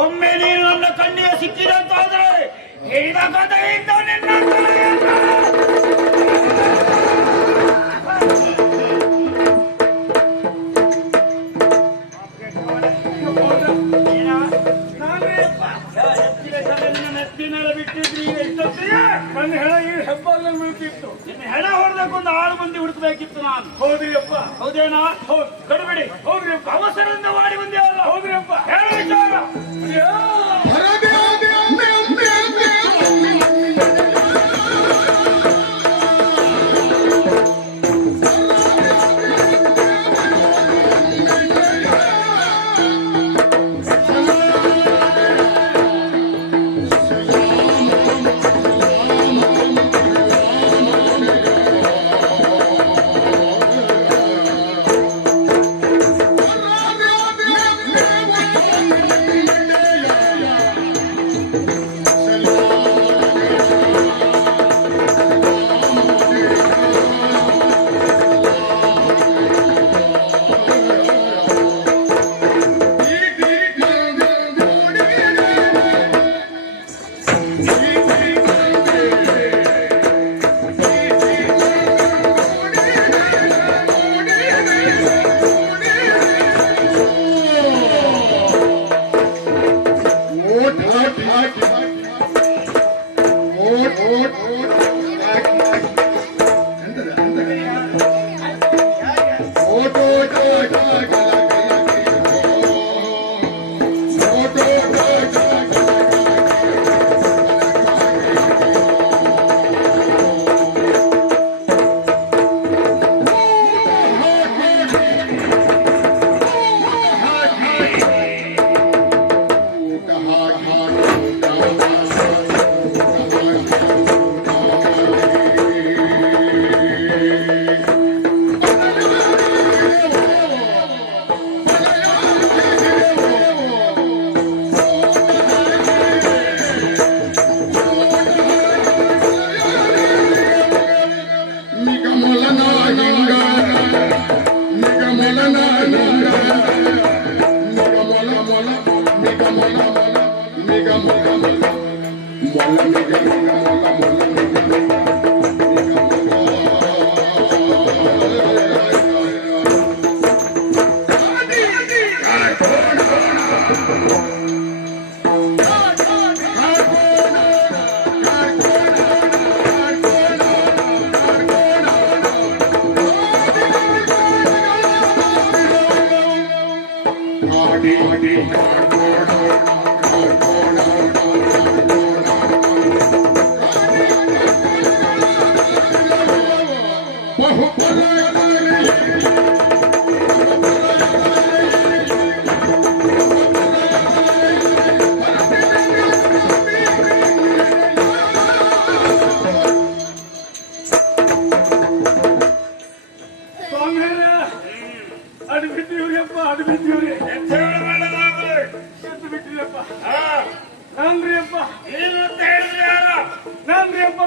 ಒಮ್ಮೆ ನೀನು ನನ್ನ ಕಣ್ಣಿಗೆ ಸಿಕ್ಕಿದಂತಾದ್ರೆ ಹೇಳಿದ ಕಥೆಯಿಂದ ನಿನ್ನ ನನ್ನ ಹೆಣ ಈ ಹೆಬ್ಬಾಗಿಲಲ್ಲಿ ಬೀಳ್ತಿತ್ತು. ನಿನ್ನ ಹೆಣ ಹೊಡೆದಕ್ಕೊಂದು 6 ಮಂದಿ ಹುಡುಕಬೇಕಿತ್ತು ನಾನು. ಹೌದ್ರಿ ಅಪ್ಪ. ಹೌದೇನಾ? ಹೌದು. ಕಡಿಬಿಡಿ. ಹೌದ್ರಿ ಅಪ್ಪ. ಅವಸರದಿಂದ ಮಾಡಿ ಬಂದೇ ಅಲ್ಲ. ಹೌದ್ರಿ ಅಪ್ಪ. ಹೇಳ ವಿಚಾರ.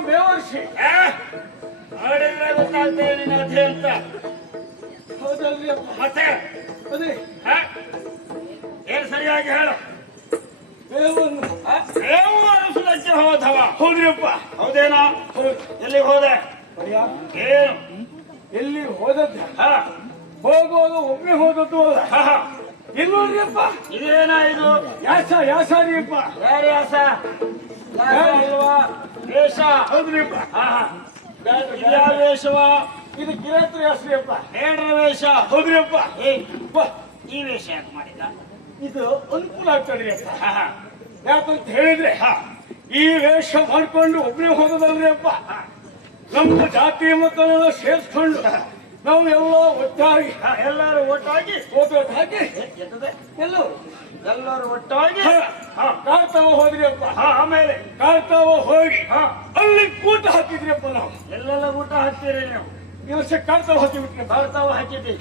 ಬೇವರ್ಷಿ ಮಾಡಿದ್ರೆ ಗೊತ್ತಾಗ್ತದೆ ನಿನ್ನ ಅದೇ ಅಂತ. ಹೌದಲ್ರಿ ಅಪ್ಪ. ಮತ್ತೆ ಅದೇ ಏನು ಸರಿಯಾಗಿ ಹೇಳು. ಬೇವನ್ನು ಬೇವು ಅರಸುದಕ್ಕೆ ಹೋದವ. ಹೌದ್ರಿ ಅಪ್ಪ. ಹೌದೇನಾ? ಎಲ್ಲಿಗೆ ಹೋದೆ? ಏನು ಎಲ್ಲಿ ಹೋದದ್ದ? ಹೋಗೋದು ಒಮ್ಮೆ ಹೋದದ್ದು ಅಲ್ಲ. ಇನ್ನೊಂದ್ರಿ ಅಪ್ಪ. ಇದೇನ ಇದು? ಯಾಸಾರಿ ಅಪ್ಪ. ಯಾರು ಯಾಸ? ಇಲ್ವಾ ವೇಷ? ಹೌದ್ರಿ ಅಪ್ಪ. ಯಾವ ವೇಷವ? ಇದು ಕಿರಾತ್ರ ಯಾಸ್ರಿ ಅಪ್ಪ. ಹೇಳ್ರ ವೇಷ? ಹೌದ್ರಿ ಅಪ್ಪ. ಈ ವೇಷ ಯಾಕೆ ಮಾಡಿದ? ಇದು ಅನುಕೂಲ ಆಗ್ತದ್ರಿ ಅಪ್ಪ. ಯಾಕಂತ ಹೇಳಿದ್ರೆ ಈ ವೇಷ ಮಾಡ್ಕೊಂಡು ಒಬ್ಬನೇ ಹೋಗೋದಲ್ರಿ ಅಪ್ಪ. ನಮ್ಮ ಜಾತಿ ಮಕ್ಕಳೆಲ್ಲ ಸೇರಿಸ್ಕೊಂಡು ನಾವು ಎಲ್ಲ ಒಟ್ಟಾಗಿ ಎಲ್ಲರೂ ಒಟ್ಟಾಗಿ ಹಾಕಿ ಎಲ್ಲರೂ ಒಟ್ಟಾಗಿ ಕಾರ್ತಾವ ಹೋದ್ರಿ ಅಪ್ಪ. ಆಮೇಲೆ ಕಾರ್ತಾವ ಹೋಗಿ ಅಲ್ಲಿ ಕೂಟ ಹಾಕಿದ್ರಿ ಅಪ್ಪ. ನಾವು ಎಲ್ಲೆಲ್ಲ ಊಟ ಹಾಕ್ತೀರಿ ನೀವು? ಈ ವರ್ಷ ಕಾರ್ತಾವ ಹಾಕಿಬಿಟ್ರಿ. ಕಾರ್ತಾವ ಹಾಕಿದ್ದೀರಿ.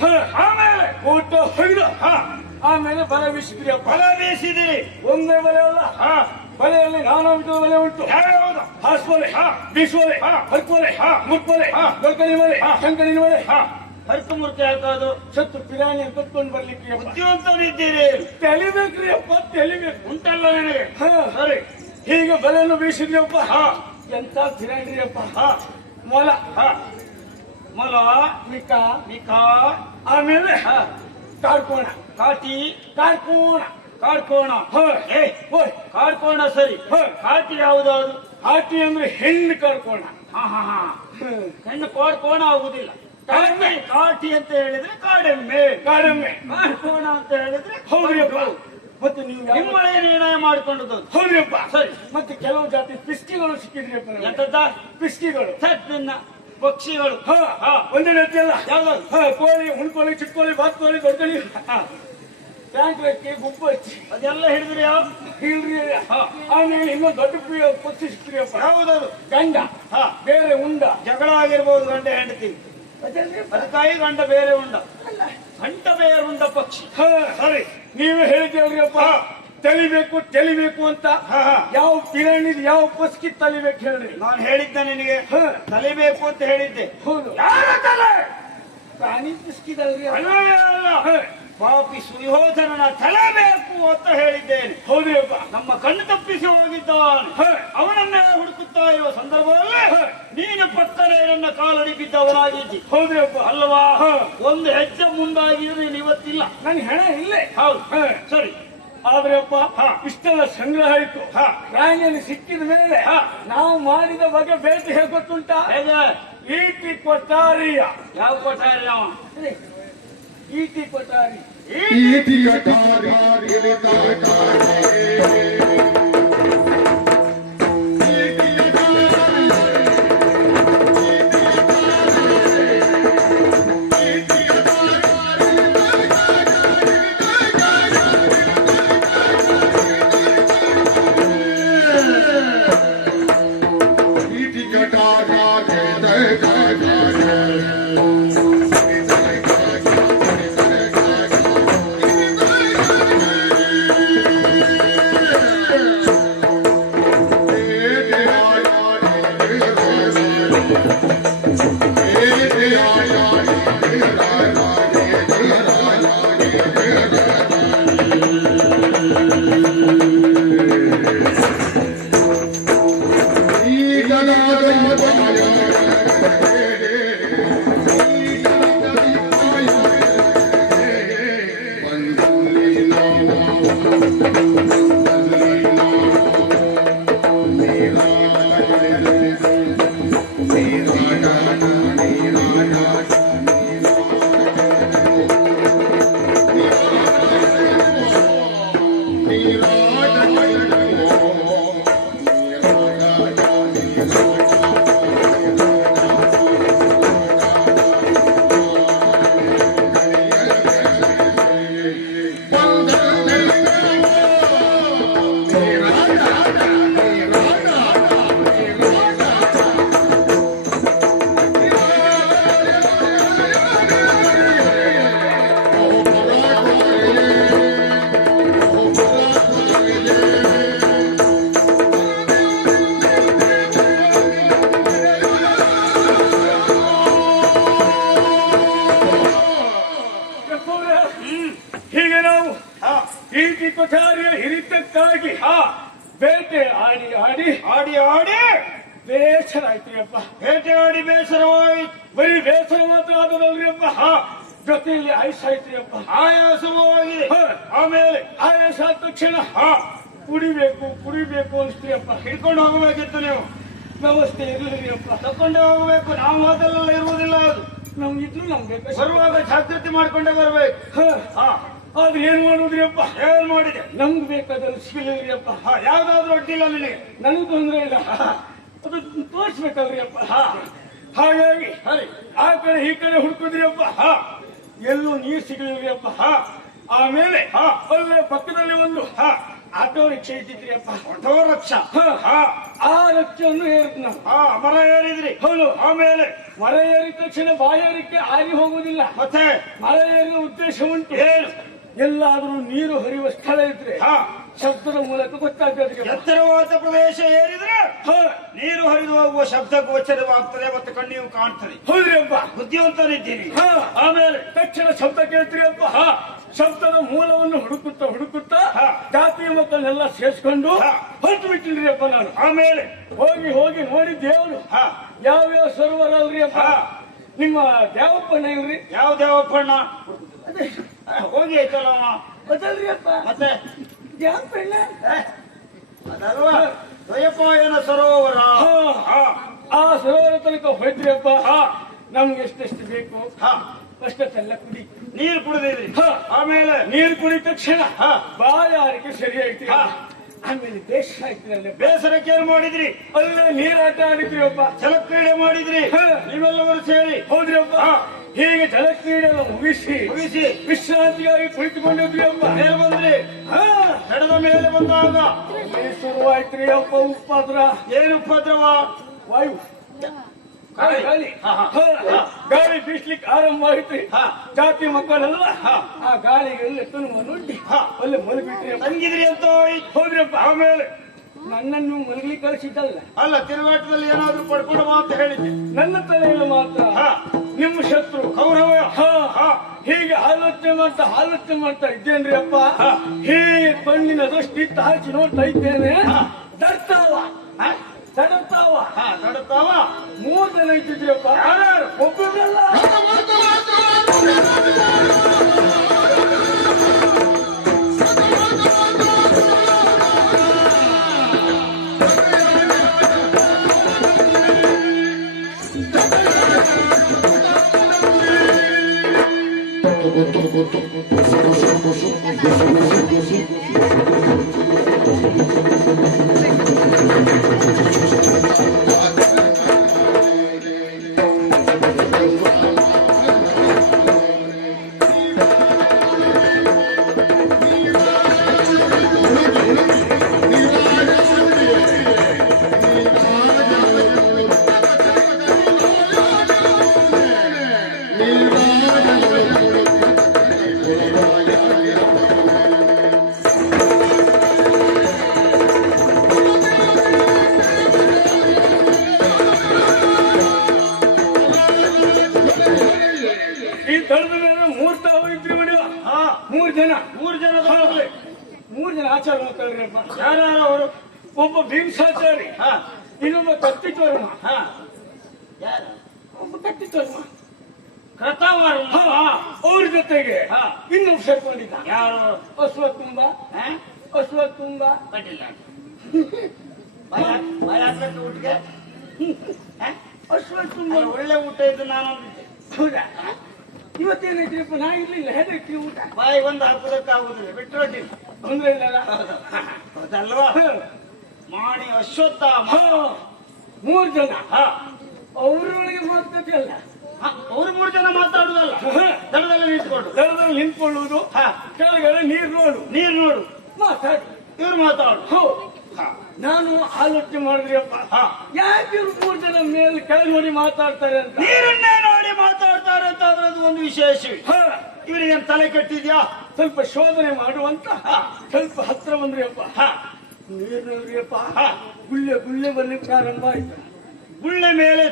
ಆಮೇಲೆ ಊಟ ಹೊಯ್ದ. ಆಮೇಲೆ ಬಲ ಬೀಸಿದ್ರಿ ಅಪ್ಪ. ಬಲ ಬೀಸಿದಿರಿ? ಒಂದೇ ಬಲೆ ಅಲ್ಲ, ಬಲೆಯಲ್ಲಿ ನಾನಾ ವಿಧದ ಬಲೆ ಉಂಟು. ಯಾವ್ಯಾವುದು? ಹಾಸ್ಬಲೆ, ಬೀಸುವಲೆ, ಹರ್ಕೊಲೆ, ಮುಟ್ಬಲೆ, ದೊಡ್ಕನಿ ಬಲೆ, ಶಂಕರಿನ ಬಲೆ, ಹರ್ಕ ಮುರ್ಕ ಯಾಕದು ಸತ್ತು ಪಿರಾಣಿ ಕತ್ಕೊಂಡು ಬರ್ಲಿಕ್ಕೆ ಅಪ್ಪ. ಬುದ್ಧಿವಂತನಿದ್ದೀರಿ. ತೆಲಿಬೇಕ್ರಿ ಅಪ್ಪ, ತೆಲಿಬೇಕು. ಉಂಟಲ್ಲ ನನಗೆ. ಹಾ, ಸರಿ. ಹೀಗೆ ಬಲೆಯನ್ನು ಬೀಸಿದ್ರಪ್ಪ. ಹಾ ಎಂತ ಪಿರಾಣಿ ಅಪ್ಪ. ಹಾ ಮೊಲ, ಹಾ ಮೊಲ, ಮಿಕ, ಮಿಕಾ, ಆಮೇಲೆ ಹಾ ಕಾರ್ಕೋಣ, ಕಾಟಿ, ಕಾರ್ಕೋಣ. ಕಾಡ್ಕೋಣ. ಏ ಹೋಯ್, ಕಾಡ್ಕೋಣ ಸರಿ. ಕಾಟಿ ಯಾವ್ದಾದ್ರು? ಹಾಟಿ ಅಂದ್ರೆ ಹೆಣ್ಣು ಕಾರ್ಕೋಣ. ಹಾ ಹಾ ಹಾ ಹೆಣ್ಣು ಕಾಡ್ಕೋಣ ಆಗುದಿಲ್ಲ. ಕಾಟಿ ಕಾಟಿ ಅಂತ ಹೇಳಿದ್ರೆ ಕಾಡೆಮ್ಮೆ. ಕಾಡೆಮ್ಮೆ. ಕಾಡ್ಕೋಣ ಅಂತ ಹೇಳಿದ್ರೆ ಹೌದ್ರಿ ಅಪ್ಪ. ಮತ್ತೆ ನೀವು ಯಾವ- ನಿಮ್ಮಳೆ ನಿರ್ಣಯ ಮಾಡ್ಕೊಂಡದ್ದು. ಹೌದ್ರಿ ಅಪ್ಪ. ಸರಿ. ಮತ್ತೆ ಕೆಲವು ಜಾತಿ ಪಿಸ್ಕಿಗಳು ಸಿಕ್ಕಿದ್ರಿ ಅಪ್ಪ ನಮ್ಗೆ. ಎಂತದ್ದ? ಪಿಸ್ಕಿಗಳು. ಸತ್ತಿನ ಪಕ್ಷಿಗಳು. ಹಾ, ಹಾ ಒಂದೇ ರೀತಿ ಅಲ್ಲ. ಯಾವ್ದು? ಹಾ, ಕೋಳಿ, ಹುಣ್ಕೋಳಿ, ಚಿಕ್ಕೋಳಿ, ಬಾತ್ಕೋಳಿ, ದೊಡ್ಡಳಿ, ಟ್ಯಾಂಕ್ರಕ್ಕೆ, ಗುಬ್ಬಚ್ಚಿ ಅದೆಲ್ಲ ಹಿಡಿದ್ರಿ ಯಾವ? ಇಲ್ರಿ. ಹಾ. ಆಮೇಲೆ ಇನ್ನೊಂದು ದೊಡ್ಡ ಪಕ್ಷಿ ಸಿಕ್ಕ್ರಿ ಅಪ್ಪ. ಯಾವ್ದದು? ಗಂಡ, ಹಾ ಬೇರೆ ಉಂಡ. ಜಗಳ ಆಗಿರ್ಬೋದು ಗಂಡ ಹೆಂಡತಿ. ಅದಲ್ರಿ ಅಪ್ಪ. ಅದಕ್ಕಾಗಿ ಗಂಡ ಬೇರೆ ಉಂಡ, ಗಂಡ ಬೇರೆ ಉಂಡ ಪಕ್ಷಿ. ಹಾ, ಸರಿ. ನೀವೇ ಹೇಳಿದ್ರಿ ಅಪ್ಪ. ಹಾ. ತಲಿಬೇಕು ತಲಿಬೇಕು ಅಂತ. ಹಾ ಹಾ ಯಾವ ಪಿರಾಣಿದ್ ಯಾವ ಪಸ್ಕಿ ತಲಿಬೇಕು ಹೇಳ್ರಿ. ನಾನು ಹೇಳಿದ್ದೆ ನಿನಗೆ ಹಾ, ತಲಿಬೇಕು ಅಂತ ಹೇಳಿದ್ದೆ. ಹೌದು. ಯಾರ ತಲೆ? ಪ್ರಾಣಿ ಪಸ್ಕಿದಲ್ರಿ ಅಪ್ಪ. ಅಲ್ಲವೇ ಅಲ್ಲ. ಹಾ, ಪಾಪಿ ಸುಯೋಧನನ ತಲೆ ಬೇಕು ಅಂತ ಹೇಳಿದ್ದೇನೆ. ಹೌದ್ರಿ ಅಪ್ಪ. ನಮ್ಮ ಕಣ್ಣು ತಪ್ಪಿಸಿ ಹೋಗಿದ್ದಾನೆ. ಹಾ, ಅವನನ್ನೇ ಹುಡುಕುತ್ತಾ ಇರುವ ಸಂದರ್ಭದಲ್ಲಿ ಹಾ. ನೀನು ಪಕ್ಕನೆ ನನ್ನ ಕಾಲಡಿ ಬಿದ್ದವನಾಗಿದ್ದಿ ಹೌದ್ರಿ ಅಪ್ಪ. ಅಲ್ವಾ? ಹಾ. ಒಂದು ಹೆಜ್ಜೆ ಮುಂದಾಗಿದ್ರೆ ನೀನು ಇವತ್ತಿಲ್ಲ. ನನ್ ಹೆಣ ಇಲ್ಲೇ. ಹೌದು. ಹಾ. ಸರಿ. ಆದ್ರೆ ಅಪ್ಪ, ಹಾ. ಇಷ್ಟೆಲ್ಲ ಸಂಗ್ರಹ ಆಯ್ತು. ಹಾ. ಪ್ರಾಣಿಯಲ್ಲಿ ಸಿಕ್ಕಿದ ಮೇಲೆ ಹಾ. ನಾವು ಮಾಡಿದ ಬಗ್ಗೆ ಬೇಟೆ ಹೇಗೆ ಗೊತ್ತುಂಟಾ? ಹೇಗೆ? ಈಟಿ ಕೊಠಾರಿಯ. ಯಾವ ಕೊಠಾರಿ ಅವ? ಈಟಿ ಕೊಠಾರಿ. ಈಟಿ ಕಟಾರಿ ಹೀಗೆ ನಾವು ಹಾ ಈಟಿ ಕೊಠಾರಿಯ ಹಿರಿತಕ್ಕಾಗಿ ಹಾ ಬೇಟೆ ಆಡಿ ಆಡಿ ಆಡಿ ಆಡಿ ಬೇಸರ ಆಯ್ತು ಅಪ್ಪ. ಬೇಟೆ ಆಡಿ ಬೇಸರವಾಯಿತು. ಬರೀ ಬೇಸರ ಮಾತ್ರ ಆದದಲ್ರಿ ಅಪ್ಪ. ಹಾ ಜೊತೆಯಲ್ಲಿ ಆಯ್ಸಾಯ್ತು ಅಪ್ಪ. ಆಯಾಸವಾಗಿದೆ. ಹಾ. ಆಮೇಲೆ ಆಯಾಸ ಆದ ತಕ್ಷಣ ಹಾ ಕುಡಿಬೇಕು ಕುಡಿಬೇಕು ಅನ್ಸ್ತೀರಿ ಅಪ್ಪ. ಹಿಡ್ಕೊಂಡು ಹೋಗಬೇಕಿತ್ತು ನೀವು. ವ್ಯವಸ್ಥೆ ಇರಲಿರಿ ಅಪ್ಪ. ತಕೊಂಡೇ ಹೋಗಬೇಕು. ನಾವು ಹೋದಲ್ಲೆಲ್ಲ ಇರುವುದಿಲ್ಲ ಅದು. ನಮ್ಗಿದ್ರು ನಮ್ಗೆ ಕಷ್ಟ. ಬರುವಾಗ ಜಾಗೃತಿ ಮಾಡ್ಕೊಂಡೇ ಬರ್ಬೇಕು. ಹಾ. ಹಾ ಆದ್ರೆ ಏನ್ ಮಾಡುದ್ರಿ ಅಪ್ಪ? ಏನ್ ಮಾಡಿದೆ? ನಮ್ಗೆ ಬೇಕಾದಲ್ಲಿ ಸಿಗಲಿರಿ ಅಪ್ಪ. ಹಾ ಯಾವ್ದಾದ್ರು ಅಡ್ಡಿಲ್ಲ ನಿನಗೆ. ನನಗೆ ತೊಂದ್ರೆ ಇಲ್ಲ. ಅದು ತೋರಿಸ್ಬೇಕಲ್ರಿ ಅಪ್ಪ. ಹಾ ಹಾಗಾಗಿ ಸರಿ. ಆ ಕಡೆ ಈ ಕಡೆ ಹುಡುಕಿದ್ರಿ ಅಪ್ಪ. ಹಾ ಎಲ್ಲೂ ನೀರ್ ಸಿಗಲಿರಿ ಅಪ್ಪ. ಹಾ ಆಮೇಲೆ ಹಾ. ಅಲ್ಲೇ ಪಕ್ಕದಲ್ಲಿ ಒಂದು ಹಾ ಆಟೋ ರಿಕ್ಷಾ ಇದ್ದಿದ್ರಿ ಅಪ್ಪ. ಆಟೋ ರಕ್ಷಾ. ಹಾ. ಹಾ ಆ ರಿಕ್ಷಾವನ್ನು ಏರಿದ್ ನಾವು. ಹಾ ಮರ ಏರಿದ್ರಿ. ಹೌದು. ಆಮೇಲೆ ಮರ ಏರಿದ ತಕ್ಷಣ ಬಾಯಾರಿಕೆ ಆರಿ ಹೋಗುವುದಿಲ್ಲ. ಮತ್ತೆ ಮರ ಏರಿದ ಉದ್ದೇಶ ಉಂಟು. ಏನು? ಎಲ್ಲಾದ್ರೂ ನೀರು ಹರಿಯುವ ಸ್ಥಳ ಇದ್ರೆ ಹಾ ಶಬ್ದದ ಮೂಲಕ ಗೊತ್ತಾಗ್ತದೆ. ಎತ್ತರವಾದ ಪ್ರದೇಶ ಏರಿದ್ರೆ ಹಾ, ನೀರು ಹರಿದು ಹೋಗುವ ಶಬ್ದ ಗೋಚರವಾಗ್ತದೆ ಮತ್ತು ಕಣ್ಣಿಯು ಕಾಣ್ತದೆ. ಹೌದ್ರಿ ಅಪ್ಪ. ಬುದ್ಧಿವಂತನಿದ್ದೀನಿ. ಹಾ, ಆಮೇಲೆ ತಕ್ಷಣ ಶಬ್ದ ಕೇಳ್ತೀರಿ ಅಪ್ಪ. ಹಾ ಶಬ್ದದ ಮೂಲವನ್ನು ಹುಡುಕುತ್ತಾ ಹಾ. ಜಾತಿ ಮಕ್ಕಳನ್ನೆಲ್ಲ ಸೇರಿಸ್ಕೊಂಡು ಹಾ. ಹೊರಟು ಬಿಟ್ಟಿಲ್ರಿ ಅಪ್ಪ ನಾನು. ಆಮೇಲೆ ಹೋಗಿ ನೋಡಿ ದೇವರು ಹಾ ಯಾವ್ಯಾವ ಸರೋವರಲ್ರಿ ಅಪ್ಪ. ಹಾ. ನಿಮ್ಮ ದೇವಪ್ಪನ ಇಲ್ರಿ ಯಾವ ದೇವಪ್ಪಣ್ಣ ಅದೇ ಹೋಗಿ ಆಯ್ತಲ್ಲ ಅವ. ಅದಲ್ರಿ ಅಪ್ಪ, ಮತ್ತೆ ದೇವಪ್ಪಣ್ಣ. ಅದಲ್ವಾ ದ್ವಯಪಾಯನ ಸರೋವರ. ಹಾ. ಹಾ ಆ ಸರೋವರ ತನಕ ಹೋಯ್ತ್ರಿ ಅಪ್ಪ. ಹಾ ನಮ್ಗೆ ಎಷ್ಟೆಷ್ಟು ಬೇಕು ಹಾ ಅಷ್ಟೆಲ್ಲ ಕುಡಿ. ನೀರು ಕುಡಿದಿದ್ರಿ. ಹಾ. ಆಮೇಲೆ ನೀರು ಕುಡಿದ ತಕ್ಷಣ ಹಾ. ಬಾಯಾರಿಕೆ ಸರಿ ಆಯ್ತು. ಹಾ. ಆಮೇಲೆ ಬೇಷ ಆಯ್ತು. ಬೇಸರಕ್ಕೆ ಏನ್ ಮಾಡಿದ್ರಿ? ಅಲ್ಲೇ ನೀರಾಟ ಆಡಿದ್ರಿ ಅಪ್ಪ. ಜಲಕ್ರೀಡೆ ಮಾಡಿದ್ರಿ. ಹಾ. ನೀವೆಲ್ಲವರು ಸೇರಿ. ಹೌದ್ರಿ ಅಪ್ಪ. ಹಾ. ಹೀಗೆ ಜಲಕ್ರೀಡೆ ಮುಗಿಸಿ ವಿಶ್ರಾಂತಿಯಾಗಿ ಕುಳಿತುಕೊಂಡಿದ್ರಿ ಅಪ್ಪ. ಮೇಲೆ ಬಂದ್ರಿ. ಹಾ, ನಡೆದ ಮೇಲೆ ಬಂದಾಗ ಶುರುವಾಯ್ತ್ರಿ ಅಪ್ಪ ಉಪದ್ರ. ಏನು ಉಪದ್ರವ? ವಾಯು ಗಾಳಿ ಹಾ, ಹಾ. ಹಾ, ಗಾಳಿ ಬೀಸ್ಲಿಕ್ಕೆ ಆರಂಭ ಆಯ್ತ್ರಿ. ಹಾ. ಜಾತಿ ಮಕ್ಕಳೆಲ್ಲ ಹಾ. ಆ ಗಾಳಿಗೆಲ್ಲ ನುಡ್ಡಿ ಹಾ. ಅಲ್ಲೇ ಮಲಗಿಟ್ರಿ ಅಪ್ಪ. ತಂಗಿದ್ರಿ ಅಂತ ಹೋಯ್ತು. ಹೌದ್ರಪ್ಪ. ಆಮೇಲೆ ನನ್ನನ್ನು ಮಲಗಲಿ ಕಳಿಸಿದ್ದಲ್ಲ, ಅಲ್ಲ ತಿರುಗಾಟದಲ್ಲಿ ಏನಾದ್ರೂ ಪಡ್ಕೊಡುವ ಅಂತ ಹೇಳಿದ್ದೆ. ನನ್ನ ತಲೆಯಲ್ಲಿ ಮಾತ್ರ ಹಾ. ನಿಮ್ಮ ಶತ್ರು ಕೌರವ. ಹಾ. ಹಾ. ಹೀಗೆ ಆಲೋಚನೆ ಮಾಡ್ತಾ ಇದ್ದೇನ್ರಿ ಅಪ್ಪ. ಹಾ. ಹೀಗೆ ಕಣ್ಣಿನ ದೃಷ್ಟಿ ತಾಚಿ ನೋಡ್ತಾ ಇದ್ದೇನೆ. ಹಾ. ದಡ್ತಾವ ಹಾ? ದಡತಾವ ಹಾ ನಡುತ್ತಾವ. 3 ಜನ ಇದ್ದಿದ್ರಪ್ಪ. ಯಾರ್ಯಾರು? ಒಬ್ಬರಲ್ಲ. ಮೂರು ಜನ ಆಚಾರ ಮಾಡ್ತಾಳ್ರಿಪ್ಪ. ಯಾರ್ಯಾರು ಅವರು? ಒಬ್ಬ ಭೀಮಸಾಚಾರಿ, ಹಾ ಇನ್ನೊಬ್ಬ ಕತ್ತಿತ್ವರ್ಮ, ಹಾ ಯಾರು? ಒಬ್ಬ ಕತ್ತಿತ್ವರ್ಮ. ಕೃತವರ್ಮ. ಅವ್ರ ಜೊತೆಗೆ ಹಾ. ಇನ್ನೊಬ್ಬ ಸೇರ್ಕೊಂಡಿದ್ದ. ಯಾರು? ಅಶ್ವತ್ಥುಂಬ. ಹಾ? ಅಶ್ವತ್ಥುಂಬ ಕಟ್ಟಿಲ್ಲ. ಬಾಯ ಹಾಕ್ಬೇಕು ಊಟಕ್ಕೆ. ಅಶ್ವತ್ಥುಂಬ ಒಳ್ಳೆ ಊಟ ಇದ್ದು ನಾನು ಅಂದಿದ್ದೆ. ಹೌದಾ? ಇವತ್ತೇನೈತ್ರಿಪ್ಪ, ನಾ ಇರ್ಲಿಲ್ಲ. ಹೇಗೈತಿ ಊಟ? ಬಾಯಿ ಒಂದು ಹಾಕುದಕ್ಕಾಗುದಿಲ್ಲ, ಬಿಟ್ಟರೆ ತೊಂದ್ರೆ ಇಲ್ಲ. ಹೌದಲ್ವಾ? ಮಾಡಿ ಅಶ್ವತ್ಥ. 3 ಜನ. ಹಾ ಅವರೊಳಗೆ ಮಾತಾಡಲ್ಲ. ಅವ್ರು 3 ಜನ ಮಾತಾಡುದಲ್ಲ, ದಡದಲ್ಲಿ ನಿಂತ್ಕೊಂಡು. ದಡದಲ್ಲಿ ನಿಂತ್ಕೊಳ್ಳುವುದು. ಕೆಳಗಡೆ ನೀರು ನೋಡು, ನೀರು ನೋಡು, ಮಾತಾಡು. ಇವ್ರು ಮಾತಾಡು. ಹೌದು. ನಾನು ಆಲೋಚನೆ ಮಾಡಿದ್ರಿಯಪ್ಪ, ಯಾಕೆ ಇವ್ರು 3 ಜನ ಮೇಲೆ ಕೆಳಗೆ ನೋಡಿ ಮಾತಾಡ್ತಾರೆ ಅಂತ. ನೀರನ್ನೇ ನೋಡಿ ಮಾತಾಡ್ತಾರೆ ಅಂತ ಅದ್ರದ್ದು ಒಂದು ವಿಶೇಷವೇ. ಇವರಿಗೆ ತಲೆ ಕೆಟ್ಟಿದ್ಯಾ? ಸ್ವಲ್ಪ ಶೋಧನೆ ಮಾಡುವಂತ ಸ್ವಲ್ಪ ಹತ್ರ ಬಂದ್ರಿಯಪ್ಪ. ನೀರು ನೋಡ್ರಿಯಪ್ಪ, ಗುಳ್ಳೆ ಬರ್ಲಿಕ್ಕೆ ಪ್ರಾರಂಭ ಆಯ್ತು. ಗುಳ್ಳೆ ಮೇಲೆ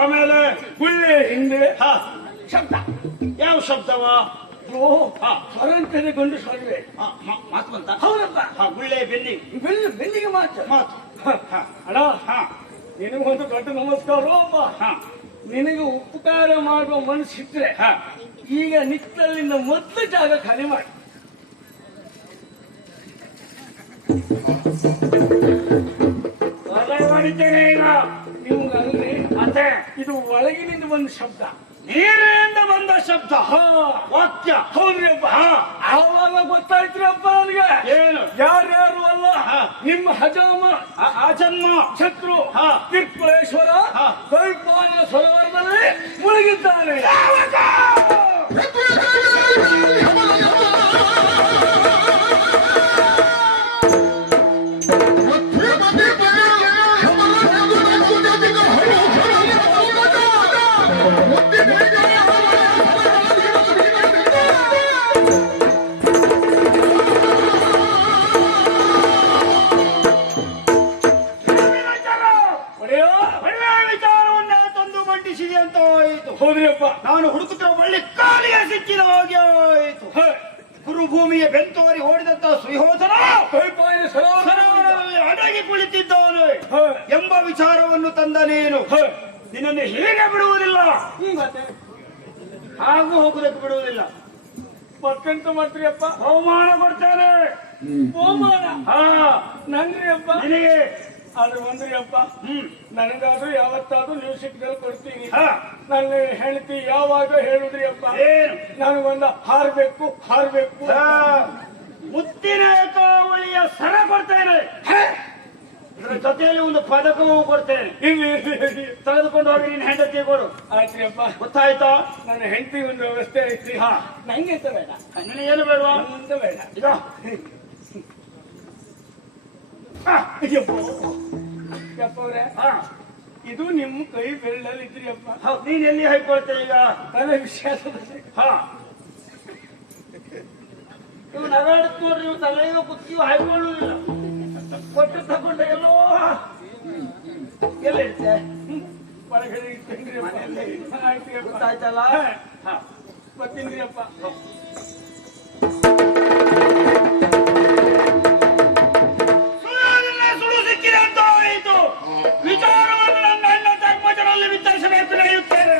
ಆಮೇಲೆ ಗುಳ್ಳೆ ಹಿಂದೆ ಶಬ್ದ. ಯಾವ ಶಬ್ದವ? ಸ್ವರಂತನೆ ಗಂಡು ಸ್ವರವೇ ಮಾತು ಬಂತ. ಹೌದಪ್ಪ. ಗುಳ್ಳೆ ಬೆನ್ನಿಗೆ ಮಾತು. ಅಣ್ಣ ನಿನಗೊಂದು ದೊಡ್ಡ ನಮಸ್ಕಾರ ಅಪ್ಪ. ನಿನಗೆ ಉಪಕಾರ ಮಾಡುವ ಮನಸ್ಸಿದ್ರೆ ಈಗ ನಿತ್ತಲ್ಲಿಂದ ಮೊದಲು ಜಾಗ ಖಾಲಿ ಮಾಡಿ. ಮಾಡಿದ್ದೇನೆ ಈಗ ನಿಮ್ಗಲ್ರಿ, ಮತ್ತೆ ಇದು ಒಳಗಿನಿಂದ ಬಂದ ಶಬ್ದ, ನೀರಿನಿಂದ ಬಂದ ಶಬ್ದ, ವಾಕ್ಯ. ಹೌದ್ರಿ ಅಪ್ಪ. ಆವಾಗ ಗೊತ್ತಾಯ್ತ್ರಿ ಅಪ್ಪ ನನಗೆ ಏನು? ಯಾರ್ಯಾರು ಅಲ್ಲ, ನಿಮ್ಮ ಹಜಾಮ ಆಜನ್ಮ ಶತ್ರು ಕಿರ್ಕುಳೇಶ್ವರ ದ್ವೈಪಾಯನ ಸರೋವರದಲ್ಲಿ ಮುಳುಗಿದ್ದಾನೆ. ಬೆಂತುವರಿ ಓಡಿದಂತ ಸುಯೋಧನ ದ್ವೈಪಾಯನ ಸರೋವರದಲ್ಲಿ ಅಡಗಿ ಕುಳಿತಿದ್ದಾನೆ ಹ. ಎಂಬ ವಿಚಾರವನ್ನು ತಂದ ನೀನು ನಿನ್ನನ್ನು ಹೀಗೆ ಬಿಡುವುದಿಲ್ಲ, ಹಾಗೂ ಹೋಗುವುದಕ್ಕೆ ಬಿಡುವುದಿಲ್ಲ. ಮತ್ತೆಂತ ಮಾಡ್ತೀರಿಯಪ್ಪ? ಬಹುಮಾನ ಕೊಡ್ತೇನೆ. ಬಹುಮಾನ ಹಾ ನನ್ರಿ ಅಪ್ಪ. ನಿನಗೆ ಆದ್ರೆ ಒಂದ್ರಿ ಅಪ್ಪ, ನನಗಾದ್ರೂ ಯಾವತ್ತಾದ್ರೂ ನೀವು ಸಿಕ್ಕದಲ್ಲಿ ಕೊಡ್ತೀನಿ. ಹಾ. ನನ್ನ ಹೆಂಡತಿ ಯಾವಾಗ ಹೇಳುದ್ರಿ ಅಪ್ಪ, ಏನು ನನಗೊಂದ ಹಾರ್ಬೇಕು ಹಾರ್ಬೇಕು. ಹಾ, ಮುತ್ತಿನ ಏಕಾವಳಿಯ ಸರ ಕೊಡ್ತೇನೆ. ಇದರ ಜೊತೆಯಲ್ಲಿ ಒಂದು ಪದಕವೂ ಕೊಡ್ತೇನೆ. ಇಲ್ಲಿ ತೆಗೆದುಕೊಂಡು ಹೋಗಿ ನಿನ್ನ ಹೆಂಡತಿ ಕೊಡು. ಆಯ್ತ್ರಿ ಅಪ್ಪ. ಗೊತ್ತಾಯ್ತಾ? ನನ್ನ ಹೆಂಡತಿ ಒಂದು ವ್ಯವಸ್ಥೆ ಐತ್ರಿ. ಹಾ, ನಂಗೆ ಅಂತ ಬೇಡ, ನಿನಗೇನು ಬೇಡವಾ? ಅಂತ ಬೇಡ. ಈಗ ಯಪ್ಪ ಅವ್ರೆ, ಹಾ, ಇದು ನಿಮ್ಮ ಕೈ ಬೆರಳಲ್ಲಿ ಇದ್ರಿ ಅಪ್ಪ. ಹೌದು, ನೀನ್ ಎಲ್ಲಿ ಹಾಕೊಳ್ತೇನೆ ಈಗ? ತಲೆ ವಿಷಯ. ಹಾ, ಇವು ನಗಾಡುತ್ತ ನೋಡ್ರಿ, ಇವು ತಲೆಯೋ ಕುತ್ತಿಯೋ ಹಾಕೊಳ್ಳುವುದಿಲ್ಲ. ಕೊಟ್ಟು ತಗೊಂಡ ಎಲ್ಲೋ ಎಲ್ಲ ಇರ್ತೇ ಹೊರಗಡೆ ಇಟ್ಟೇನ್ರಿ ಅಪ್ಪ. ಆಯ್ತ್ರಿ ಅಪ್ಪ. ಗೊತ್ತಾಯ್ತಲ್ಲ? ಹಾ, ಬರ್ತೀನ್ರಿ ಅಪ್ಪ. ಸುಳ್ಳು ಸಿಕ್ಕಿದೆ ಅಂತ ಆಯಿತು. ವಿಚಾರವನ್ನು ನನ್ನ ಅಣ್ಣ ಧರ್ಮಜರಲ್ಲಿ ವಿತರಿಸಬೇಕು ನಡೆಯುತ್ತೇನೆ.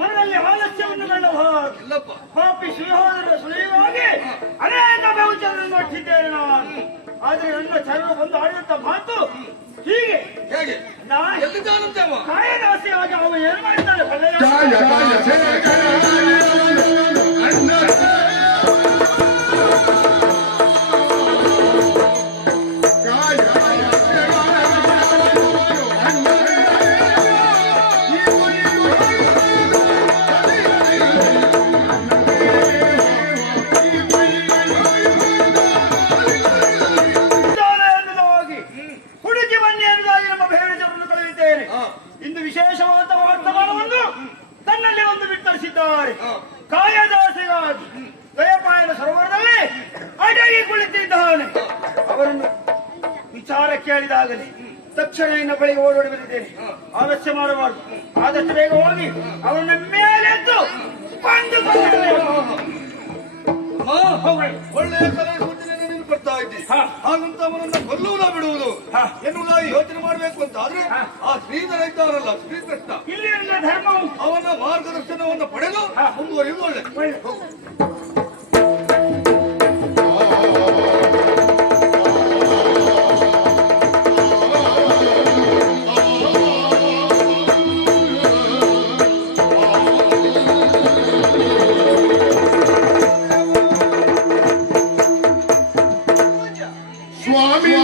ಮನದಲ್ಲಿ ಆಲಸ್ಯವನ್ನು ಬೇಡಬಹುದು. ಪಾಪಿ ಸುಯೋಧನ ಸುಳಿವಾಗಿ ಅನೇಕ ಬೆವುಚರನ್ನು ಒಟ್ಟಿದ್ದೇನೆ ನಾನು. ಆದ್ರೆ ನನ್ನ ಚರಣ ಒಂದು ಆಡಿದಂತ ಮಾತು ಹೀಗೆ ಕಾಯದಾಸೆಯಾಗಿ ಅವ ಏನು ಮಾಡಿದ್ದಾನೆ ಇಂದು ವಿಶೇಷವಾದ ವರ್ತಮಾನವನ್ನು ತನ್ನಲ್ಲಿ ಒಂದು ಬಿತ್ತರಿಸಿದ್ದಾರೆ. ಕಾಯದಾಸೆಗಾಗಿ ದ್ವೈಪಾಯನ ಸರೋವರದಲ್ಲಿ ಅಡಗಿ ಕುಳಿತಿದ್ದಾನೆ. ಅವರನ್ನು ವಿಚಾರ ಕೇಳಿದಾಗಲೇ ತಕ್ಷಣ ಇನ್ನ ಬಳಿಗೆ ಓಡೋಡಿ ಬಂದಿದ್ದೇನೆ. ಆಲಸ್ಯ ಮಾಡಬಾರದು. ಆದಷ್ಟು ಬೇಗ ಹೋಗಿ ಅವರನ್ನ ಮೇಲೆದ್ದು ಬಂದು ಒಳ್ಳೆಯ ಬರ್ತಾ ಇದ್ದಿ. ಹಾಗಂತ ಅವನನ್ನ ಕೊಲ್ಲುವುದ ಬಿಡುವುದು ಎನ್ನುವುದಾಗಿ ಯೋಚನೆ ಮಾಡಬೇಕು ಅಂತ ಆದ್ರೆ ಆ ಶ್ರೀಧರ ಇದ್ದಾರಲ್ಲ ಶ್ರೀಕೃಷ್ಣ, ಇಲ್ಲಿ ಧರ್ಮ ಅವನ ಮಾರ್ಗದರ್ಶನವನ್ನು ಪಡೆದು ಮುಂದುವರಿಯುವುದು ಒಳ್ಳೆ. स्वामी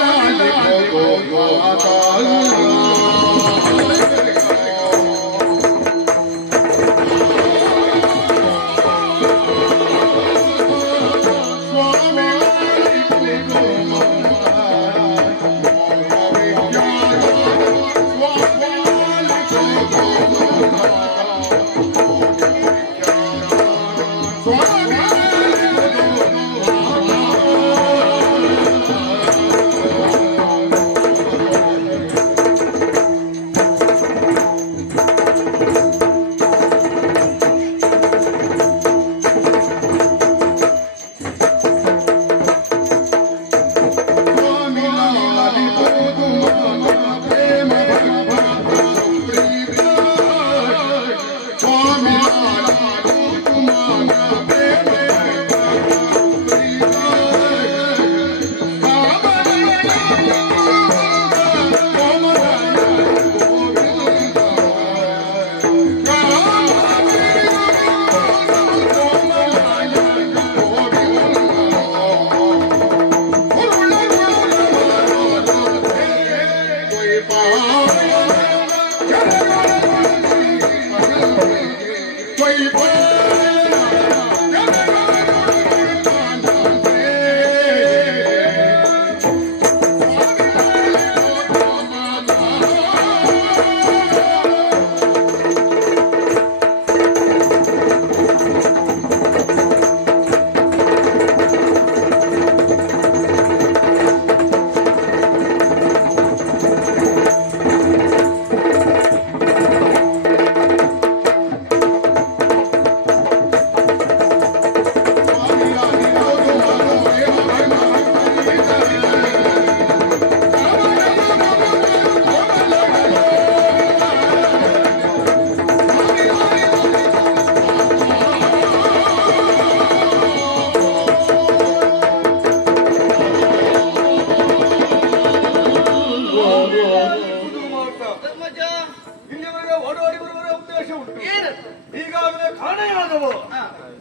ಉಂಟು. ಏನದು? ಈಗಾಗಲೇ ಕಾಣೆಯಾದವ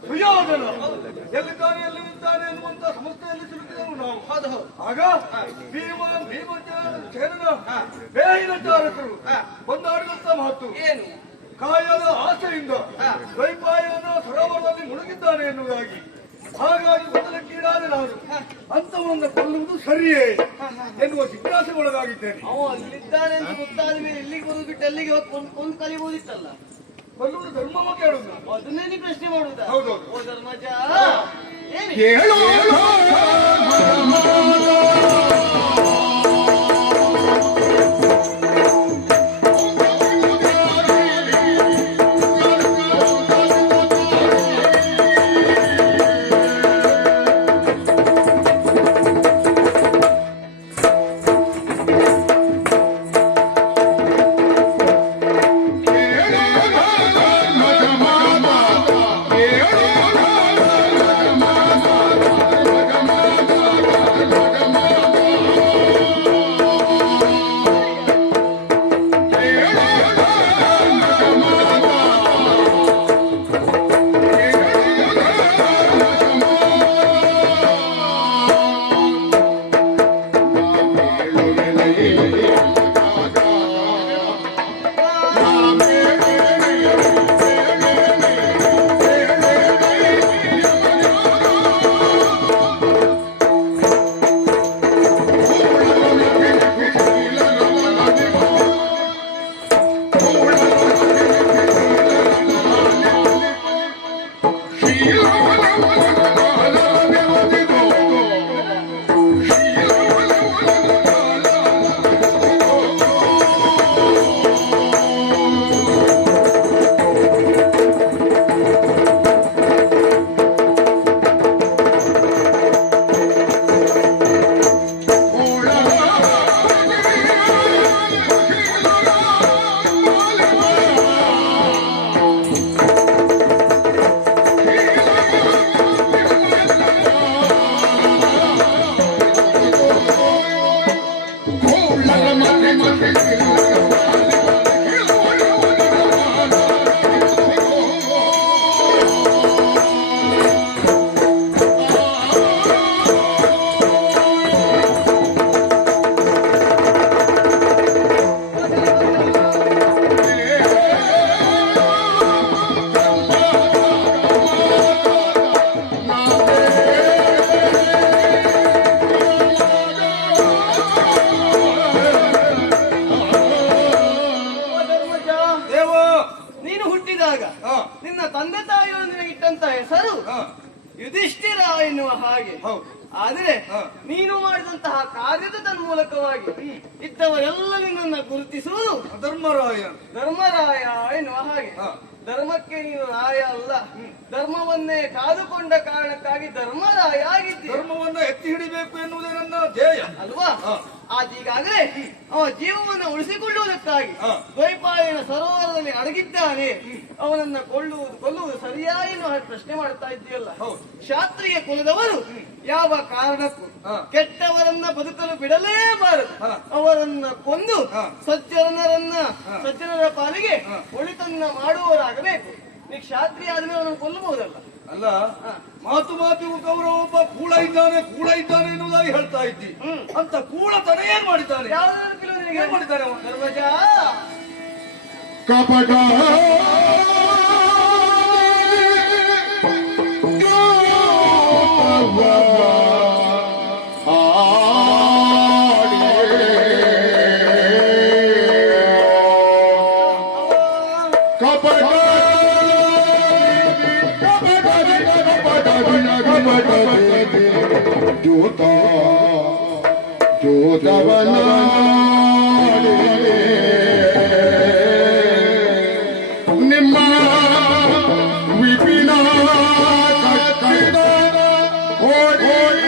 ಸುಯೋಧನ ಎಲ್ಲಿದ್ದಾನೆ ಎಲ್ಲಿದ್ದಾನೆ ಎನ್ನುವಂತ ಸಮಸ್ಯೆಯಲ್ಲಿ ಸಿಲುಕಿದೆವು ನಾವು. ಹೌದು ಹೌದು. ಆಗ ಸೇನನ ಬೇಯಿನ ಚಾರಕರು ಒಂದಾಡಿದಂತ ಮಾತು ಏನು? ಕಾಯದ ಆಸೆಯಿಂದ ದ್ವೈಪಾಯನ ಸರೋವರದಲ್ಲಿ ಮುಳುಗಿದ್ದಾನೆ ಎನ್ನುವುದಾಗಿ. ಹಾಗಾಗಿ ಮೊದಲಕ್ಕೀಡಾದ ನಾನು ಅಂತವನ್ನು ಕೊಲ್ಲುವುದು ಸರಿಯೇ ಎನ್ನುವ ಜಿಜ್ಞಾಸೆ ಒಳಗಾಗಿದ್ದೇನೆ. ಅವ ಅಲ್ಲಿದ್ದಾನೆ ಅಂತ ಗೊತ್ತಾದ ಮೇಲೆ ಇಲ್ಲಿಗೆ ಬರೋದು ಬಿಟ್ಟು ಅಲ್ಲಿಗೆ ಒಂದು ಕಲಿಬಹುದಿತ್ತಲ್ಲ. ಕೊಲ್ಲುವುದು ಧರ್ಮವ ಕೇಳುದು. ಅದನ್ನೇ ನೀ ಪ್ರಶ್ನೆ ಮಾಡುದಾ? ಹೌದೌದು. ಓ ಧರ್ಮಜ, ಏನು? ಕೇಳು ನಿನ್ನ ತಂದೆ ತಾಯಿಗಳು ನಿನಗಿಟ್ಟಂತ ಹೆಸರು ಯುಧಿಷ್ಠಿರ ಎನ್ನುವ ಹಾಗೆ. ಆದರೆ ನೀನು ಮಾಡಿದಂತಹ ಕಾರ್ಯದ ತನ್ಮೂಲಕವಾಗಿ ಇದ್ದವರೆಲ್ಲ ನಿನ್ನನ್ನ ಗುರುತಿಸುವುದು ಧರ್ಮರಾಯ ಎನ್ನುವ ಹಾಗೆ. ಧರ್ಮಕ್ಕೆ ನೀನು ರಾಯ ಅಲ್ಲ, ಧರ್ಮವನ್ನೇ ಕಾದುಕೊಂಡ ಕಾರಣಕ್ಕಾಗಿ ಧರ್ಮರಾಯ ಆಗಿದ್ದೀಯ. ಧರ್ಮವನ್ನ ಎತ್ತಿ ಹಿಡಿಬೇಕು ಎನ್ನುವುದೇ ನನ್ನ ಧ್ಯೇಯ ಅಲ್ವಾ? ಈಗಾಗಲೇ ಅವ ಜೀವವನ್ನು ಉಳಿಸಿಕೊಳ್ಳುವುದಕ್ಕಾಗಿ ದ್ವೈಪಾಯನ ಸರೋವರದಲ್ಲಿ ಅಡಗಿದ್ದಾನೆ. ಅವನನ್ನ ಕೊಲ್ಲುವುದು ಸರಿಯಾ ಎನ್ನುವ ಪ್ರಶ್ನೆ ಮಾಡ್ತಾ ಇದ್ದೀಯಲ್ಲ. ಕ್ಷಾತ್ರಿಯ ಕುಲದವರು ಯಾವ ಕಾರಣಕ್ಕೂ ಕೆಟ್ಟವರನ್ನ ಬದುಕಲು ಬಿಡಲೇಬಾರದು. ಅವರನ್ನ ಕೊಂದು ಸಜ್ಜನರ ಪಾಲಿಗೆ ಒಳಿತನ್ನ ಮಾಡುವವರಾಗಬೇಕು. ನೀ ಕ್ಷಾತ್ರಿಯ ಆದ್ಮೇಲೆ ಅವನನ್ನು ಕೊಲ್ಲಬಹುದಲ್ಲ. ಅಲ್ಲ, ಮಾತಿಗೂ ಗೌರವ ಒಬ್ಬ ಕೂಳ ಇದ್ದಾನೆ ಎನ್ನುವುದಾಗಿ ಹೇಳ್ತಾ ಇದ್ದಿ. ಅಂತ ಕೂಳತನ ಏನ್ ಮಾಡಿದ್ದಾನೆ? ಏನ್ ಮಾಡಿದ್ದಾನೆ ಅವನು? ಧರ್ಮಜ ಕಪಟ ಜೋತವನ ನಿಮ್ಮ ವಿಪಿನ ಕಟ್ಟಿದ ಹೋಗಿ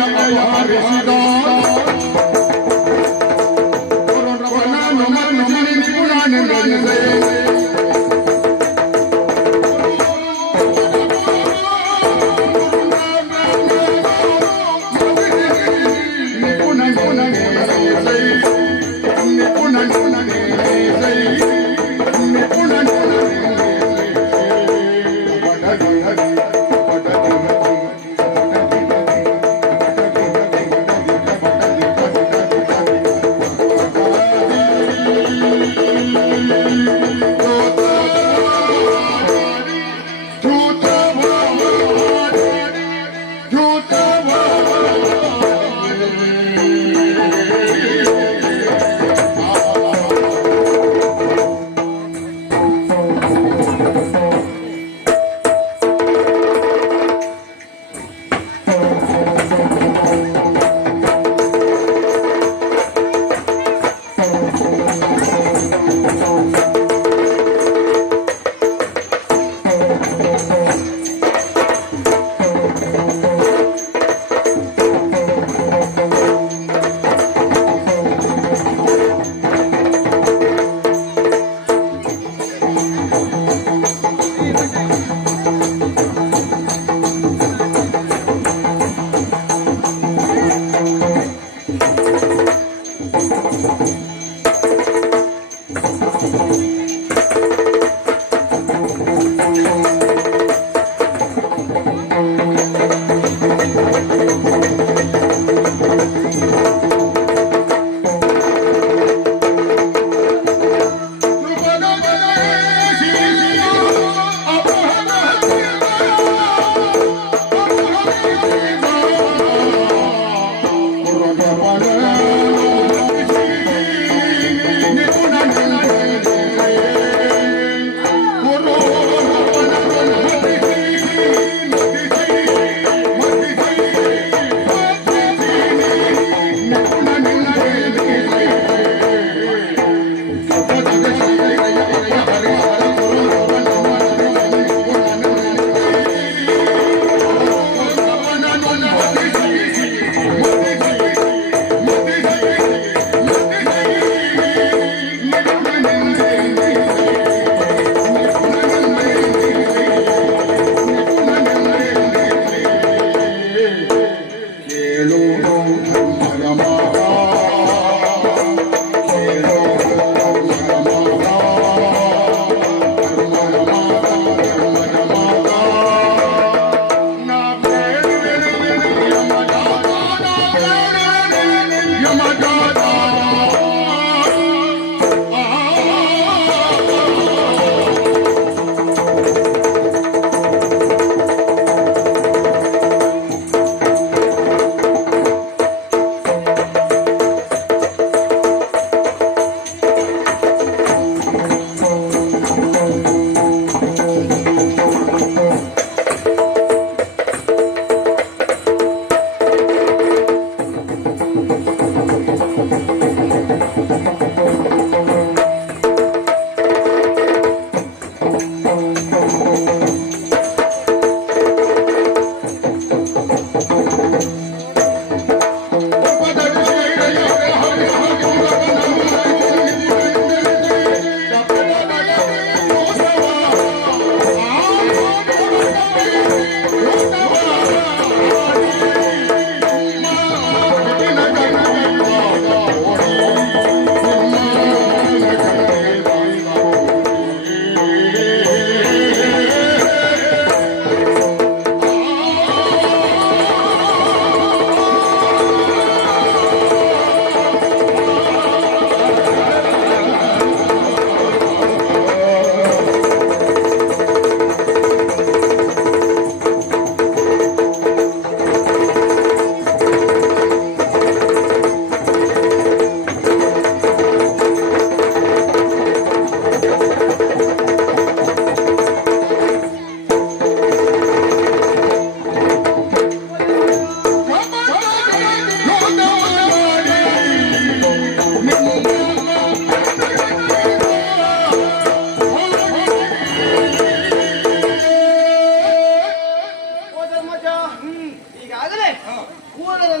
ಸೇನೆಯ ಅಪಹರಿಸಿದ ಕೌರವನ ಮನಸ್ಸಿನ ನಿಪುಣನೆಂದೆನಿಸೆ.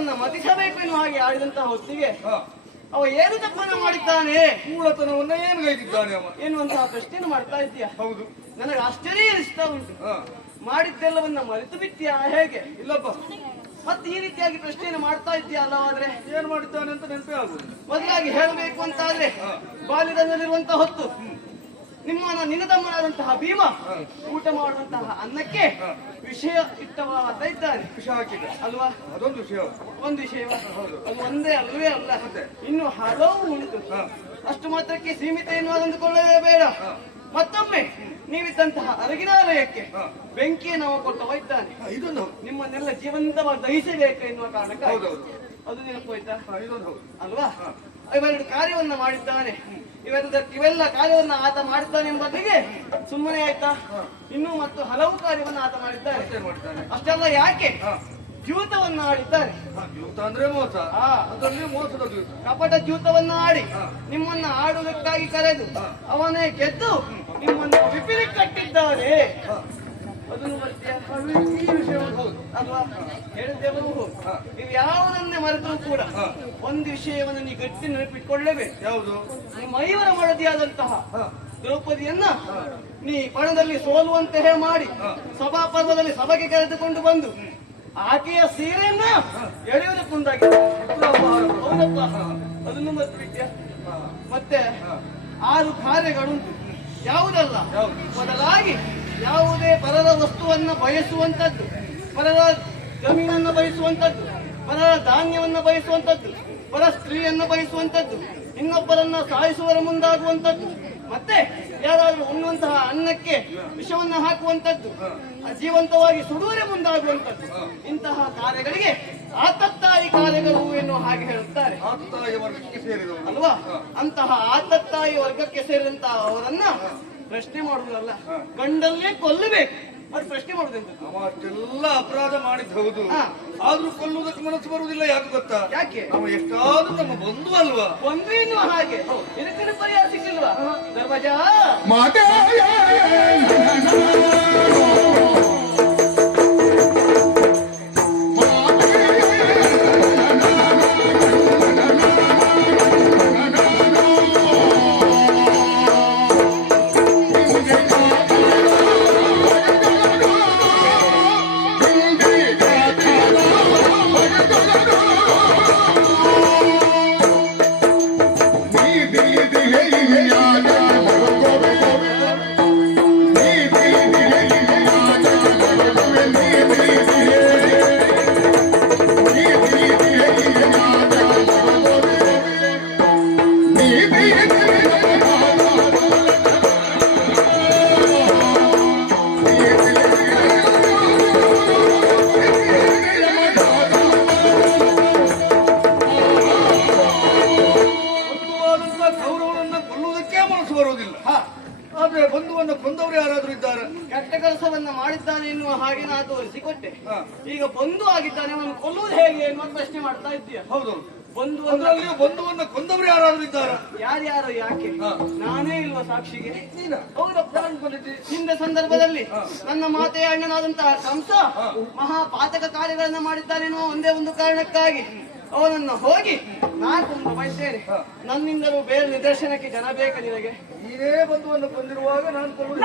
ಕೌರವರನ್ನ ಮತಿಸಬೇಕು ಎನ್ನುವ ಹಾಗೆ ಆಡಿದಂತಹ ಹೊತ್ತಿಗೆ ಅವ ಏನು ತಪ್ಪನ್ನು ಮಾಡಿದ್ದಾನೆ, ಮೂಢತನವನ್ನ ಏನು ಗೈದಿದ್ದಾನೆ ಅವ ಎನ್ನುವಂತಹ ಪ್ರಶ್ನೆಯನ್ನು ಮಾಡ್ತಾ ಇದ್ದೀಯ. ಹೌದು. ನನಗೆ ಆಶ್ಚರ್ಯ ಎನಿಸ್ತಾ ಉಂಟು. ಮಾಡಿದ್ದೆಲ್ಲವನ್ನ ಮರೆತು ಬಿಟ್ಟಿಯಾ ಹೇಗೆ? ಇಲ್ಲಪ್ಪ, ಮತ್ತೆ ಈ ರೀತಿಯಾಗಿ ಪ್ರಶ್ನೆಯನ್ನು ಮಾಡ್ತಾ ಇದ್ದೀಯ ಅಲ್ಲವಾದ್ರೆ ಏನ್ ಮಾಡಿದ್ದಾನೆ ಅಂತ ನೆನಪೇ ಆಗುದು. ಮೊದಲಾಗಿ ಹೇಳಬೇಕು ಅಂತಾದ್ರೆ ಬಾಲ್ಯದಲ್ಲಿರುವಂತಹ ಹೊತ್ತು ನಿನ್ನ ತಮ್ಮನಾದಂತಹ ಭೀಮ ಊಟ ಮಾಡುವಂತಹ ಅನ್ನಕ್ಕೆ ವಿಷಯ ಇಟ್ಟವಾದ ಇದ್ದಾನೆ. ವಿಷ ಹಾಕಿದ ಅಲ್ವಾ? ಅದೊಂದು ವಿಷಯ. ಒಂದು ವಿಷಯವ ಅದು ಒಂದೇ ಅಲ್ವೇ ಅಲ್ಲ, ಇನ್ನು ಹಲವು ಉಂಟು. ಅಷ್ಟು ಮಾತ್ರಕ್ಕೆ ಸೀಮಿತ ಎನ್ನುವುದು ಅಂದುಕೊಳ್ಳಲೇ ಬೇಡ. ಮತ್ತೊಮ್ಮೆ ನೀವಿದ್ದಂತಹ ಅರಗಿನಾಲಯಕ್ಕೆ ಬೆಂಕಿಯನ್ನು ಅವ ಕೊಟ್ಟವ ಇದ್ದಾನೆ. ಇದೊಂದು ನಿಮ್ಮನ್ನೆಲ್ಲ ಜೀವಂತವಾಗಿ ದಹಿಸಬೇಕು ಎನ್ನುವ ಕಾರಣಕ್ಕೆ ಅದು ನೆನಪೋಯ್ತಾ ಅಲ್ವಾ? ಇವೆರಡು ಕಾರ್ಯವನ್ನ ಮಾಡಿದ್ದಾನೆ. ಇವೆಲ್ಲ ಕಾರ್ಯವನ್ನ ಆತ ಮಾಡಿದ್ದಾನೆ ಎಂಬುದಿಗೆ ಸುಮ್ಮನೆ ಆಯ್ತಾ? ಇನ್ನೂ ಮತ್ತು ಹಲವು ಕಾರ್ಯವನ್ನ ಆತ ಮಾಡಿದ್ದಾನೆ. ಅಷ್ಟೆಲ್ಲ ಯಾಕೆ ದ್ಯೂತವನ್ನ ಆಡಿದ್ದಾರೆ. ದ್ಯೂತ ಅಂದ್ರೆ ಮೋಸ. ಅದರಲ್ಲಿ ಮೋಸದ ದ್ಯೂತ, ಕಪಟ ದ್ಯೂತವನ್ನ ಆಡಿ ನಿಮ್ಮನ್ನ ಆಡುವುದಕ್ಕಾಗಿ ಕರೆದು ಅವನೇ ಗೆದ್ದು ನಿಮ್ಮನ್ನು ವಿಪಿಲಿ ಕಟ್ಟಿದ್ದಾರೆ. ಅದನ್ನು ಈ ವಿಷಯ ಅಲ್ವಾ? ಹೇಳಿದ್ದೇವೆ. ನೀವು ಯಾವುದನ್ನೇ ಮರೆತರೂ ಕೂಡ ಒಂದು ವಿಷಯವನ್ನು ನೀವು ಗಟ್ಟಿ ನೆನಪಿಟ್ಕೊಳ್ಳೇಬೇಕು. ಯಾವುದು? ನಿಮ್ಮ ಐವರ ಮಡದಿಯಾದಂತಹ ದ್ರೌಪದಿಯನ್ನ ನೀ ಪಣದಲ್ಲಿ ಸೋಲುವಂತೆಯೇ ಮಾಡಿ ಸಭಾಪರ್ವದಲ್ಲಿ ಸಭೆಗೆ ಕರೆದುಕೊಂಡು ಬಂದು ಆಕೆಯ ಸೀರೆಯನ್ನ ಎಳೆಯುವುದಕ್ಕೆ ಮುಂದಾಗಿದೆ. ಹೌದಪ್ಪ, ಅದನ್ನು ಮರೆತುಬಿಟ್ಯ. ಮತ್ತೆ 6 ಕಾರ್ಯಗಳುಂಟು. ಯಾವುದಲ್ಲ? ಮೊದಲಾಗಿ ಯಾವುದೇ ಪರರ ವಸ್ತುವನ್ನ ಬಯಸುವಂತದ್ದು, ಪರರ ಜಮೀನನ್ನ ಬಯಸುವಂತದ್ದು, ಪರರ ಧಾನ್ಯವನ್ನ ಬಯಸುವಂತದ್ದು, ಪರ ಸ್ತ್ರೀಯನ್ನ ಬಯಸುವಂತದ್ದು, ಇನ್ನೊಬ್ಬರನ್ನ ಸಾಯಿಸುವರ ಮುಂದಾಗುವಂತದ್ದು, ಮತ್ತೆ ಯಾರಾದ್ರೂ ಉಣ್ಣುವಂತಹ ಅನ್ನಕ್ಕೆ ವಿಷವನ್ನ ಹಾಕುವಂತದ್ದು, ಜೀವಂತವಾಗಿ ಸುಡುವರೆ ಮುಂದಾಗುವಂತದ್ದು, ಇಂತಹ ಕಾರ್ಯಗಳಿಗೆ ಆತತ್ತಾಯಿ ಕಾರ್ಯಗಳು ಎನ್ನುವ ಹಾಗೆ ಹೇಳುತ್ತಾರೆ. ಆತತ್ತಾಯಿ ವರ್ಗಕ್ಕೆ ಸೇರಿದವರು ಅಲ್ವಾ? ಅಂತಹ ಆತತ್ತಾಯಿ ವರ್ಗಕ್ಕೆ ಸೇರಿದಂತಹ ಅವರನ್ನ ಪ್ರಶ್ನೆ ಮಾಡುವುದಲ್ಲ, ಗಂಡಲ್ಲೇ ಕೊಲ್ಲಬೇಕು. ಅದು ಪ್ರಶ್ನೆ ಮಾಡುವುದೆಂತ? ಅವ ಅಷ್ಟೆಲ್ಲ ಅಪರಾಧ ಮಾಡಿದ್ ಹೌದು, ಆದ್ರೂ ಕೊಲ್ಲುವುದಕ್ಕೆ ಮನಸ್ಸು ಬರುವುದಿಲ್ಲ. ಯಾಕೆ ಗೊತ್ತಾ? ಯಾಕೆ? ಅವ ಎಷ್ಟಾದ್ರೂ ನಮ್ಮ ಬಂಧು ಅಲ್ವಾ? ಬಂಧು ಎನ್ನುವ ಹಾಗೆ ಇದಕ್ಕೆ ಪರಿಹಾರ ಸಿಕ್ಕಿಲ್ವಾ? ಧರ್ಮಜ ಮಾತೆ ಮಾಡಿದ್ದಾನೆ ಎನ್ನುವ ಹಾಗೆ ನಾ ತೋರಿಸಿಕೊಟ್ಟೆ. ಈಗ ಬಂಧು ಆಗಿದ್ದಾನೆ, ಅವನು ಕೊಲ್ಲುವುದು ಹೇಗೆ ಎನ್ನುವ ಪ್ರಶ್ನೆ ಮಾಡ್ತಾ ಇದ್ದೀಯ. ಹೌದು, ಬಂಧುವನ್ನ ಕೊಂದವರು ಯಾರಾದ್ರೂ ಇದ್ದಾರ? ಯಾರ್ಯಾರು? ಯಾಕೆ ನಾನೇ ಇಲ್ವಾ ಸಾಕ್ಷಿಗೆ? ಹೌದಪ್ಪ, ಹಿಂದೆ ಸಂದರ್ಭದಲ್ಲಿ ನನ್ನ ಮಾತೆಯ ಅಣ್ಣನಾದಂತಹ ಕಂಸ ಮಹಾಪಾತಕ ಕಾರ್ಯಗಳನ್ನ ಮಾಡಿದ್ದಾನೇನೋ ಒಂದೇ ಒಂದು ಕಾರಣಕ್ಕಾಗಿ ಅವನನ್ನು ಹೋಗಿ ನಾಲ್ಕು ಬಯಸ್ತೇನೆ. ನನ್ನಿಂದಲೂ ಬೇರೆ ನಿದರ್ಶನಕ್ಕೆ ಜನ ಬೇಕ ನಿನಗೆ? ನೀನೇ ಬಂಧುವನ್ನು ಕೊಂದಿರುವಾಗ ನಾನು ಕೊಲ್ಲುವುದು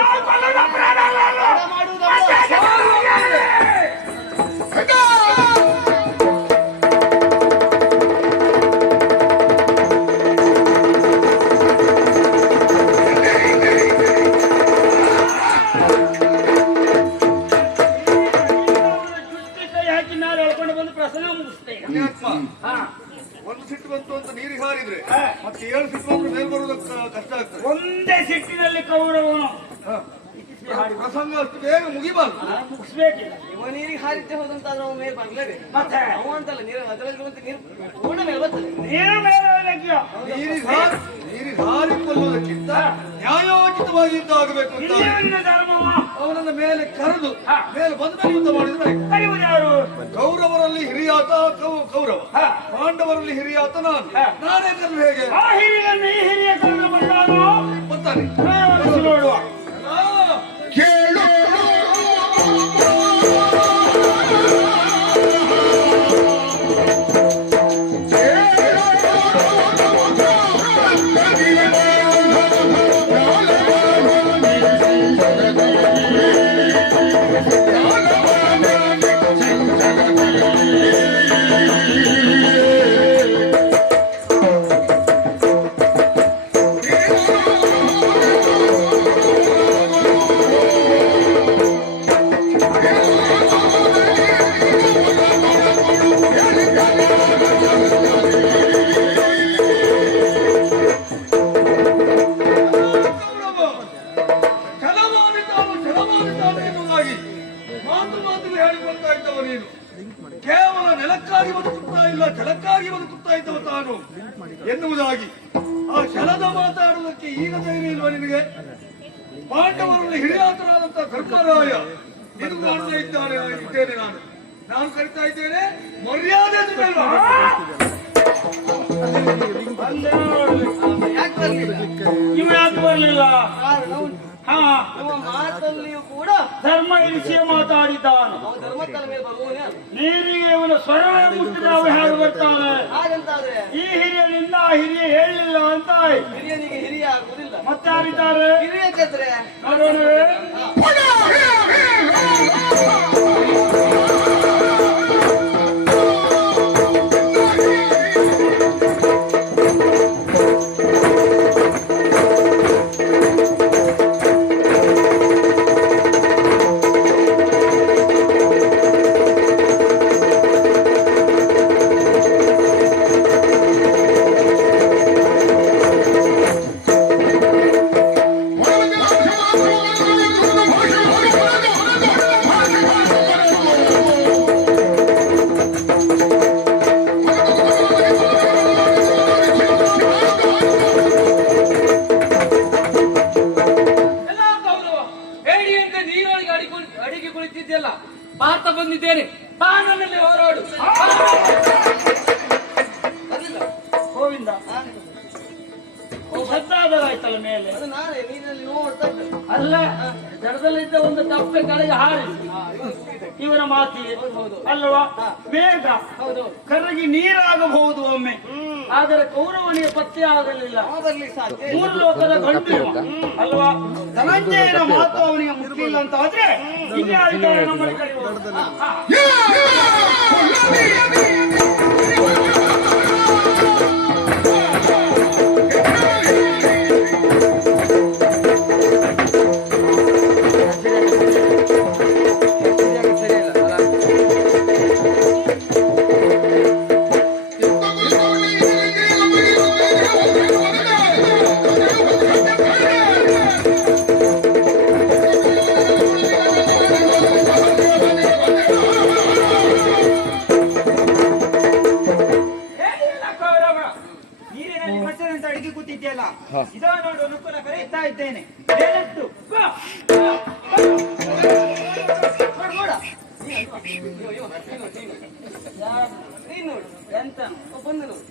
ಒಂದು ಸಿಟ್ಟು ಬಂತು ಅಂತ ನೀರಿಗೆ ಹಾರಿದ್ರೆ ಮತ್ತೆ 7 ಸಿಟ್ಟು ಬಂದ್ರೆ ಮೇಲೆ ಬರುವುದಕ್ಕೆ ಕಷ್ಟ ಆಗ್ತದೆ. ಒಂದೇ ಸಿಟ್ಟಿನಲ್ಲಿ ಕೌರವನು ಪ್ರಸಂಗ ಅಷ್ಟು ಬೇಗ ಮುಗಿಬಾರ್ದು, ಮುಗಿಸ್ಬೇಕಿಲ್ಲ. ಇವ ನೀರಿಗೆ ಹಾರಿದ್ದೆ ಹೋದಂತಾದ್ರೆ ಅವ ಮೇಲೆ ಬರ್ಲೇಬೇಕು. ಮತ್ತೆ ಅವ ಅಂತಲ್ಲ, ನೀರು ಅದರಲ್ಲಿರುವಂತ ನೀರು ಪೂರ್ಣ ಮೇಲೆ ಬರ್ತದೆ. ನೀರಿಗೆ ಹಾರಿ ಕೊಲ್ಲುವುದಕ್ಕಿಂತ ನ್ಯಾಯೋಚಿತವಾಗಿ ಯುದ್ಧ ಆಗಬೇಕು ಅಂತ ಧರ್ಮವ ಅವನನ್ನ ಮೇಲೆ ಕರೆದು ಮೇಲೆ ಬಂದ ಮೇಲೆ ಯುದ್ಧ ಮಾಡಿದ್ರೆ ಯಾರು? ಕೌರವರಲ್ಲಿ ಹಿರಿಯಾತ ಕೌರವ, ಪಾಂಡವರಲ್ಲಿ ಹಿರಿಯಾತ ನಾನೇ ಕರೆದು ಹೇಗೆ? ಆ ಹಿರಿಯನ್ನು ಈ ಹಿರಿಯ ಕರೆದು ಬಂದಾನು ಗೊತ್ತಾನೆ ನೋಡುವ. ಕೇಳು ಬದುಕುತ್ತಾ ಇಲ್ಲ, ಛಲಕ್ಕಾಗಿ ಬದುಕುತ್ತಾ ಇದ್ದವ ತಾನು ಎನ್ನುವುದಾಗಿ ಆ ಛಲದ ಮಾತಾಡುವುದಕ್ಕೆ ಈಗ ಧೈರ್ಯ ಇಲ್ವ ನಿನಗೆ? ಪಾಂಡವರಲ್ಲಿ ಹಿರಿಯಾತನಾದಂತಹ ಧರ್ಮರಾಯ ನಿನಗೆ ಮಾಡ್ತಾ ಇದ್ದೇನೆ ನಾನು ಕರಿತಾ ಇದ್ದೇನೆ, ಮರ್ಯಾದೆ ನಿಲ್ಲಲ್ವಾ? ಯಾಕೆ ಬರ್ಲಿಲ್ಲ? ಇವ ಯಾಕೆ ಬರ್ಲಿಲ್ಲ? ಕಾರಣ ಉಂಟು. ಹಾ, ನಮ್ಮ ಮಾತಲ್ಲಿಯೂ ಕೂಡ ಧರ್ಮ ಇಳಿಸಿಯೇ ಮಾತಾಡಿದ್ದಾನು. ನಾವು ಧರ್ಮಸ್ಥಳ ಮೇಲೆ ಬರುವವನೇ ಅಲ್ಲ. ನೀರಿಗೆ ಇವನು ಸ್ವರವೇ ಮುಟ್ಟಿದ್ರೆ ಅವ ಹೇಗೆ ಬರ್ತಾನೆ? ಹಾಗಂತಾದ್ರೆ ಈ ಹಿರಿಯನಿಂದ ಆ ಹಿರಿಯ ಹೇಳಿಲ್ಲ ಅಂತ ಆಯ್ತು. ಹಿರಿಯನಿಗೆ ಹಿರಿಯ ಆಗುವುದಿಲ್ಲ. ಮತ್ತೆ ಯಾರಿದ್ದಾರೆ ಹಿರಿಯ ಕದ್ರೆ ನೋಡೋಣ. ಅಡಿಗೆ ಕುಳಿತಿದ್ದೆಲ್ಲ ಭಾರತ ಬಂದಿದ್ದೇನೆ, ಬಾನಲ್ಲಿ ಹೋರಾಡು. ಗೋವಿಂದ ಸದ್ದಾದಾಯ್ತಲ್ಲ ಮೇಲೆ. ಅದು ನಾನೇ ನೀರಿನಲ್ಲಿ ನೋಡ್ತಾ ಇದ್ದೆ. ಅಲ್ಲ, ದಡದಲ್ಲಿದ್ದ ಒಂದು ತಪ್ಪೆ ಕಡೆಗೆ ಹಾರಿ ಇವನ ಮಾತಿಗೆ ಅಲ್ವಾ? ಬೇಗ ಕರಗಿ ನೀರಾಗಬಹುದು ಒಮ್ಮೆ, ಆದರೆ ಕೌರವನಿಗೆ ಪತ್ತೆ ಆಗಲಿಲ್ಲ. ಬರ್ಲಿಕ್ಕೆ ಸಾಧ್ಯ ಇಲ್ಲ. ಮೂರು ಲೋಕದ ಗಂಟು ಅಲ್ವಾ? ಧನಂಜಯನ ಮಾತು ಅವನಿಗೆ ಮುಟ್ಟಿಲ್ಲ ಅಂತ ಆದ್ರೆ ಇಲ್ಲಿ ಆಯ್ತಾರೆ ನಮ್ಮಲ್ಲಿ ಕರೆಯುವುದು. ಅಡಿಗೆ ಕೂತಿದ್ಯಲ್ಲ, ಇದೋ ನೋಡು ನುಕ್ಕನ ಕರೆಯುತ್ತಾ ಇದ್ದೇನೆ. ಮೇಲೆತ್ತು. ಬಾ. ನೋಡ ನೀನ್ ನೋಡು ಎಂತ ಬಂದು ನೋಡು.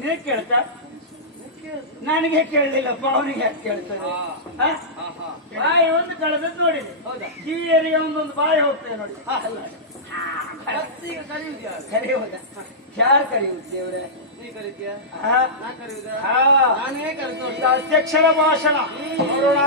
ನೀ ಕೇಳ್ತಾ? ನನಗೆ ಕೇಳಲಿಲ್ಲಪ್ಪ, ಅವನಿಗೆ ಯಾಕೆ ಕೇಳ್ತದೆ? ಬಾಯಿ ಒಂದು ಕಳೆದದ್ದು ನೋಡಿದೆ. ಹೌದಾ? ಕಿವಿಯರಿಗೆ ಒಂದೊಂದು ಬಾಯಿ ಹೋಗ್ತದೆ ನೋಡಿ. ಈಗ ಕರೆಯುವುದ್ಯಾ? ಕರೆಯುವುದ? ಯಾರು ಕರೆಯುವುದು ದೇವ್ರೆ? ನೀ ಕರೀತೀಯ? ಆ? ನಾ ಕರೆಯುವುದಾ? ಆ. ನಾನೇ ಕರೆದು ಈಗ ಅಧ್ಯಕ್ಷರ ಭಾಷಣ ನೋಡೋಣ.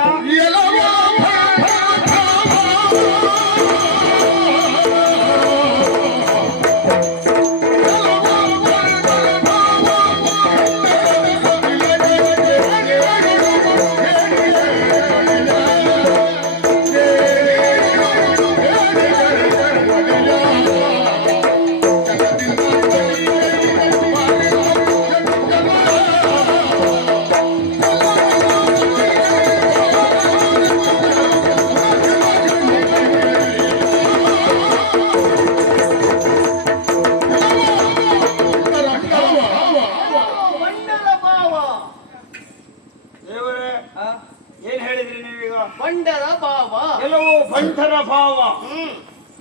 ಏನ್ ಹೇಳಿದ್ರಿ ನೀವೀಗ? ಬಂಡರ ಭಾವ. ಕೆಲವು ಬಂಟರ ಭಾವ.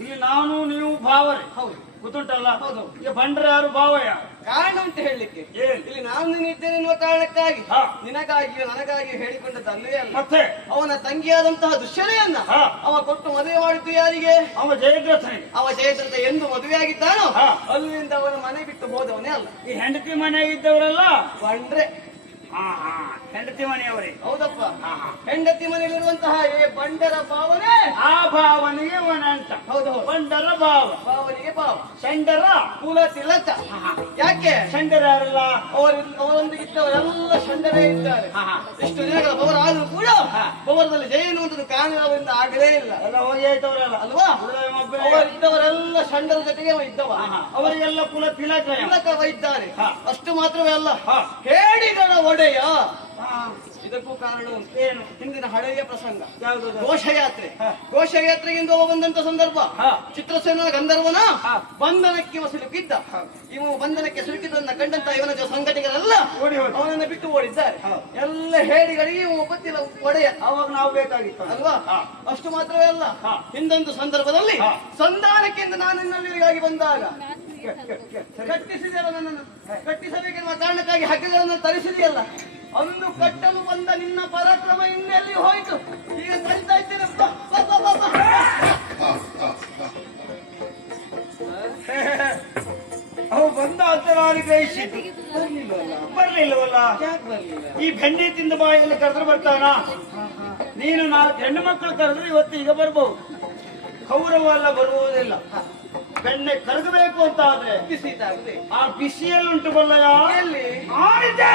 ಇಲ್ಲಿ ನಾನು ನೀವು ಭಾವರೇ. ಹೌದು. ಗೊತ್ತುಂಟಲ್ಲ? ಈಗ ಬಂಟರ ಯಾರು, ಭಾವ ಯಾರು? ಕಾರಣ ಉಂಟು ಹೇಳಲಿಕ್ಕೆ. ಏನ್? ಇಲ್ಲಿ ನಾನು ನೀನಿದ್ದೇನೆ ಎನ್ನುವ ಕಾರಣಕ್ಕಾಗಿ ಹಾ. ನಿನಗಾಗಿಯೋ ನನಗಾಗಿಯೋ ಹೇಳಿಕೊಂಡದ್ದು ಅಲ್ಲೇ ಅಲ್ಲ. ಮತ್ತೆ ಅವನ ತಂಗಿಯಾದಂತಹ ದುಶ್ಯಲೆಯನ್ನ ಹಾ. ಅವ ಕೊಟ್ಟು ಮದುವೆ ಮಾಡಿದ್ದು ಯಾರಿಗೆ? ಅವ ಜಯದ್ರಥನಿಗೆ. ಅವ ಜಯದ್ರಥ ಎಂದು ಮದುವೆ ಆಗಿದ್ದಾನೋ ಹಾ. ಅಲ್ಲಿಂದ ಅವನ ಮನೆ ಬಿಟ್ಟು ಹೋದವನೇ ಅಲ್ಲ. ಈ ಹೆಂಡತಿ ಮನೆಯಾಗಿದ್ದವರಲ್ಲ ಬಂಡ್ರೆ. ಹೆಂಡತಿ ಮನೆಯವರೇ. ಹೌದಪ್ಪ. ಹೆಂಡತಿ ಮನೆಯಲ್ಲಿರುವಂತಹ ಈ ಬಂಡರ ಭಾವನೆ ಆ ಭಾವನಿಗೆ ಅವನ ಅಂತ. ಹೌದು. ಬಂಡರ ಭಾವ. ಭಾವನಿಗೆ ಭಾವ. ಶಂಡರ ಕುಲ ತಿಲಕ. ಯಾಕೆ? ಶಂಡರ ಯಾರಲ್ಲ? ಅವರೊಂದಿಗಿದ್ದವರೆಲ್ಲ ಶಂಡರೇ ಇದ್ದಾರೆ. ಇಷ್ಟು ದಿನಗಳ ಬವರ ಆದರೂ ಕೂಡ ಬವರದಲ್ಲಿ ಜಯ ಎನ್ನುವಂಥದ್ದು ಕಾಣುವುದರಿಂದ ಆಗಲೇ ಇಲ್ಲ. ಎಲ್ಲ ಹೋಗಿ ಆಯ್ತವರಲ್ಲ ಅಲ್ವಾ? ಅವರಿದ್ದವರೆಲ್ಲ ಶಂಡರ ಜೊತೆಗೆ ಅವ ಇದ್ದವ. ಅವರಿಗೆಲ್ಲ ಕುಲ ತಿಲಕ. ತಿಲಕವ ಇದ್ದಾನೆ. ಹಾ. ಅಷ್ಟು ಮಾತ್ರವೇ ಅಲ್ಲ, ಹಾ. ಹೇಡಿಗಳ ಒಡೆಯ ಇದಕ್ಕೂ ಕಾರಣ ಉಂಟು. ಏನು? ಹಿಂದಿನ ಹಳೆಯ ಪ್ರಸಂಗ ಯಾವುದು? ಘೋಷಯಾತ್ರೆ. ಹಾ. ಘೋಷಯಾತ್ರೆಗಿಂದ ಒಬ್ಬ ಬಂದಂತ ಸಂದರ್ಭ. ಹಾ. ಚಿತ್ರಸೇನ ಗಂಧರ್ವನ ಹಾ. ಬಂಧನಕ್ಕೆ ಸಿಲುಕಿದ್ದ. ಇವ ಬಂಧನಕ್ಕೆ ಸಿಲುಕಿದ್ದನ್ನ ಕಂಡಂತ ಇವನ ಸಂಘಟಕರೆಲ್ಲ ಓಡಿ ಹೋದ್ರು. ಅವನನ್ನ ಬಿಟ್ಟು ಓಡಿದ್ದಾರೆ. ಹಾ. ಎಲ್ಲ ಹೇಡಿಗಳಿಗೆ ಇವ ಒಬ್ಬತ್ತಿನ ಒಡೆಯ ಅವಾಗ ನಾವು ಬೇಕಾಗಿತ್ತು ಅಲ್ವಾ? ಹಾ. ಅಷ್ಟು ಮಾತ್ರವೇ ಅಲ್ಲ, ಹಾ. ಹಿಂದೊಂದು ಸಂದರ್ಭದಲ್ಲಿ ಹಾ. ಸಂಧಾನಕ್ಕೆಂದು ನಾನು ನಿನ್ನಲ್ಲಿಗಾಗಿ ಬಂದಾಗ ಕಟ್ಟಿಸಿದೆಯಲ್ಲ ನನ್ನನ್ನು. ಕಟ್ಟಿಸಬೇಕೆನ್ನುವ ಕಾರಣಕ್ಕಾಗಿ ಹಗ್ಗಗಳನ್ನು ತರಿಸಿದೆಯಲ್ಲ, ಅಂದು ಕಟ್ಟಲು ಬಂದ ನಿನ್ನ ಪರಾಕ್ರಮ ಇನ್ನೆಲ್ಲಿ ಹೋಯ್ತು? ಈಗ ಕಳಿತಾ ಇದ್ದೇನೆ. ಬಾ, ಬಾ, ಬಾ, ಬಾ, ಬಾ. ಅವು ಬಂದ ಅಂತ ನಾನು ಗ್ರಹಿಸಿದ್ದು. ಬರ್ಲಿಲ್ವಲ್ಲ. ಯಾಕೆ ಬರ್ಲಿಲ್ಲ? ಈ ಬೆಣ್ಣೆ ತಿಂದ ಬಾಯಲ್ಲಿ ಕರೆದ್ರೆ ಬರ್ತಾನ. ನೀನು 4 ಹೆಣ್ಣು ಮಕ್ಕಳು ಕರೆದ್ರೆ ಇವತ್ತು ಈಗ ಬರ್ಬಹುದು. ಕೌರವ ಎಲ್ಲ ಬರುವುದಿಲ್ಲ. ಬೆಣ್ಣೆ ಕರಗಬೇಕು ಅಂತ ಆದ್ರೆ ಬಿಸಿತಾಗದೆ ಆ ಬಿಸಿಯಲ್ಲುಂಟು ಬಲ್ಲಯ. ಎಲ್ಲಿ? ಆಡಿದೆ.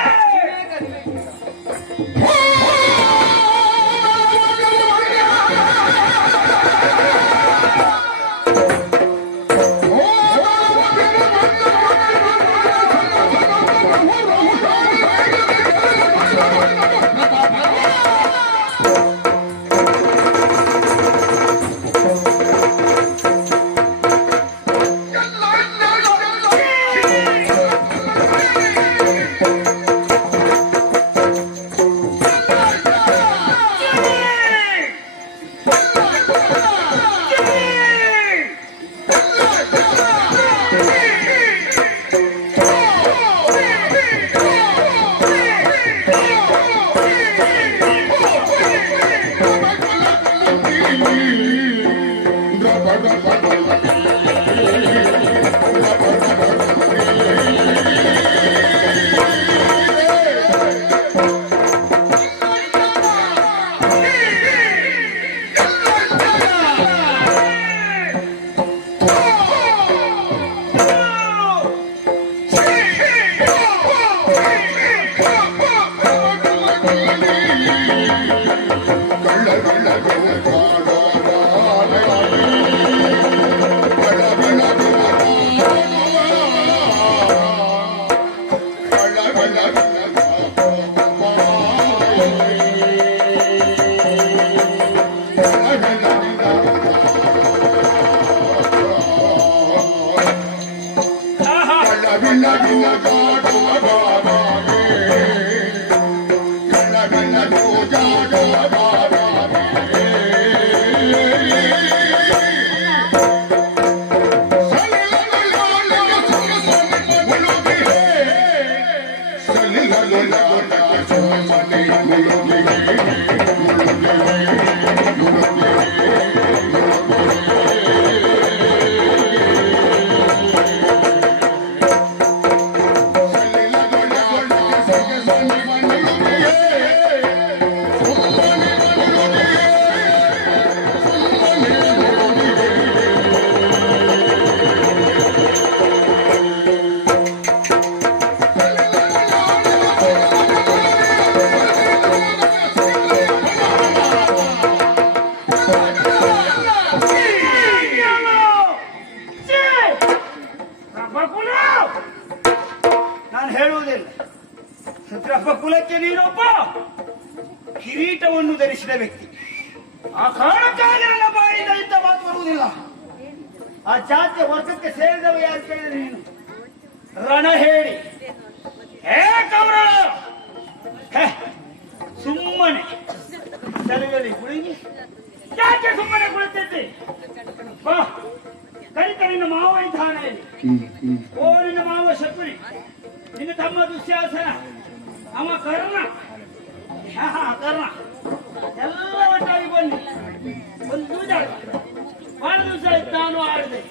ನಾನು ಹೇಳುವುದಿಲ್ಲ. ಕ್ಷತ್ರಪ್ಪ ಕುಲಕ್ಕೆ ನೀನೊಬ್ಬ ಕಿರೀಟವನ್ನು ಧರಿಸಿದ ವ್ಯಕ್ತಿ. ಆ ಕಾರಣಕ್ಕಾಗಿ ನನ್ನ ಬಾಯಿಂದ ಇಂಥ ಮಾತು ಬರುವುದಿಲ್ಲ. ಆ ಜಾತಿಯ ವರ್ಗಕ್ಕೆ ಸೇರಿದವ ಯಾರು ಕೇಳಿದ್ರೆ ನೀನು ರಣ ಹೇಳಿ ಹೇ ಕೌರವ, ಸುಮ್ಮನೆ ಸರಿಗಲಿ ಕುಳಿಗಿ ಯಾಕೆ ಸುಮ್ಮನೆ ಕುಳಿತಿದ್ದಿ? ಬಾ, ಕರಿತ ನಿನ್ನ ಮಾವ ಇದ್ದಾನೆ. ಓ ನಿನ್ನ ಮಾವ ಶಕುನಿ, ನಿನ್ನ ತಮ್ಮ ದುಶ್ಯಾಸನ, ಅವ ಕರ್ಣ. ಕರ್ಣ ಎಲ್ಲ ಒಟ್ಟಾಗಿ ಬನ್ನಿ. ಒಂದು ಜೂಜಾಟ ಬಹಳ ದಿವಸ ಆಯ್ತು ನಾನು ಆಡಿದೆ.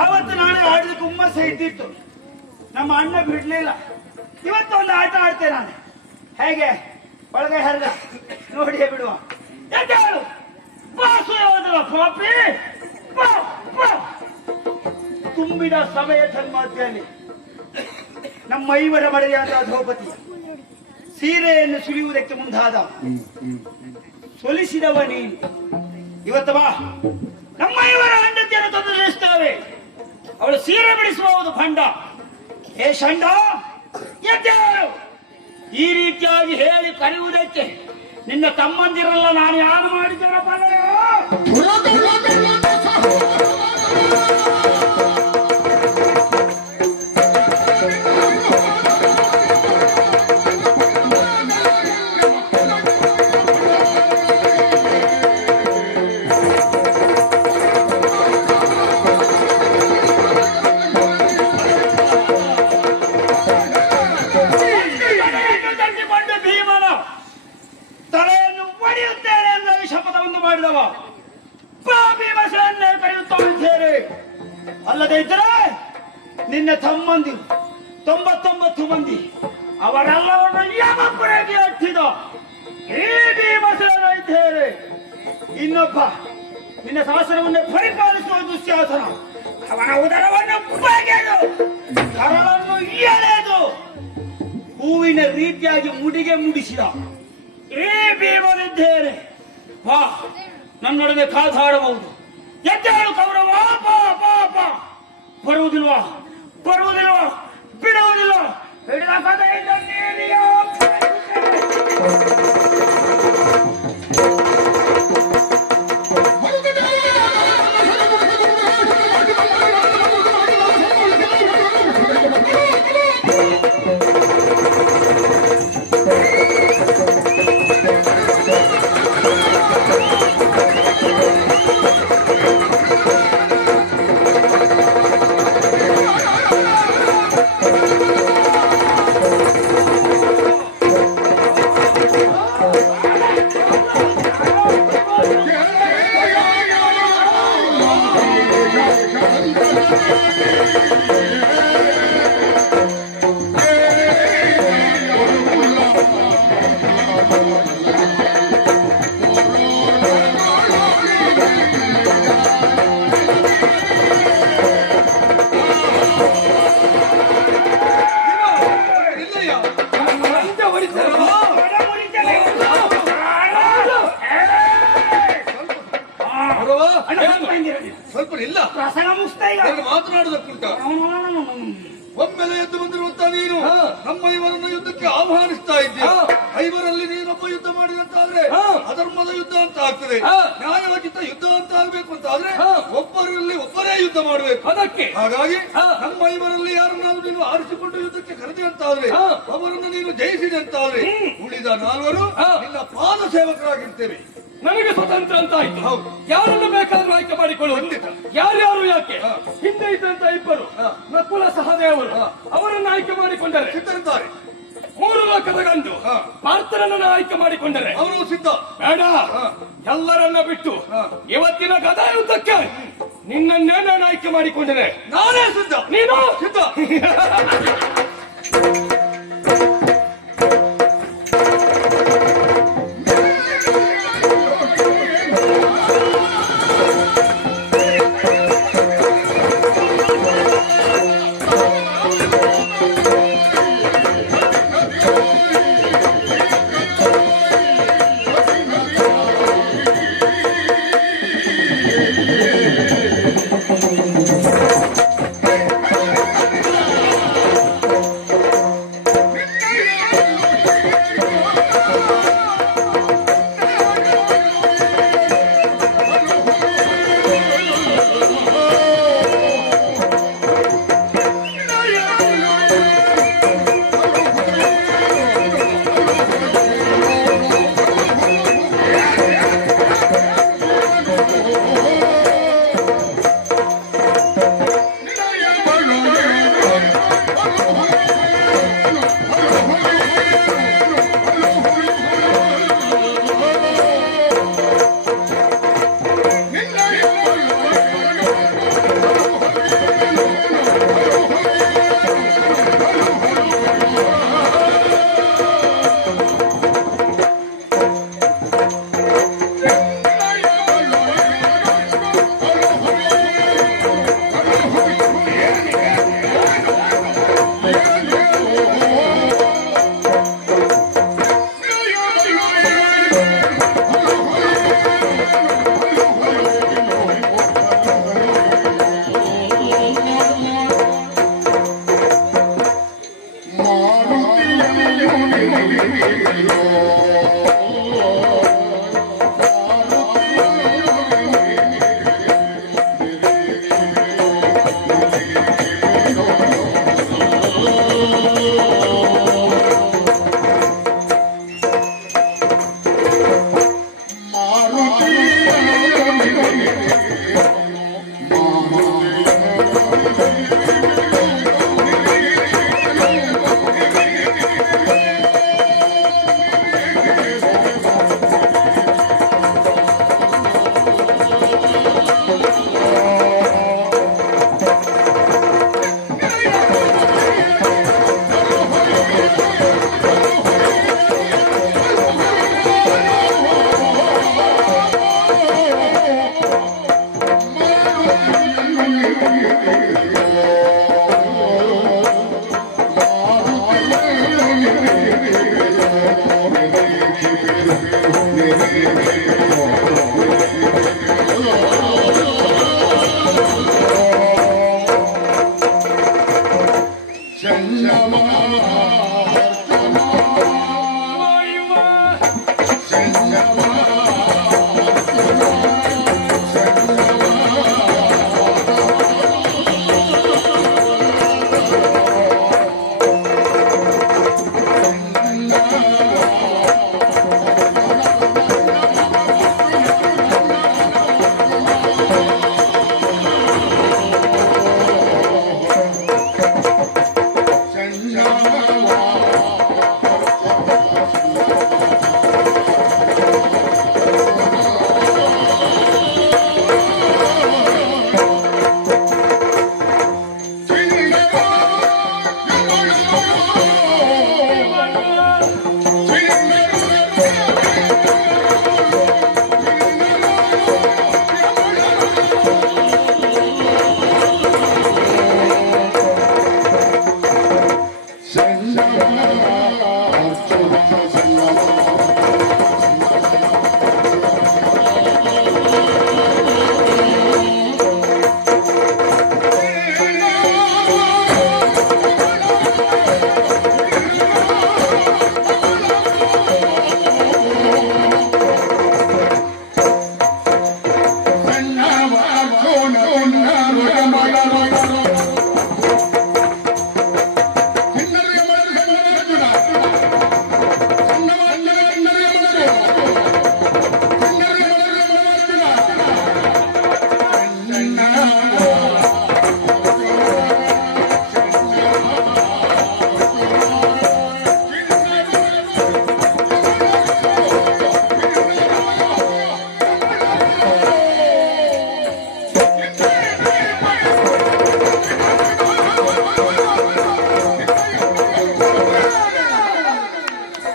ಆವತ್ತು ನಾಳೆ ಆಡಿದಕ್ಕೆ ಹುಮ್ಮಸ್ಸೆ ಇದ್ದಿತ್ತು. ನಮ್ಮ ಅಣ್ಣ ಬಿಡ್ಲಿಲ್ಲ. ಇವತ್ತು ಒಂದು ಆಟ ಆಡ್ತೇನೆ ನಾನು. ಹೇಗೆ ಒಳಗೆ ಹರಿದ ನೋಡಿಯೇ ಬಿಡುವ. ಯಾಕೆ ಹೇಳು? ಬಾಸು ಯಾವುದಲ್ಲ ಪಾಪಿ. ತುಂಬಿದ ಸಭೆಯ ಸನ್ಮಾಧ್ಯದಲ್ಲಿ ನಮ್ಮ ಐವರ ಮಡೆಯಾದ ದ್ರೌಪದಿ ಸೀರೆಯನ್ನು ಸುಲಿಯುವುದಕ್ಕೆ ಮುಂದಾದ ಸೊಲಿಸಿದವ ನೀನು. ಇವತ್ತು ಬಾ, ನಮ್ಮ ಐವರ ಹೆಂಡತಿಯನ್ನು ತೊಂದರೆಸ್ತೇವೆ. ಅವಳು ಸೀರೆ ಬಿಡಿಸುವುದು ಭಂಡ. ಹೇ ಷಂಡ, ಎದ್ದೇಳು. ಈ ರೀತಿಯಾಗಿ ಹೇಳಿ ಕರೆಯುವುದಕ್ಕೆ ನಿನ್ನ ತಮ್ಮಂದಿರಲ್ಲ ನಾನು ಯಾರು ಮಾಡಿದ್ದೇನಪ್ಪ ಅಲ್ಲದೆ ಇದ್ದರೆ ನಿನ್ನ ತಮ್ಮಂದಿರು 99 ಮಂದಿ ಅವರೆಲ್ಲವನ್ನು ಯಮಪುರಕ್ಕೆ ಹಟ್ಟಿದ ಈ ಭೀಮಸೇನ ಇದ್ದೇನೆ. ಇನ್ನೊಬ್ಬ ನಿನ್ನ ಶಾಸನವನ್ನೇ ಪರಿಪಾಲಿಸುವ ದುಶ್ಯಾಸನ ಅವನ ಉದರವನ್ನು ಬಗೆದು ಕರಳನ್ನು ಎಳೆದು ಹೂವಿನ ರೀತಿಯಾಗಿ ಮುಡಿಗೆ ಮುಡಿಸಿದ ಈ ಭೀಮನಿದ್ದೇನೆ. ವಾ ನನ್ನೊಡನೆ ಕಾದಾಡಬಹುದು. ಎದ್ದೇಳು ಕೌರವ, ಬರುವುದಿಲ್ವಾ ಬರುವುದಿಲ್ವಾ ಬಿಡುವುದಿಲ್ಲ. ಹಿಡಿದ ಕಥೆಯಿಂದ ನೀರಿಯೋ ಸ್ವಲ್ಪ ಇಲ್ಲ ಮಾತನಾಡುವುದಕ್ಕುಂಟ. ಒಮ್ಮೆಲೆ ಎದ್ದು ಬಂದಿರುವಂತ ನೀನು ನಮ್ಮ ಇವರನ್ನು ಯುದ್ಧಕ್ಕೆ ಆಹ್ವಾನಿಸ್ತಾ ಇದ್ದೀಯ. ಐವರಲ್ಲಿ ನೀನೊಬ್ಬ ಯುದ್ಧ ಮಾಡಿದಂತಾದ್ರೆ ಅಧರ್ಮದ ಯುದ್ಧ ಅಂತ ಆಗ್ತದೆ. ನ್ಯಾಯವಾಗಿದ್ದ ಯುದ್ಧ ಅಂತ ಆಗ್ಬೇಕು ಅಂತ ಆದ್ರೆ ಒಬ್ಬರಲ್ಲಿ ಒಬ್ಬರೇ ಯುದ್ಧ ಮಾಡಬೇಕು. ಅದಕ್ಕೆ ಹಾಗಾಗಿ ನಮ್ಮ ಐವರಲ್ಲಿ ಯಾರನ್ನಾದ್ರೂ ನೀನು ಆರಿಸಿಕೊಂಡು ಯುದ್ಧಕ್ಕೆ ಕರೆದೆ ಅಂತಾದ್ರೆ ಅವರನ್ನು ನೀನು ಜಯಿಸಿದೆ ಅಂತಾದ್ರೆ ಉಳಿದ 4 ನಿನ್ನ ಪಾದ ಸೇವಕರಾಗಿರ್ತೇವೆ. ನನಗೆ ಸ್ವತಂತ್ರ ಅಂತ ಆಯ್ತು. ಯಾರನ್ನು ಬೇಕಾದ್ರೂ ಆಯ್ಕೆ ಮಾಡಿಕೊಳ್ಳುವಂತೆ. ಯಾರ್ಯಾರು ಯಾಕೆ ಹಿಂದೆ ಇದ್ದಂತ ಇಬ್ಬರು ನಕುಲ ಸಹದೇವರು ಅವರನ್ನು ಆಯ್ಕೆ ಮಾಡಿಕೊಂಡರೆ ಸಿದ್ಧರಿದ್ದಾರೆ. 3 ಲೋಕದ ಗಂಡು ಪಾರ್ಥರನ್ನು ಆಯ್ಕೆ ಮಾಡಿಕೊಂಡರೆ ಅವರು ಸಿದ್ಧ. ಬೇಡ, ಎಲ್ಲರನ್ನ ಬಿಟ್ಟು ಇವತ್ತಿನ ಗದಾ ಯುದ್ಧಕ್ಕೆ ನಿನ್ನನ್ನೇ ನಾನು ಆಯ್ಕೆ ಮಾಡಿಕೊಂಡರೆ ನಾನೇ ಸಿದ್ಧ. ನೀನು ಸಿದ್ಧ.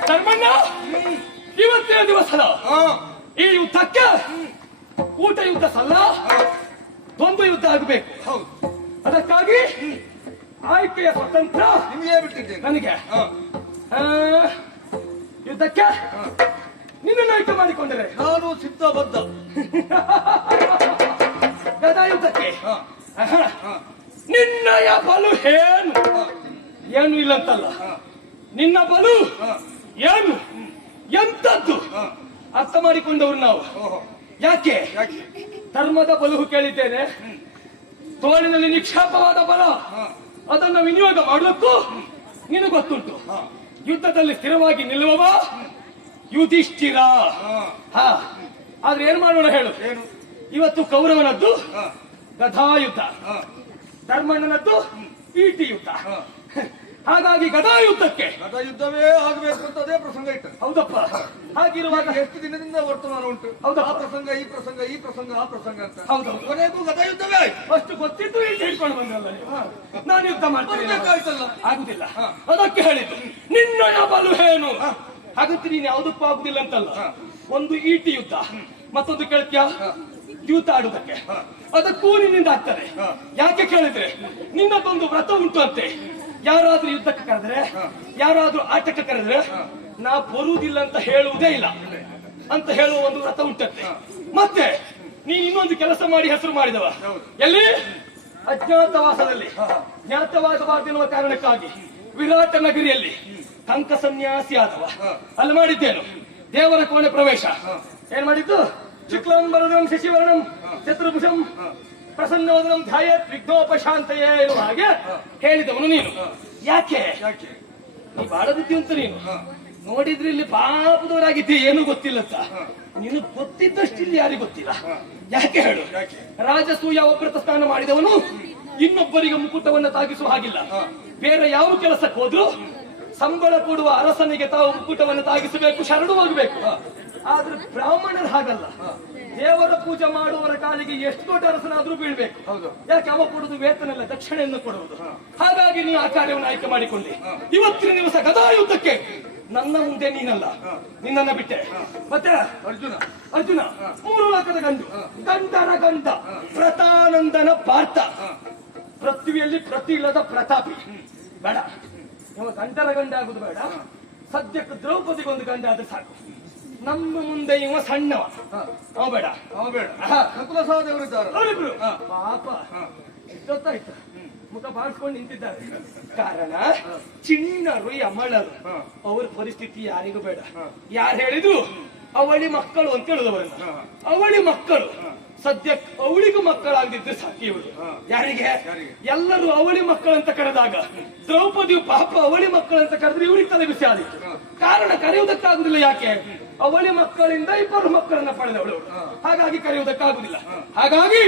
ಧರ್ಮಣ್ಣ, ಇವತ್ತಿನ ದಿವಸದ ಈ ಯುದ್ಧಕ್ಕೆ ಊಟ ಯುದ್ಧ ಸಲ್ಲ, ದ್ವಂದ್ವ ಯುದ್ಧ ಆಗಬೇಕು. ಹೌದು, ಅದಕ್ಕಾಗಿ ಆಯ್ಕೆಯ ಸ್ವತಂತ್ರ ನಿಮಗೆ ಬಿಟ್ಟಿದ್ದೇನೆ. ನನಗೆ. ಯುದ್ಧಕ್ಕೆ ನಿನ್ನನ್ನು ಆಯ್ಕೆ ಮಾಡಿಕೊಂಡರೆ ನಾನು ಸಿದ್ಧಬದ್ಧ. ಗದಾ ಯುದ್ಧಕ್ಕೆ ನಿನ್ನಯ ಬಲು ಏನು? ಏನು ಇಲ್ಲಂತಲ್ಲ, ನಿನ್ನ ಬಲು ಏನು ಎಂತದ್ದು ಅರ್ಥ ಮಾಡಿಕೊಂಡವರು ನಾವು. ಯಾಕೆ? ಧರ್ಮದ ಬಲವು ಕೇಳಿದ್ದೇನೆ, ತೋಳಿನಲ್ಲಿ ನಿಕ್ಷೇಪವಾದ ಬಲ ಅದನ್ನು ವಿನಿಯೋಗ ಮಾಡುವುದಕ್ಕೂ ನಿನಗೆ ಗೊತ್ತುಂಟು. ಯುದ್ಧದಲ್ಲಿ ಸ್ಥಿರವಾಗಿ ನಿಲ್ಲುವವ ಯುಧಿಷ್ಠಿರ. ಆದ್ರೆ ಏನ್ ಮಾಡೋಣ ಹೇಳು? ಇವತ್ತು ಕೌರವನದ್ದು ಗದಾಯುದ್ಧ, ಧರ್ಮಣ್ಣನದ್ದು ಈಟಿ ಯುದ್ಧ. ಹಾಗಾಗಿ ಗದಾಯುದ್ಧಕ್ಕೆ ಗದ ಯುದ್ಧವೇ ಆಗಬೇಕು ಅಂತ ಅದೇ ಪ್ರಸಂಗ ಇಟ್ಟು. ಹೌದಪ್ಪ. ಹಾಗಿರುವಾಗ ಎಷ್ಟು ದಿನದಿಂದ ವರ್ತಮಾನ ಉಂಟು. ಹೌದಾ? ಆ ಪ್ರಸಂಗ ಈ ಪ್ರಸಂಗ ಈ ಪ್ರಸಂಗ ಆ ಪ್ರಸಂಗ ಅಂತ. ಹೌದೌದು. ಕೊನೆಗೂ ಗದ ಯುದ್ಧವೇ ಆಯ್ತು. ಅಷ್ಟು ಗೊತ್ತಿದ್ದು ಈಟಿ ಹಿಡ್ಕೊಂಡು ಬಂದ್ರಲ್ಲ ನೀವು. ನಾನು ಯುದ್ಧ ಮಾಡ್ತೀನಿ ಬರ್ಬೇಕಾಯ್ತಲ್ಲ. ಆಗುದಿಲ್ಲ. ಅದಕ್ಕೆ ಹೇಳಿದ್ದು ನಿನ್ನಯ ಬಲು ಏನು. ಹಾಗಂತ ನೀನು ಯಾವುದಕ್ಕೂ ಆಗುದಿಲ್ಲ ಅಂತಲ್ಲ. ಒಂದು ಈಟಿ ಯುದ್ಧ, ಮತ್ತೊಂದು ಕೇಳ್ತೀಯ ದ್ಯೂತ ಆಡುವುದಕ್ಕೆ, ಅದಕ್ಕೂ ನಿನ್ನಿಂದ ಆಗ್ತದೆ. ಯಾಕೆ ಕೇಳಿದ್ರೆ ನಿನ್ನದೊಂದು ವ್ರತ ಉಂಟು ಅಂತೆ. ಯಾರಾದ್ರೂ ಯುದ್ಧಕ್ಕೆ ಕರೆದ್ರೆ, ಯಾರಾದ್ರೂ ಆಟಕ್ಕೆ ಕರೆದ್ರೆ ನಾ ಬರುವುದಿಲ್ಲ ಅಂತ ಹೇಳುವುದೇ ಇಲ್ಲ ಅಂತ ಹೇಳುವ ಒಂದು ವ್ರತ ಉಂಟಂತೆ. ಮತ್ತೆ ನೀನು ಇನ್ನೊಂದು ಕೆಲಸ ಮಾಡಿ ಹೆಸರು ಮಾಡಿದವ. ಎಲ್ಲಿ? ಅಜ್ಞಾತವಾಸದಲ್ಲಿ. ಜ್ಞಾತವಾಸವಾದೆನ್ನುವ ಕಾರಣಕ್ಕಾಗಿ ವಿರಾಟ ನಗರಿಯಲ್ಲಿ ಕಂಕ ಸನ್ಯಾಸಿ ಆದವ. ಅಲ್ಲಿ ಮಾಡಿದ್ದೇನು? ದೇವರ ಕೋಣೆ ಪ್ರವೇಶ. ಏನ್ ಮಾಡಿದ್ದು? ಶುಕ್ಲಾಂಬರಂ ಶಶಿವರ್ಣಂ ಚತುರ್ಭುಜಂ ಪ್ರಸನ್ನವದನಂ ಧ್ಯಾಯತ್ ವಿಘ್ನೋಪಶಾಂತಯೇ ಎನ್ನುವ ಹಾಗೆ ಹೇಳಿದವನು ನೀನು. ಯಾಕೆ? ನೀ ಬಹಳ ಬುದ್ಧಿವಂತ ನೀನು. ನೋಡಿದ್ರೆ ಇಲ್ಲಿ ಪಾಪದವರಾಗಿದ್ದೆ, ಏನು ಗೊತ್ತಿಲ್ಲ ಅಂತ. ನೀನು ಗೊತ್ತಿದ್ದಷ್ಟು ಇಲ್ಲಿ ಯಾರಿಗೂ ಗೊತ್ತಿಲ್ಲ. ಯಾಕೆ ಹೇಳು? ರಾಜಸೂಯ ಒಬ್ಬರತ ಸ್ನಾನ ಮಾಡಿದವನು ಇನ್ನೊಬ್ಬರಿಗೆ ಮುಕುಟವನ್ನು ತಾಗಿಸುವ ಹಾಗಿಲ್ಲ. ಬೇರೆ ಯಾವ ಕೆಲಸಕ್ಕೆ ಹೋದ್ರು ಸಂಬಳ ಕೊಡುವ ಅರಸನಿಗೆ ತಾವು ಮುಕುಟವನ್ನು ತಾಗಿಸಬೇಕು, ಶರಣು ಹೋಗಬೇಕು. ಆದ್ರೆ ಬ್ರಾಹ್ಮಣರು ಹಾಗಲ್ಲ. ದೇವರ ಪೂಜೆ ಮಾಡುವವರ ಕಾಲಿಗೆ ಎಷ್ಟು ದೊಡ್ಡ ಅರಸನಾದ್ರೂ ಬೀಳ್ಬೇಕು. ಯಾಕೆ? ಅವ ಕೊಡುವುದು ವೇತನಲ್ಲ, ದಕ್ಷಿಣೆಯನ್ನು ಕೊಡುವುದು. ಹಾಗಾಗಿ ನೀವು ಆ ಕಾರ್ಯವನ್ನು ಆಯ್ಕೆ ಮಾಡಿಕೊಳ್ಳಿ. ಇವತ್ತಿನ ದಿವಸ ಗದಾಯುದ್ಧಕ್ಕೆ ನನ್ನ ಮುಂದೆ ನೀನಲ್ಲ, ನಿನ್ನನ್ನ ಬಿಟ್ಟೆ. ಮತ್ತೆ ಅರ್ಜುನ 3 ಲೋಕದ ಗಂಡು, ಗಂಡನ ಗಂಡ, ಪ್ರತಾನಂದನ ಪಾರ್ಥ, ಪೃಥ್ವಿಯಲ್ಲಿ ಪ್ರತಿ ಇಲ್ಲದ ಪ್ರತಾಪಿ. ಬೇಡ, ಇವ ಗಂಡನ ಗಂಡ ಆಗುದು ಬೇಡ. ಸದ್ಯಕ್ಕೆ ದ್ರೌಪದಿಗೊಂದು ಗಂಡ ಆದ್ರೆ ಸಾಕು. ನಮ್ಮ ಮುಂದೆ ಇವ ಸಣ್ಣವ, ಅವ ಬೇಡ. ನಕುಲ ಸಹದೇವರಿದ್ದಾರೆ. ಅವರಿಬ್ರು ಪಾಪ ಎಷ್ಟೊತ್ತಾಯ್ತು ಮುಖ ಬಾರಿಸ್ಕೊಂಡು ನಿಂತಿದ್ದಾರೆ. ಕಾರಣ ಚಿಣ್ಣರು ಯಮಳರು. ಅವ್ರ ಪರಿಸ್ಥಿತಿ ಯಾರಿಗೂ ಬೇಡ. ಯಾರು ಹೇಳಿದ್ರು ಅವಳಿ ಮಕ್ಕಳು ಅಂತ ಹೇಳುದವರನ್ನ. ಅವಳಿ ಮಕ್ಕಳು ಸದ್ಯಕ್ಕೆ ಅವಳಿಗೂ ಮಕ್ಕಳಾಗದಿದ್ರೆ ಸಾಕು. ಇವಳು ಯಾರಿಗೆ ಎಲ್ಲರೂ ಅವಳಿ ಮಕ್ಕಳು ಅಂತ ಕರೆದಾಗ ದ್ರೌಪದಿಯು ಪಾಪ ಅವಳಿ ಮಕ್ಕಳು ಅಂತ ಕರೆದ್ರೆ ಇವಳಿಗೆ ತಲೆ ಬಿಸಿ ಆದಿತ್ತು. ಕಾರಣ ಕರೆಯುವುದಕ್ಕಾಗುದಿಲ್ಲ. ಯಾಕೆ? ಅವಳಿ ಮಕ್ಕಳಿಂದ ಇಬ್ಬರು ಮಕ್ಕಳನ್ನ ಪಡೆದವಳು, ಹಾಗಾಗಿ ಕರೆಯುವುದಕ್ಕಾಗುದಿಲ್ಲ. ಹಾಗಾಗಿ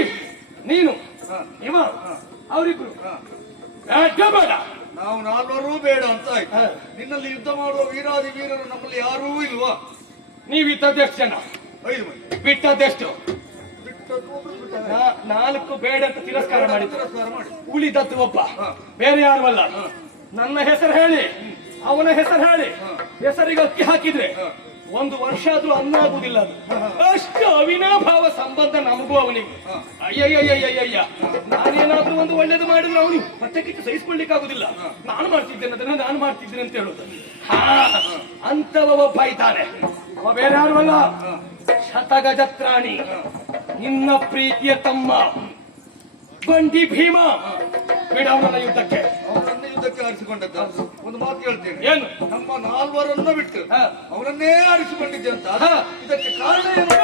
ನೀನು ಇವ ಅವರಿಬ್ರು ಬೇಡ, ನಾವು ನಾಲ್ವರೂ ಬೇಡ ಅಂತ ಆಯ್ತು. ನಿನ್ನಲ್ಲಿ ಯುದ್ಧ ಮಾಡುವ ವೀರಾದಿ ವೀರರು ನಮ್ಮಲ್ಲಿ ಯಾರೂ ಇಲ್ವಾ? ನೀವಿದ್ದದೆಷ್ಟು ಜನ? 5 ಮಂದಿ. ಬಿಟ್ಟದೆಷ್ಟು? ಬಿಟ್ಟದ್ದು ಒಬ್ರು ಬಿಟ್ಟ. 4 ಬೇಡ ಅಂತ ತಿರಸ್ಕಾರ ಮಾಡಿ. ತಿರಸ್ಕಾರ ಮಾಡಿ. ಉಳಿದದ್ದು ಒಬ್ಬ, ಬೇರೆ ಯಾರು ಅಲ್ಲ. ನನ್ನ ಹೆಸರು ಹೇಳಿ, ಅವನ ಹೆಸರು ಹೇಳಿ, ಹೆಸರಿಗೆ ಅಕ್ಕಿ ಹಾಕಿದ್ರೆ 1 ವರ್ಷ ಆದ್ರೂ ಅನ್ನ ಆಗುದಿಲ್ಲ. ಅದು ಅಷ್ಟು ಅವಿನಾಭಾವ ಸಂಬಂಧ ನಮಗೂ ಅವನಿಗೆ. ಅಯ್ಯಯ್ಯಯ್ಯಯ್ಯಯ್ಯ, ನಾನೇನಾದ್ರೂ ಒಂದು ಒಳ್ಳೇದು ಮಾಡಿದ್ರೆ ಅವನಿಗೆ ಹೊಟ್ಟೆಕಿಟ್ಟು ಸಹಿಸ್ಕೊಳ್ಲಿಕ್ಕೆ ಆಗುದಿಲ್ಲ. ನಾನು ಮಾಡ್ತಿದ್ದೇನೆ ಅದನ್ನ, ನಾನು ಮಾಡ್ತಿದ್ದೇನೆ ಅಂತ ಹೇಳುದು. ಅಂತವ ಒಬ್ಬ ಇದ್ದಾನೆ. ಅವ ಬೇರೆ ಯಾರು ಅಲ್ಲ, ಶತಗಜತ್ರಾಣಿ, ನಿನ್ನ ಪ್ರೀತಿಯ ತಮ್ಮ ಬಂಡಿ ಭೀಮ. ಬಿಡವನ ಯುದ್ಧಕ್ಕೆ. ಅವನನ್ನೇ ಯುದ್ಧಕ್ಕೆ ಆರಿಸಿಕೊಂಡದ್ದ. ಒಂದು ಮಾತು ಹೇಳ್ತೇನೆ, ಏನು? ನಮ್ಮ 4 ಬಿಟ್ಟು ಅವನನ್ನೇ ಆರಿಸಿಕೊಂಡಿದ್ದೆ ಅಂತ. ಇದಕ್ಕೆ ಕಾರಣ ಏನು?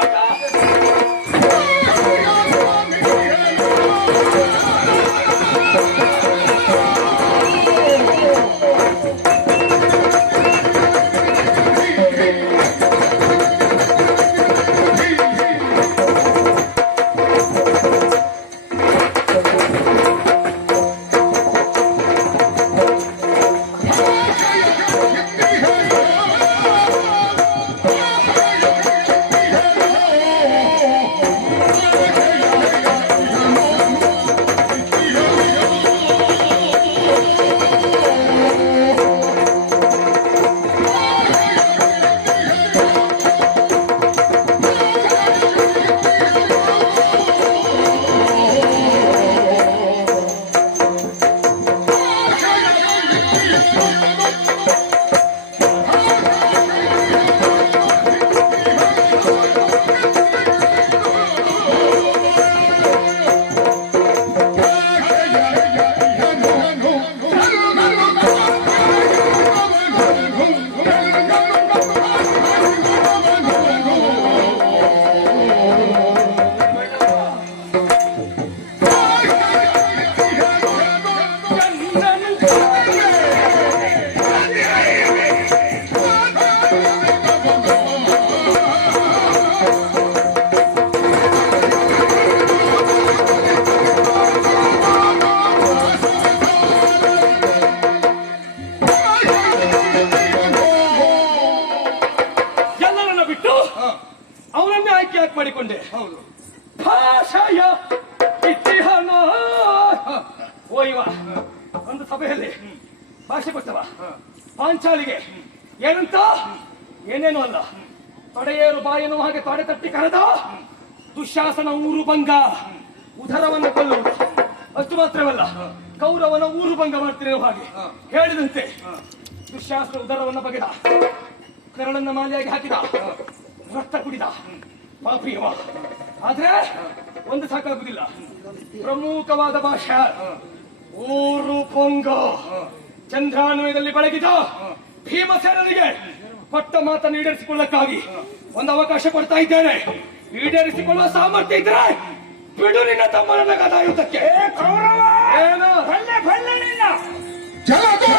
ಮಾಡಿಕೊಂಡೆ. ಹೌದು. ಭಾಷೆಯ ಇತಿಹಾನ. ಓ ಇವ ಒಂದು ಸಭೆಯಲ್ಲಿ ಭಾಷೆ ಕೊಟ್ಟವ ಪಾಂಚಾಲಿಗೆ ಏನಂತ? ಏನೇನು ಅಲ್ಲ, ತಡೆಯೇರು ಬಾಯನು ಹಾಗೆ ತಡೆ ತಟ್ಟಿ ಕರೆದ ದುಶ್ಯಾಸನ ಊರು ಭಂಗ, ಉದರವನ್ನು ಕೊಲ್ಲುವುದು. ಅಷ್ಟು ಮಾತ್ರವಲ್ಲ, ಕೌರವನ ಊರು ಭಂಗ ಮಾಡ್ತಿರೋ ಹಾಗೆ ಹೇಳಿದಂತೆ ದುಶ್ಯಾಸನ ಉದರವನ್ನು ಬಗೆದ, ಕರಳನ್ನ ಮಾಲೆಯಾಗಿ ಹಾಕಿದ, ರಕ್ತ ಕುಡಿದ ಪಾಪಿಯವ. ಆದ್ರೆ ಒಂದು ಸಾಕಾಗುದಿಲ್ಲ, ಪ್ರಮುಖವಾದ ಭಾಷೆ ಊರು ಪೊಂಗ. ಚಂದ್ರಾನ್ವಯದಲ್ಲಿ ಬೆಳಗಿದ ಭೀಮಸೇನನಿಗೆ ಕೊಟ್ಟ ಮಾತನ್ನು ಈಡೇರಿಸಿಕೊಳ್ಳಕ್ಕಾಗಿ ಒಂದು ಅವಕಾಶ ಕೊಡ್ತಾ ಇದ್ದೇನೆ. ಈಡೇರಿಸಿಕೊಳ್ಳುವ ಸಾಮರ್ಥ್ಯ ಇದ್ರೆ ಬಿಡು ನಿನ್ನ ತಮ್ಮನನ್ನ ಗದಾಯುದ್ಧಕ್ಕೆ. ಏನು ಭಲ್ಲೆ ಭಲ್ಲೆ ನಿನ್ನ ಜಲದೋ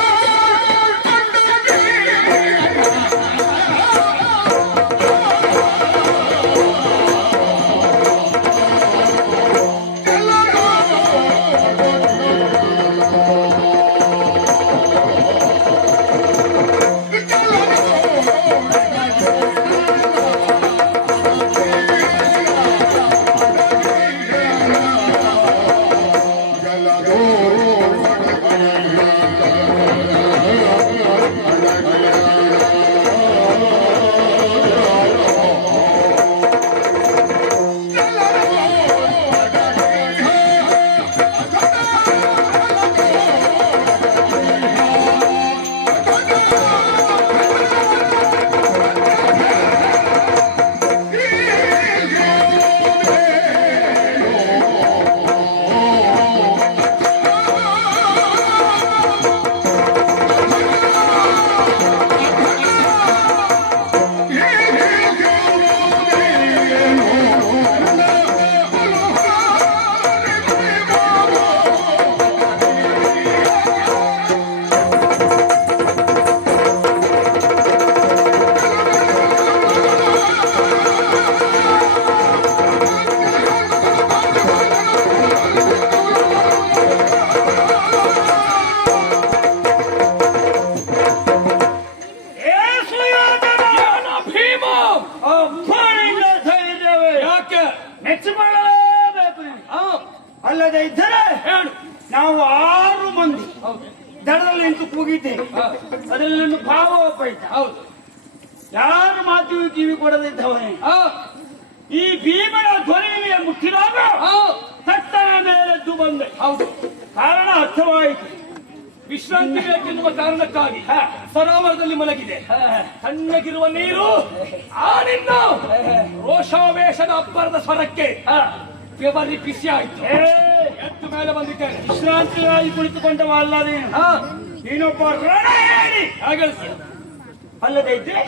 ಹೌದು ದಡದಲ್ಲಿ ನಿಂತು ಕೂಗಿದ್ದೇನೆ. ಅದರಲ್ಲಿ ನನ್ನ ಭಾವ ಒಬ್ಬ ಇದ್ದ. ಹೌದು ಯಾರು ಮಾತಿಗೂ ಕಿವಿ ಕೊಡದಿದ್ದವನೇ. ಹಾ ಈ ಭೀಮನ ಧ್ವನಿಗೆ ಮುಟ್ಟಿದಾಗ ತಟ್ಟನ ಮೇಲೆದ್ದು ಬಂದೆ. ಹೌದು ಕಾರಣ ಅರ್ಥವಾಯಿತು. ವಿಶ್ರಾಂತಿ ಬೇಕೆನ್ನುವ ಕಾರಣಕ್ಕಾಗಿ ಸರೋವರದಲ್ಲಿ ಮಲಗಿದೆ. ತಣ್ಣಗಿರುವ ನೀರು ಆ ನಿನ್ನ ರೋಷಾವೇಶದ ಅಬ್ಬರದ ಸ್ವರಕ್ಕೆ ಬೆವರಿ ಬಿಸಿ ಆಯ್ತು. ಎದ್ದು ಮೇಲೆ ಬಂದಿದ್ದೇನೆ. ವಿಶ್ರಾಂತಿಯಾಗಿ ಕುಳಿತುಕೊಂಡವ ಅಲ್ಲದೆ ನೀನೊಬ್ಬ ರಣ ಹೇಳಿ ಹಾಗೆ ಅಲ್ಲದೆ ಇದ್ರೆ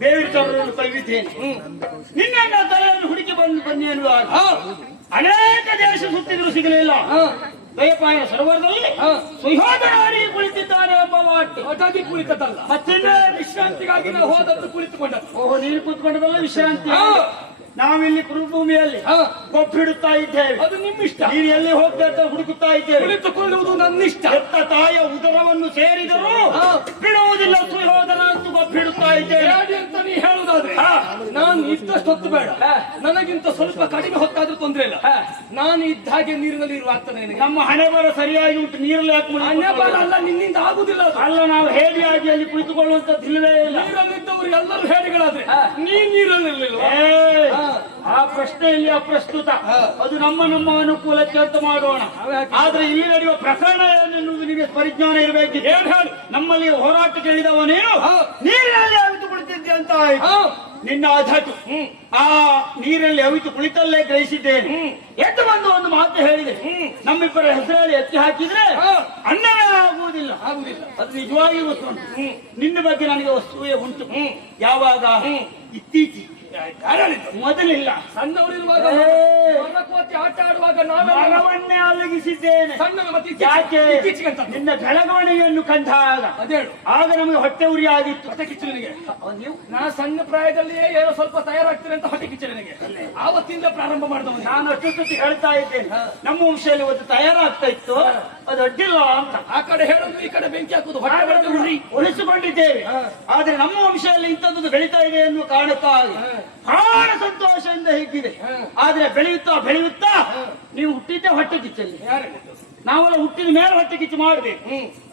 ಬೇರೆ ಚೌರನ್ನು ಕೈಬಿದ್ದೇನೆ. ನಿನ್ನ ತಲೆಯನ್ನು ಹುಡುಕಿ ಬನ್ನಿ ಅನ್ನುವಾಗ ಅನೇಕ ದೇಶ ಸುತ್ತಿದ್ರು ಸಿಗಲಿಲ್ಲ. ದಯಪಾಯನ ಸರೋವರದಲ್ಲಿ ಸುಯೋಧನಾರಿ ಕುಳಿತಿದ್ದಾನೆ ಎಂಬ ಮಾತು. ಒಟಾಗಿ ಕುಳಿತದಲ್ಲ, ಮತ್ತಿನ್ನ ವಿಶ್ರಾಂತಿಗಾಗಿ ನಾವು ಹೋದದ್ದು ಕುಳಿತುಕೊಂಡದ್ದು. ಓಹೋ, ನೀನು ಕೂತ್ಕೊಂಡದಲ್ಲ ವಿಶ್ರಾಂತಿ. ನಾವಿಲ್ಲಿ ಕುರುಭೂಮಿಯಲ್ಲಿ ಕೊಬ್ಬಿಡುತ್ತಾ ಇದ್ದೇವೆ. ಅದು ನಿಮ್ಮಿಷ್ಟ. ನೀನು ಎಲ್ಲಿ ಹೋಗ್ತಾ ಹುಡುಕುತ್ತಾ ಇದ್ದೇವೆ. ಕುಳಿತುಕೊಳ್ಳುವುದು ನನ್ನಿಷ್ಟ. ಎತ್ತ ತಾಯ ಉದರವನ್ನು ಸೇರಿದರೂ ಬಿಡುವುದಿಲ್ಲ ಸುಯೋಧನ ಅಂತ ಕೊಬ್ಬಿಡುತ್ತಾ ಇದ್ದೇವೆ. ಹೇಳಿ ಅಂತ ನೀ ಹೇಳುದಾದ್ರೆ ನಾನು ಇದ್ದಷ್ಟು ಹೊತ್ತು ಬೇಡ, ನನಗಿಂತ ಸ್ವಲ್ಪ ಕಡಿಮೆ ಹೊತ್ತಾದ್ರೂ ತೊಂದ್ರೆ ಇಲ್ಲ. ನಾನು ಇದ್ದ ಹಾಗೆ ನೀರಿನಲ್ಲಿ ಇರುವ ಆಗ್ತದೆ. ನಮ್ಮ ಹಣೆ ಬರ ಸರಿಯಾಗಿ ಉಂಟು. ನೀರಲ್ಲಿ ಹಣೆ ಬರ ಅಲ್ಲ, ನಿನ್ನಿಂದ ಆಗುದಿಲ್ಲ ಅದು. ಅಲ್ಲ, ನಾವು ಹೇಡಿಯಾಗಿ ಅಲ್ಲಿ ಕುಳಿತುಕೊಳ್ಳುವಂತದ್ದು ಇಲ್ಲವೇ ಇಲ್ಲ. ನೀರಲ್ಲಿದ್ದವರು ಎಲ್ಲರೂ ಹೇಡಿಗಳಾದ್ರೆ ನೀ ನೀರಲ್ಲಿರ್ಲಿಲ್ವಾ? ಆ ಪ್ರಶ್ನೆ ಇಲ್ಲಿ ಅಪ್ರಸ್ತುತ. ಅದು ನಮ್ಮ ಅನುಕೂಲಕ್ಕೆ ಅಂತ ಮಾಡೋಣ. ಆದ್ರೆ ಇಲ್ಲಿ ನಡೆಯುವ ಪ್ರಕರಣ ಏನೆನ್ನುವುದು ನಿಮಗೆ ಪರಿಜ್ಞಾನ ಇರಬೇಕಿದೆ. ಏನ್ ಹೇಳು? ನಮ್ಮಲ್ಲಿ ಹೋರಾಟ ಕೇಳಿದವ ನೀನು ನೀರಿನಲ್ಲಿ ಅವಿತು ಕುಳಿತಿದ್ದೆ ಅಂತ ಆಯ್ತು. ನಿನ್ನ ಅಧಟು ಆ ನೀರಲ್ಲಿ ಅವಿತು ಕುಳಿತಲ್ಲೇ ಗ್ರಹಿಸಿದ್ದೇನೆ. ಎದ್ದು ಬಂದು ಒಂದು ಮಾತು ಹೇಳಿದೆ. ನಮ್ಮಿಬ್ಬರ ಹೆಸರಲ್ಲಿ ಎತ್ತಿ ಹಾಕಿದ್ರೆ ಅನ್ಯಾಯ ಆಗುವುದಿಲ್ಲ. ಅದು ನಿಜವಾಗಿ ಗೊತ್ತುಂಟು. ನಿನ್ನ ಬಗ್ಗೆ ನನಗೆ ವಸ್ತುವೇ ಉಂಟು. ಯಾವಾಗ? ಇತ್ತೀಚೆಗೆ. ಮೊದಲಿಲ್ಲ. ಸಣ್ಣವರಿರುವಾಗ ಆಟ ಆಡುವಾಗ ಮರವನ್ನೇ ಅಲಗಿಸಿದ್ದೇನೆ. ಯಾಕೆ? ನಿನ್ನ ಬೆಳವಣಿಗೆಯನ್ನು ಕಂಡಾಗ ಅದೇಳು. ಆಗ ನಮಗೆ ಹೊಟ್ಟೆ ಉರಿ ಆಗಿತ್ತು. ಹೊಟ್ಟೆ ಕಿಚ್ಚು ನಿನಗೆ. ನೀವು ನಾ ಸಣ್ಣ ಪ್ರಾಯದಲ್ಲಿಯೇ ಏನೋ ಸ್ವಲ್ಪ ತಯಾರಾಗ್ತೇನೆ ಅಂತ ಹೊಟ್ಟೆ ಕಿಚ್ಚು ನಿನಗೆ. ಆವತ್ತಿಂದ ಪ್ರಾರಂಭ ಮಾಡಿದವನು ನಾನು ಅಷ್ಟೊತ್ತಿ ಹೇಳ್ತಾ ಇದ್ದೇನೆ. ನಮ್ಮ ವಂಶದಲ್ಲಿ ಒಂದು ತಯಾರಾಗ್ತಾ ಇತ್ತು, ಅದು ಅಡ್ಡಿಲ್ಲ ಅಂತ. ಆ ಕಡೆ ಹೇಳೋದು ಈ ಕಡೆ ಬೆಂಕಿ ಹಾಕುದು, ಹೊಟ್ಟೆ ಬೆಳೆದು ಉರಿ ಉಳಿಸಿಕೊಂಡಿದ್ದೇವೆ. ಆದ್ರೆ ನಮ್ಮ ವಂಶದಲ್ಲಿ ಇಂಥದ್ದು ಬೆಳೀತಾ ಇದೆ ಎನ್ನುವ ಕಾರಣಕ್ಕಾಗಿ ಬಹಳ ಸಂತೋಷದಿಂದ ಹೇಗಿದೆ. ಆದ್ರೆ ಬೆಳೆಯುತ್ತಾ ನೀವು ಹುಟ್ಟಿದ್ದೆ ಹೊಟ್ಟೆ ಕಿಚ್ಚಲ್ಲಿ. ನಾವೆಲ್ಲ ಹುಟ್ಟಿದ ಮೇಲೆ ಹೊಟ್ಟೆ ಕಿಚ್ಚು ಮಾಡಬೇಕು.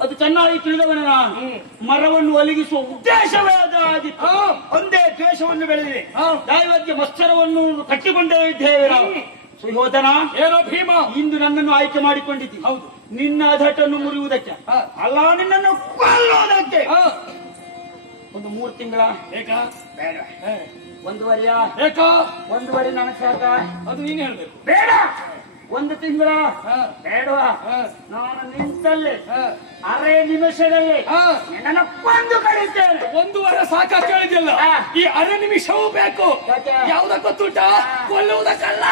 ಅದು ಚೆನ್ನಾಗಿ ತಿಳಿದವನೇ ನಾನು. ಮರವನ್ನು ಒಲಗಿಸುವ ಉದ್ದೇಶವೇ ಅದಾಗಿತ್ತು. ಒಂದೇ ದ್ವೇಷವನ್ನು ಬೆಳೆದಿದೆ. ದೈವಕ್ಕೆ ಮತ್ಸರವನ್ನು ಕಟ್ಟಿಕೊಂಡೇ ಇದ್ದೇವೆ ನಾವು. ಸುಯೋಧನ, ಏನೋ ಭೀಮ, ಇಂದು ನನ್ನನ್ನು ಆಯ್ಕೆ ಮಾಡಿಕೊಂಡಿದ್ದೀನಿ. ಹೌದು, ನಿನ್ನ ಅಧಟನ್ನು ಮುರಿಯುವುದಕ್ಕೆ ಅಲ್ಲ, ನಿನ್ನನ್ನು ಕೊಲ್ಲುವುದಕ್ಕೆ. ಒಂದು 3 ತಿಂಗಳ ಬೇಕಾ? ಬೇಡ. 1 ವರ್ಷ ಬೇಕಾ? 1 ವರ್ಷ ನನಗೆ ಸಾಕ. ಅದು ನೀನು ಹೇಳ್ಬೇಕು. ಬೇಡ. 1 ತಿಂಗಳ ಬೇಡವಾ? ನಾನು ನಿಂತಲ್ಲಿ ಅರೆ ನಿಮಿಷದಲ್ಲಿ ನನ್ನನ್ನು ಕೊಂದು ಕಳಿಸ್ತೇನೆ. 1 ವಾರ ಸಾಕ ಕೇಳಿದ್ಯಲ್ಲ? ಈ ಅರೆ ನಿಮಿಷವೂ ಬೇಕು. ಯಾವುದಕ್ಕೆ ಗೊತ್ತುಂಟ? ಕೊಲ್ಲುವುದಕ್ಕಲ್ಲ.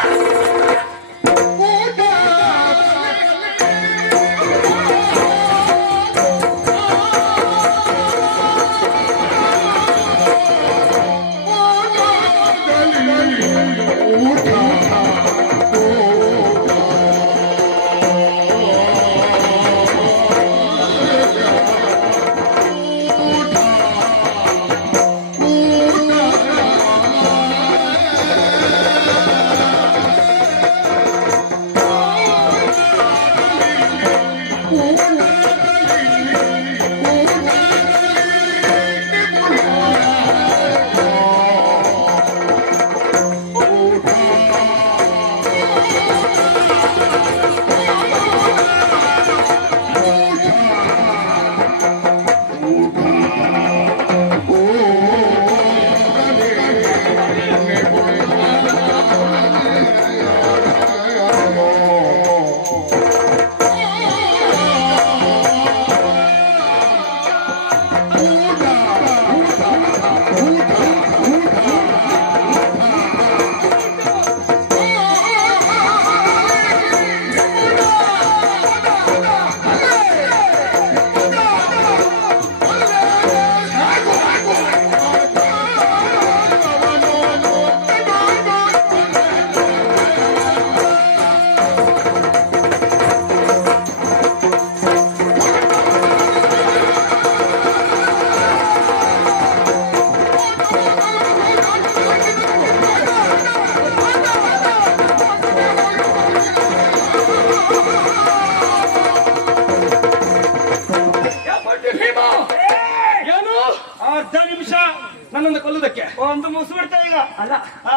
ಒಂದು ಮುಸು ಬಿಡ್ತಾ ಈಗ. ಅಲ್ಲ ಹಾ,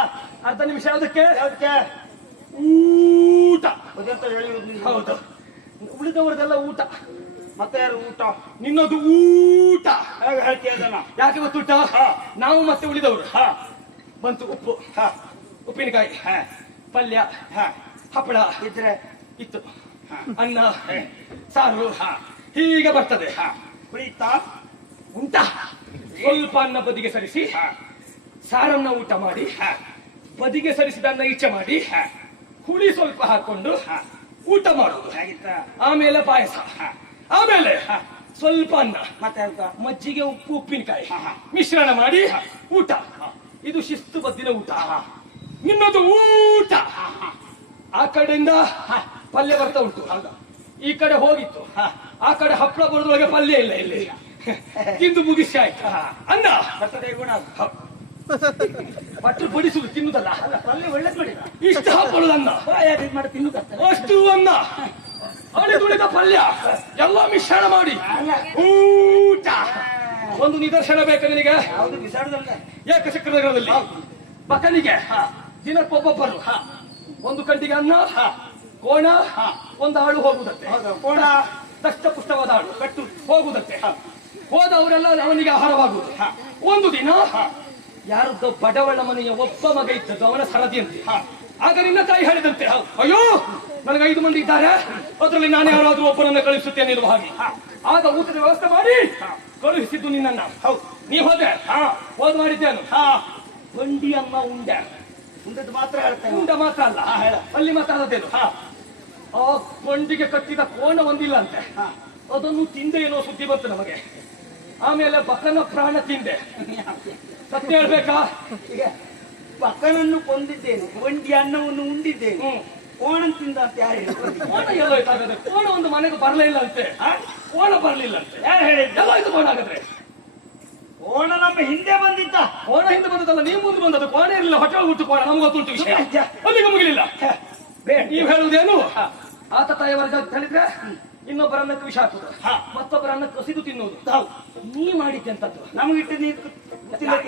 ಅರ್ಧ ನಿಮಿಷ ಯಾವುದಕ್ಕೆ? ಯಾವ್ದಕ್ಕೆ? ಊಟ. ಅದೆಂತ ಹೇಳಿರೋದು ನೀವು? ಹೌದು, ಉಳಿದವರದೆಲ್ಲ ಊಟ, ಮತ್ತೆ ಯಾರು ಊಟ? ನಿನ್ನದು ಊಟ. ಹೇಗೆ ಹೇಳ್ತೀಯ ಅದನ್ನ? ಯಾಕೆ ಗೊತ್ತುಂಟ? ಹಾ. ನಾವು ಮತ್ತೆ ಉಳಿದವರು. ಹಾ, ಬಂತು ಉಪ್ಪು, ಹಾ, ಉಪ್ಪಿನಕಾಯಿ, ಹಾ, ಪಲ್ಯ, ಹಾ. ಹಪ್ಪಳ ಇದ್ರೆ ಇತ್ತು, ಹಾ. ಅನ್ನ, ಸಾರು, ಹಾ. ಹೀಗೆ ಬರ್ತದೆ. ಹಾ, ಕುಳಿತಾ? ಉಂಟ. ಸ್ವಲ್ಪ ಅನ್ನ ಬದಿಗೆ ಸರಿಸಿ, ಹಾ, ಸಾರನ್ನ ಊಟ ಮಾಡಿ, ಹಾ, ಬದಿಗೆ ಸರಿಸಿದ ಅನ್ನ ಈಚೆ ಮಾಡಿ, ಹಾ, ಹುಳಿ ಸ್ವಲ್ಪ ಹಾಕೊಂಡು ಹಾ. ಊಟ ಮಾಡುದು. ಹೇಗಿತ್ತ? ಆಮೇಲೆ ಪಾಯಸ, ಹಾ. ಆಮೇಲೆ ಹಾ. ಸ್ವಲ್ಪ ಅನ್ನ, ಮತ್ತೆ ಅಂತ? ಮಜ್ಜಿಗೆ, ಉಪ್ಪು, ಉಪ್ಪಿನಕಾಯಿ ಹಾ, ಹಾ. ಮಿಶ್ರಣ ಮಾಡಿ ಊಟ. ಇದು ಶಿಸ್ತು ಬದ್ದಿನ ಊಟ. ನಿನ್ನದು ಊಟ. ಆ ಕಡೆಯಿಂದ ಪಲ್ಯ ಬರ್ತಾ ಉಂಟು, ಈ ಕಡೆ ಹೋಗಿತ್ತು, ಆ ಕಡೆ ಹಪ್ಪಳ ಬರೋದ್ರೊಳಗೆ ಪಲ್ಯ ಇಲ್ಲ. ಇಲ್ಲಿ ತಿಂದು ಮುಗಿಸಿ ಆಯ್ತು. ಅನ್ನ ಬರ್ತದೆ ಗುಣ. ಭಟ್ರು ಬಡಿಸುದು ತಿನ್ನುದಲ್ಲ, ಅಲ್ಲ, ಪಲ್ಯ ಒಳ್ಳೆ ಮಾಡಿದ. ಇಷ್ಟು ಹಾಕೊಳ್ಳೋದು ಅನ್ನ, ಯಾಕೆ ಮಾಡಿ ತಿನ್ನುತ್ತ? ಅಷ್ಟು ಅನ್ನ, ಅಳಿದುಳಿದ ಪಲ್ಯ ಎಲ್ಲ ಮಿಶ್ರಣ ಮಾಡಿ ಊಟ. ಒಂದು ನಿದರ್ಶನ ಬೇಕು ನಿನಗೆ. ಯಾವುದು ಬಿಸಾಡುದಲ್ಲ. ಏಕಚಕ್ರದಲ್ಲಿ ಬಕನಿಗೆ ದಿನಕ್ಕೊಬ್ಬೊಬ್ಬರು ಒಂದು ಕಂಟಿಗೆ ಅನ್ನ, ಕೋಣ, ಒಂದು ಆಳು ಹೋಗುವುದತ್ತೆ. ಹೌದು, ಕೋಣ ದಷ್ಟಪುಷ್ಟವಾದ ಆಳು ಕಟ್ಟು ಹೋಗುವುದತ್ತೆ. ಹೋದವರೆಲ್ಲ ಅವನಿಗೆ ಆಹಾರವಾಗುವುದು. ಒಂದು ದಿನ ಯಾರದ್ದೋ ಬಡವಳ ಮನೆಯ ಒಬ್ಬ ಮಗ ಇದ್ದದ್ದು, ಅವನ ಸರದಿಯಂತೆ. ಆಗ ನಿನ್ನ ತಾಯಿ ಹೇಳಿದಂತೆ, ಅಯ್ಯೋ ನನಗೆ 5 ಮಂದಿ ಇದ್ದಾರೆ, ಅದರಲ್ಲಿ ನಾನು ಯಾರಾದ್ರೂ ಒಬ್ಬನನ್ನ ಕಳಿಸುತ್ತೇನೆ ಎನ್ನುವ ಹಾಗೆ. ಆಗ ಊಟದ ವ್ಯವಸ್ಥೆ ಮಾಡಿ ಕಳುಹಿಸಿದ್ದು ನಿನ್ನನ್ನ. ಹೌದು, ನೀ ಹೋದೆ, ಹೋದ್ ಮಾಡಿದ್ದೇನು? ಬಂಡಿ ಅನ್ನ ಉಂಡೆ. ಉಂಡದ್ದು ಮಾತ್ರ ಹೇಳ್ತೇನೆ. ಉಂಡ ಮಾತ್ರ ಅಲ್ಲ, ಅಲ್ಲಿ ಮಾತಾಡೋದೇನು? ಆ ಬಂಡಿಗೆ ಕಟ್ಟಿದ ಕೋಣ ಒಂದಿಲ್ಲ ಅಂತೆ, ಅದನ್ನು ತಿಂದೆ ಏನೋ ಸುದ್ದಿ ಬಂತು ನಮಗೆ. ಆಮೇಲೆ ಬಕನ ಪ್ರಾಣ ತಿಂದೆ. ಸತ್ಯ ಹೇಳ್ಬೇಕಾ? ಈಗ ಬಕ್ಕನನ್ನು ಕೊಂದಿದ್ದೇನೆ, ಒಂಡಿ ಅನ್ನವನ್ನು ಉಂಡಿದ್ದೇನೆ, ಕೋಣ ತಿಂದ ಅಂತ ಯಾರು ಹೇಳಿದ್ರು? ಕೋಣ ಎಲ್ಲೋಯ್ತು ಹಾಗಾದ್ರೆ? ಕೋಣ ಒಂದು ಮನೆಗೆ ಬರಲೇ ಇಲ್ಲ ಅಂತೆ. ಕೋಣ ಬರ್ಲಿಲ್ಲ ಅಂತೆ. ಯಾರು ಹೇಳಿದ್ರು? ಎಲ್ಲೋಯ್ತು ಕೋಣ ಹಾಗಾದ್ರೆ? ಕೋಣ ನಮ್ಮ ಹಿಂದೆ ಬಂದಿದ್ದ. ಕೋಣ ಹಿಂದೆ ಬಂದದಲ್ಲ, ನೀವು ಮುಂದೆ ಬಂದದ್ದು. ಕೋಣ ಇರಲಿಲ್ಲ, ಹೊಟ್ಟೆ ಹುಟ್ಟು ಕೋಣ. ನಮ್ಗೆ ಗೊತ್ತುಂಟು ವಿಷಯ, ಅಲ್ಲಿಗೆ ಮುಗಿಲಿಲ್ಲ. ನೀವು ಹೇಳುವುದೇನು? ಆತ ತಾಯಿ ವರ್ಗ ಅಂತ ಹೇಳಿದ್ರೆ ಇನ್ನೊಬ್ಬರ ಅನ್ನಕ್ಕೆ ವಿಷ ಹಾಕುದು, ಮತ್ತೊಬ್ಬರ ಅನ್ನ ಕಸಿದು ತಿನ್ನುವುದು. ನೀ ಮಾಡಿದ್ದೆ ಅಂತದ್ದು ನಮಗಿಟ್ಟು ನೀ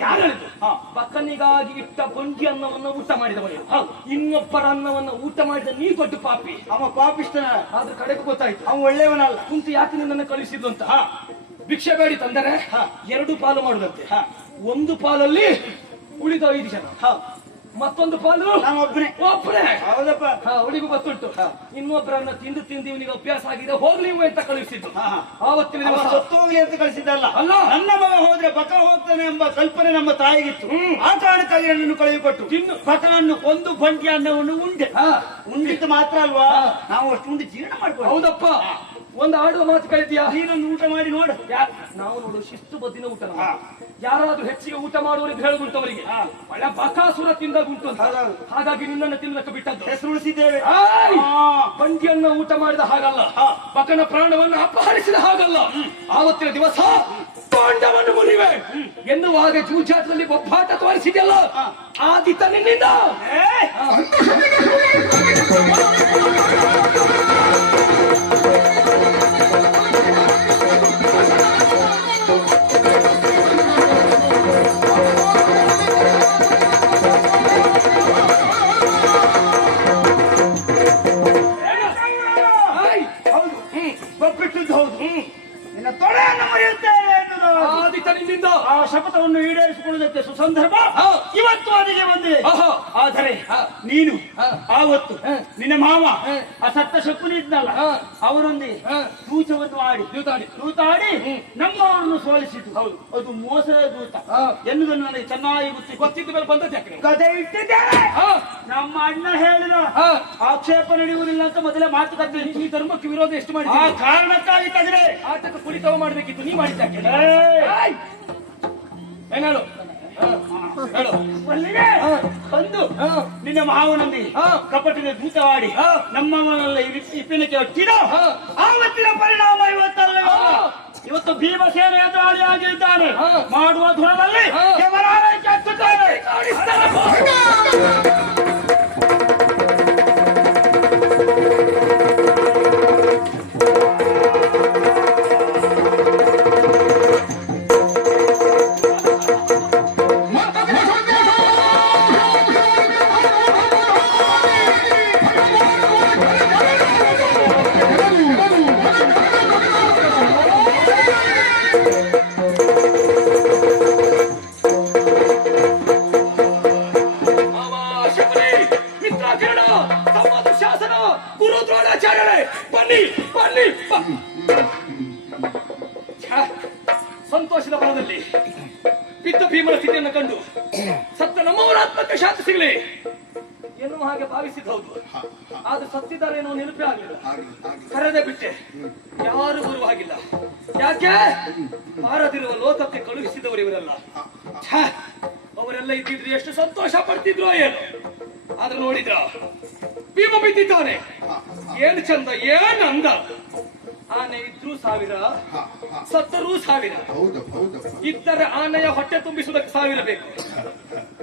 ಯಾರು ಹೇಳಿದ್ದು? ಬಕ್ಕನಿಗಾಗಿ ಇಟ್ಟ ಬಂಡಿ ಅನ್ನವನ್ನು ಊಟ ಮಾಡಿದವನು, ಇನ್ನೊಬ್ಬರ ಅನ್ನವನ್ನು ಊಟ ಮಾಡಿದ ನೀ ದೊಡ್ಡ ಪಾಪಿ. ಅವ ಪಾಪಿಷ್ಟನ. ಆದ್ರೆ ಕಡೆಗೂ ಗೊತ್ತಾಯ್ತು ಅವ ಒಳ್ಳೆಯವನಲ್ಲ. ಕುಂತು ಯಾಕೆ ನಿನ್ನನ್ನು ಕಳಿಸಿದ್ದು ಅಂತ. ಭಿಕ್ಷೆ ಬೇಡಿ ತಂದರೆ 2 ಪಾಲು ಮಾಡುದಂತೆ. ಒಂದು ಪಾಲಲ್ಲಿ ಉಳಿದ 5 ಜನ, ಮತ್ತೊಂದು ಪಾಲು ನಾನು ಒಬ್ಬನೇ. ಒಬ್ಬನೇ. ಹೌದಪ್ಪ. ಅವನಿಗೂ ಗೊತ್ತುಂಟು. ಇನ್ನೊಬ್ಬರನ್ನ ತಿಂದು ತಿಂದು ಇವನಿಗೆ ಅಭ್ಯಾಸ ಆಗಿದೆ, ಹೋಗ್ಲಿ ಇವು ಅಂತ ಕಳಿಸಿದ್ದು. ಆವತ್ತಿನ ಅವ ದಿವಸ ಸತ್ತು ಹೋಗ್ಲಿ ಅಂತ ಕಳಿಸಿದ್ದಲ್ಲ. ಅಲ್ಲ. ನನ್ನ ಮಗ ಹೋದ್ರೆ ಬಕ ಹೋಗ್ತಾನೆ ಎಂಬ ಕಲ್ಪನೆ ನಮ್ಮ ತಾಯಿಗಿತ್ತು. ಆ ಕಾರಣಕ್ಕಾಗಿ ನನ್ನನ್ನು ಕಳುಹಿಕೊಟ್ಟು ತಿನ್ನು. ಬಕನನ್ನು ಒಂದು ಬಂಟಿ ಅನ್ನವನ್ನು ಉಂಡೆ. ಉಂಡಿದ್ದು ಮಾತ್ರ ಅಲ್ವಾ, ನಾವು ಅಷ್ಟು ಉಂಡು ಜೀರ್ಣ ಮಾಡ್ಕೊಂಡು. ಹೌದಪ್ಪ, ಒಂದು ಆಡುವ ಮಾತು ಕಳಿತೀಯಾ? ನೀನೊಂದು ಊಟ ಮಾಡಿ ನೋಡು. ನಾವು ನೋಡು ಶಿಸ್ತು ಬದ್ದಿನ ಊಟ. ಯಾರಾದ್ರೂ ಹೆಚ್ಚಿಗೆ ಊಟ ಮಾಡುವವರಿಗೆ ಹೇಳುದುಂಟು ಅವರಿಗೆ, ಒಳ್ಳೆ ಬಕಾಸುರ ತಿಂದಾಗ ಉಂಟು ಅಂತ. ಹಾಗಾಗಿ ನಿನ್ನನ್ನು ತಿನ್ನಕ್ಕೆ ಬಿಟ್ಟದ್ದು. ಹೆಸರು ಉಳಿಸಿದ್ದೇವೆ. ಬಂಡಿಯನ್ನ ಊಟ ಮಾಡಿದ ಹಾಗಲ್ಲ, ಬಕನ ಪ್ರಾಣವನ್ನು ಅಪಹರಿಸಿದ ಹಾಗಲ್ಲ. ಆವತ್ತಿನ ದಿವಸ ಪಾಂಡವನ್ನು ಮುರಿವೆ ಎನ್ನುವಾಗ ಜೂಜಾಟದಲ್ಲಿ ಒಬ್ಬಾಟ ತೋರಿಸಿದೆಯಲ್ಲ, ಆದಿತ ನಿನ್ನಿಂದ. ಗೊತ್ತಿದ್ದು ಹೌದು. ನಿನ್ನ ತೊಡೆಯನ್ನು ಮುರಿಯುತ್ತೇನೆ ಎನ್ನುವುದು ಆದಿತ ನಿನ್ನಿಂದ. ಆ ಶಪಥವನ್ನು ಈಡೇರಿಸಿಕೊಳ್ಳುವುದಕ್ಕೆ ಸುಸಂದರ್ಭ ಇವತ್ತು ಅದಕ್ಕೆ ಬಂದಿದೆ. ಆದರೆ ನೀನು ಆವತ್ತು ನಿನ್ನ ಮಾವ ಆ ಸತ್ತ ಶಕುನಿ ಇದ್ನಲ್ಲ, ಅವರೊಂದಿಗೆ ದೂತವನ್ನು ಮಾಡಿ ದೂತಾಡಿ ನಮ್ಮವರನ್ನು ಸೋಲಿಸಿತು. ಹೌದು, ಅದು ಮೋಸದ ದೂತ ಎನ್ನುವುದನ್ನು ನನಗೆ ಚೆನ್ನಾಗಿ ಗೊತ್ತಿದ್ದ ಮೇಲೆ ಬಂದದ್ದು ಯಾಕೆ ನೀವು? ಕಥೆ ಇಟ್ಟಿದ್ದೇನೆ. ನಮ್ಮ ಅಣ್ಣ ಹೇಳಿದ ಆಕ್ಷೇಪ ನಡೆಯುವುದಿಲ್ಲ ಅಂತ ಮೊದಲೇ ಮಾತುಕತೆ. ಈ ಧರ್ಮಕ್ಕೆ ವಿರೋಧ ಎಷ್ಟು ಮಾಡಿ ಆ ಕಾರಣಕ್ಕಾಗಿ ತೆಗೆದೆ. ಆಟಕ್ಕೆ ಕುಳಿತವ ಮಾಡ್ಬೇಕಿತ್ತು, ನೀ ಮಾಡಿದ್ದಾಕೆ. ಏನ್ ಹೇಳು? ಹೇಳು. ಅಲ್ಲಿಗೆ ಬಂದು ನಿನ್ನ ಮಾವನೊಂದಿಗೆ ಕಪಟಿಗೆ ದೂತವಾಡಿ ನಮ್ಮವನ್ನೆಲ್ಲ ಇಪ್ಪಿನಕ್ಕೆ ಹೊಟ್ಟಿದ ಆವತ್ತಿನ ಪರಿಣಾಮ ಇವತ್ತಲ್ಲ. ಇವತ್ತು ಭೀಮಸೇನೆ ಎದುರಾಳಿಯಾಗಿದ್ದಾನೆ. ಮಾಡುವ ಧುರದಲ್ಲಿ ಯಮರಾಜಕ್ಕೆ ಹಚ್ಚುತ್ತಾನೆ. ಛ, ಸಂತೋಷದ ಬರದಲ್ಲಿ ಬಿದ್ದ ಭೀಮನ ಸ್ಥಿತಿಯನ್ನು ಕಂಡು ಸತ್ತ ನಮ್ಮವರ ಆತ್ಮಕ್ಕೆ ಶಾಂತಿ ಸಿಗಲಿ ಎನ್ನುವ ಹಾಗೆ ಭಾವಿಸಿದ ಹೌದು. ಆದ್ರೆ ಸತ್ತಿದ್ದಾರೆ ಏನೋ ನೆನಪೇ ಆಗಲಿಲ್ಲ. ಕರೆದೇ ಬಿಟ್ಟೆ, ಯಾರು ಬರುವ ಹಾಗಿಲ್ಲ. ಯಾಕೆ? ಬಾರದಿರುವ ಲೋಕಕ್ಕೆ ಕಳುಹಿಸಿದವರು ಇವರೆಲ್ಲ. ಛ, ಅವರೆಲ್ಲ ಇದ್ದಿದ್ರೆ ಎಷ್ಟು ಸಂತೋಷ ಪಡ್ತಿದ್ರು ಏನು. ಆದ್ರೆ ನೋಡಿದ್ರ ಭೀಮ ಬಿದ್ದಿದ್ದಾನೆ. ಏನು ಚಂದ, ಏನು ಅಂದ. ಆನೆ ಇದ್ರೂ 1000, ಸತ್ತರೂ 1000. ಇದ್ದರೆ ಆನೆಯ ಹೊಟ್ಟೆ ತುಂಬಿಸುವುದಕ್ಕೆ 1000 ಬೇಕು.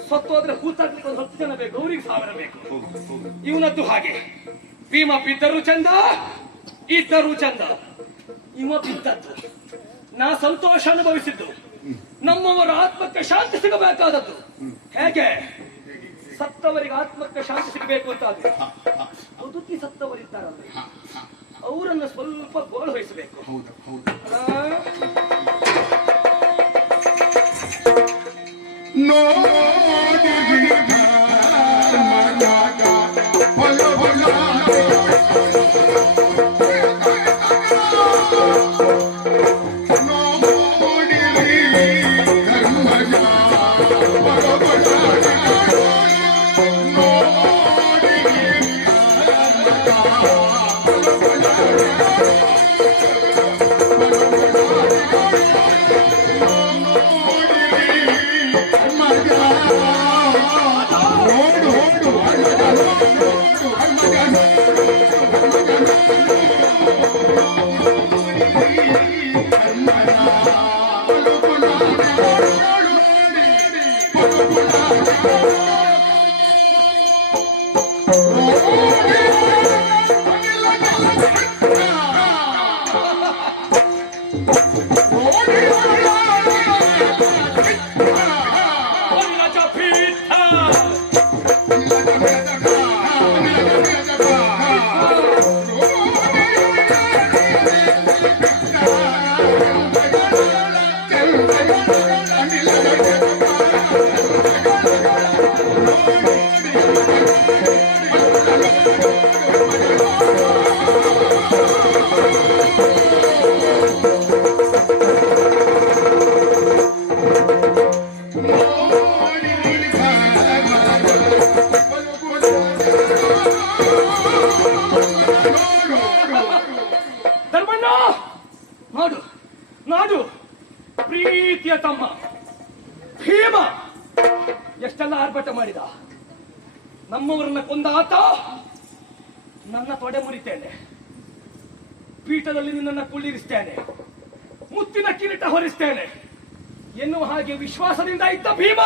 ಸತ್ತು ಹೋದ್ರೆ ಹೂತಾಕ್ಲಿಕ್ಕೆ 10 ಜನ ಬೇಕು, ಅವ್ರಿಗೆ 1000 ಬೇಕು. ಇವನದ್ದು ಹಾಗೆ. ಭೀಮ ಬಿದ್ದರೂ ಚಂದ, ಇದ್ದರೂ ಚಂದ. ಇವ ಬಿದ್ದದ್ದು ನಾ ಸಂತೋಷ ಅನುಭವಿಸಿದ್ದು. ನಮ್ಮವರ ಆತ್ಮಕ್ಕೆ ಶಾಂತಿ ಸಿಗಬೇಕಾದದ್ದು ಹೇಗೆ? ಸತ್ತವರಿಗೆ ಆತ್ಮಕ್ಕೆ ಶಾಂತಿ ಸಿಗಬೇಕು ಅಂತ ಆದ್ರೆ ಬದುಕಿ ಸತ್ತವರಿದ್ದಾರಲ್ಲ, ಅವರನ್ನು ಸ್ವಲ್ಪ ಗೋಳು ವಹಿಸಬೇಕು. ಧರ್ಮಣ್ಣ, ನೋಡು ನೋಡು, ಪ್ರೀತಿಯ ತಮ್ಮ ಭೀಮ ಎಷ್ಟೆಲ್ಲ ಆರ್ಭಟ ಮಾಡಿದ. ನಮ್ಮವರನ್ನ ಕೊಂದ ಆತ ನನ್ನ ತೊಡೆ ಮುರಿತೇನೆ, ಪೀಠದಲ್ಲಿ ನಿನ್ನನ್ನು ಕುಳ್ಳಿರಿಸ್ತೇನೆ, ಮುತ್ತಿನ ಕಿರೀಟ ಹೊರಿಸ್ತೇನೆ ಎನ್ನುವ ಹಾಗೆ ವಿಶ್ವಾಸದಿಂದ ಇದ್ದ ಭೀಮ.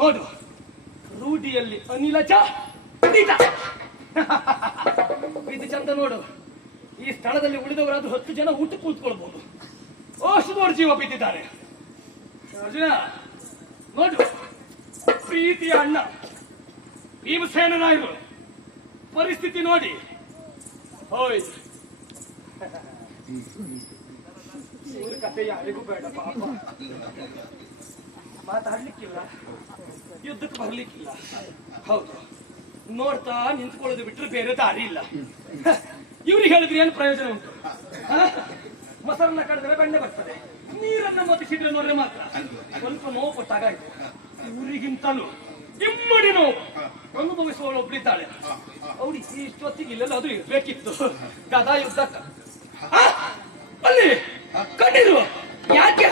ನೋಡು, ರೂಢಿಯಲ್ಲಿ ಅನಿಲಜ ಇದು ಚಂದ. ನೋಡು, ಈ ಸ್ಥಳದಲ್ಲಿ ಉಳಿದವರಾದ್ರೂ 10 ಜನ ಊಟ ಕೂತ್ಕೊಳ್ಬಹುದು. ಅಷ್ಟು ದೊಡ್ಡ ಜೀವ ಬಿದ್ದಿದ್ದಾರೆ. ಅರ್ಜುನ ನೋಡು, ಪ್ರೀತಿಯ ಅಣ್ಣ ಭೀಮಸೇನ ನಾಯರು ಪರಿಸ್ಥಿತಿ ನೋಡಿ ಹೋಯ್ತು. ಇವ್ರ ಕಥೆ ಯಾರಿಗೂ ಬೇಡ ಪಾಪ. ಮಾತಾಡ್ಲಿಕ್ಕಿಲ್ಲ, ಯುದ್ಧಕ್ಕೆ ಬರ್ಲಿಕ್ಕಿಲ್ಲ. ಹೌದು, ನೋಡ್ತಾ ನಿಂತ್ಕೊಳ್ಳೋದು ಬಿಟ್ಟರೆ ಬೇರೆ ದಾರಿ ಇಲ್ಲ. ಇವ್ರಿಗೆ ಹೇಳಿದ್ರೆ ಏನು ಪ್ರಯೋಜನ ಉಂಟು? ಮೊಸರನ್ನ ಕಡಿದ್ರೆ ಬೆಣ್ಣೆ ಬರ್ತದೆ, ನೀರನ್ನ ಮತಿಸಿದ್ರೆ ನೋಡ್ರೆ ಮಾತ್ರ ಸ್ವಲ್ಪ ನೋವು ಕೊಟ್ಟಾಗಾಯ್ತು. ಇವರಿಗಿಂತಲೂ ಇಮ್ಮಡಿ ನೋವು ಅನುಭವಿಸುವವಳು ಒಬ್ಳಿದ್ದಾಳೆ. ಅವಳಿಗೆ ಇಷ್ಟೊತ್ತಿಗೆ ಇಲ್ಲೆಲ್ಲಾದ್ರೂ ಇರ್ಬೇಕಿತ್ತು. ಗದಾ ಯುದ್ಧಕ್ಕ ಅಲ್ಲಿ ಕಂಡಿರುವ ಯಾಕೆ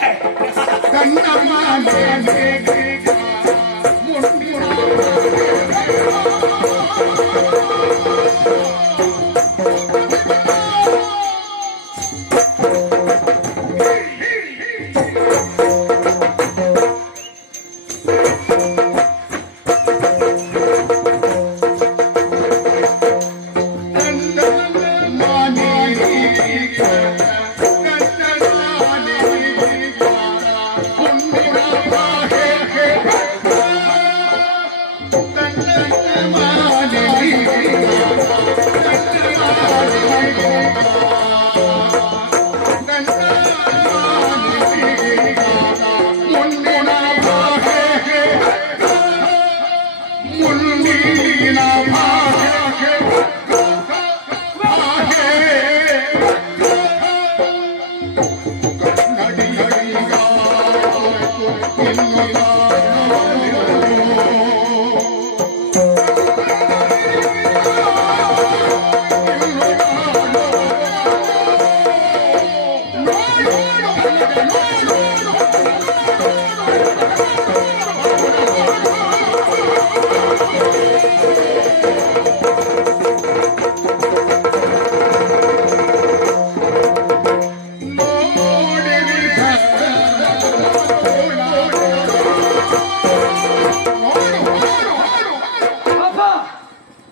ಪಾಪ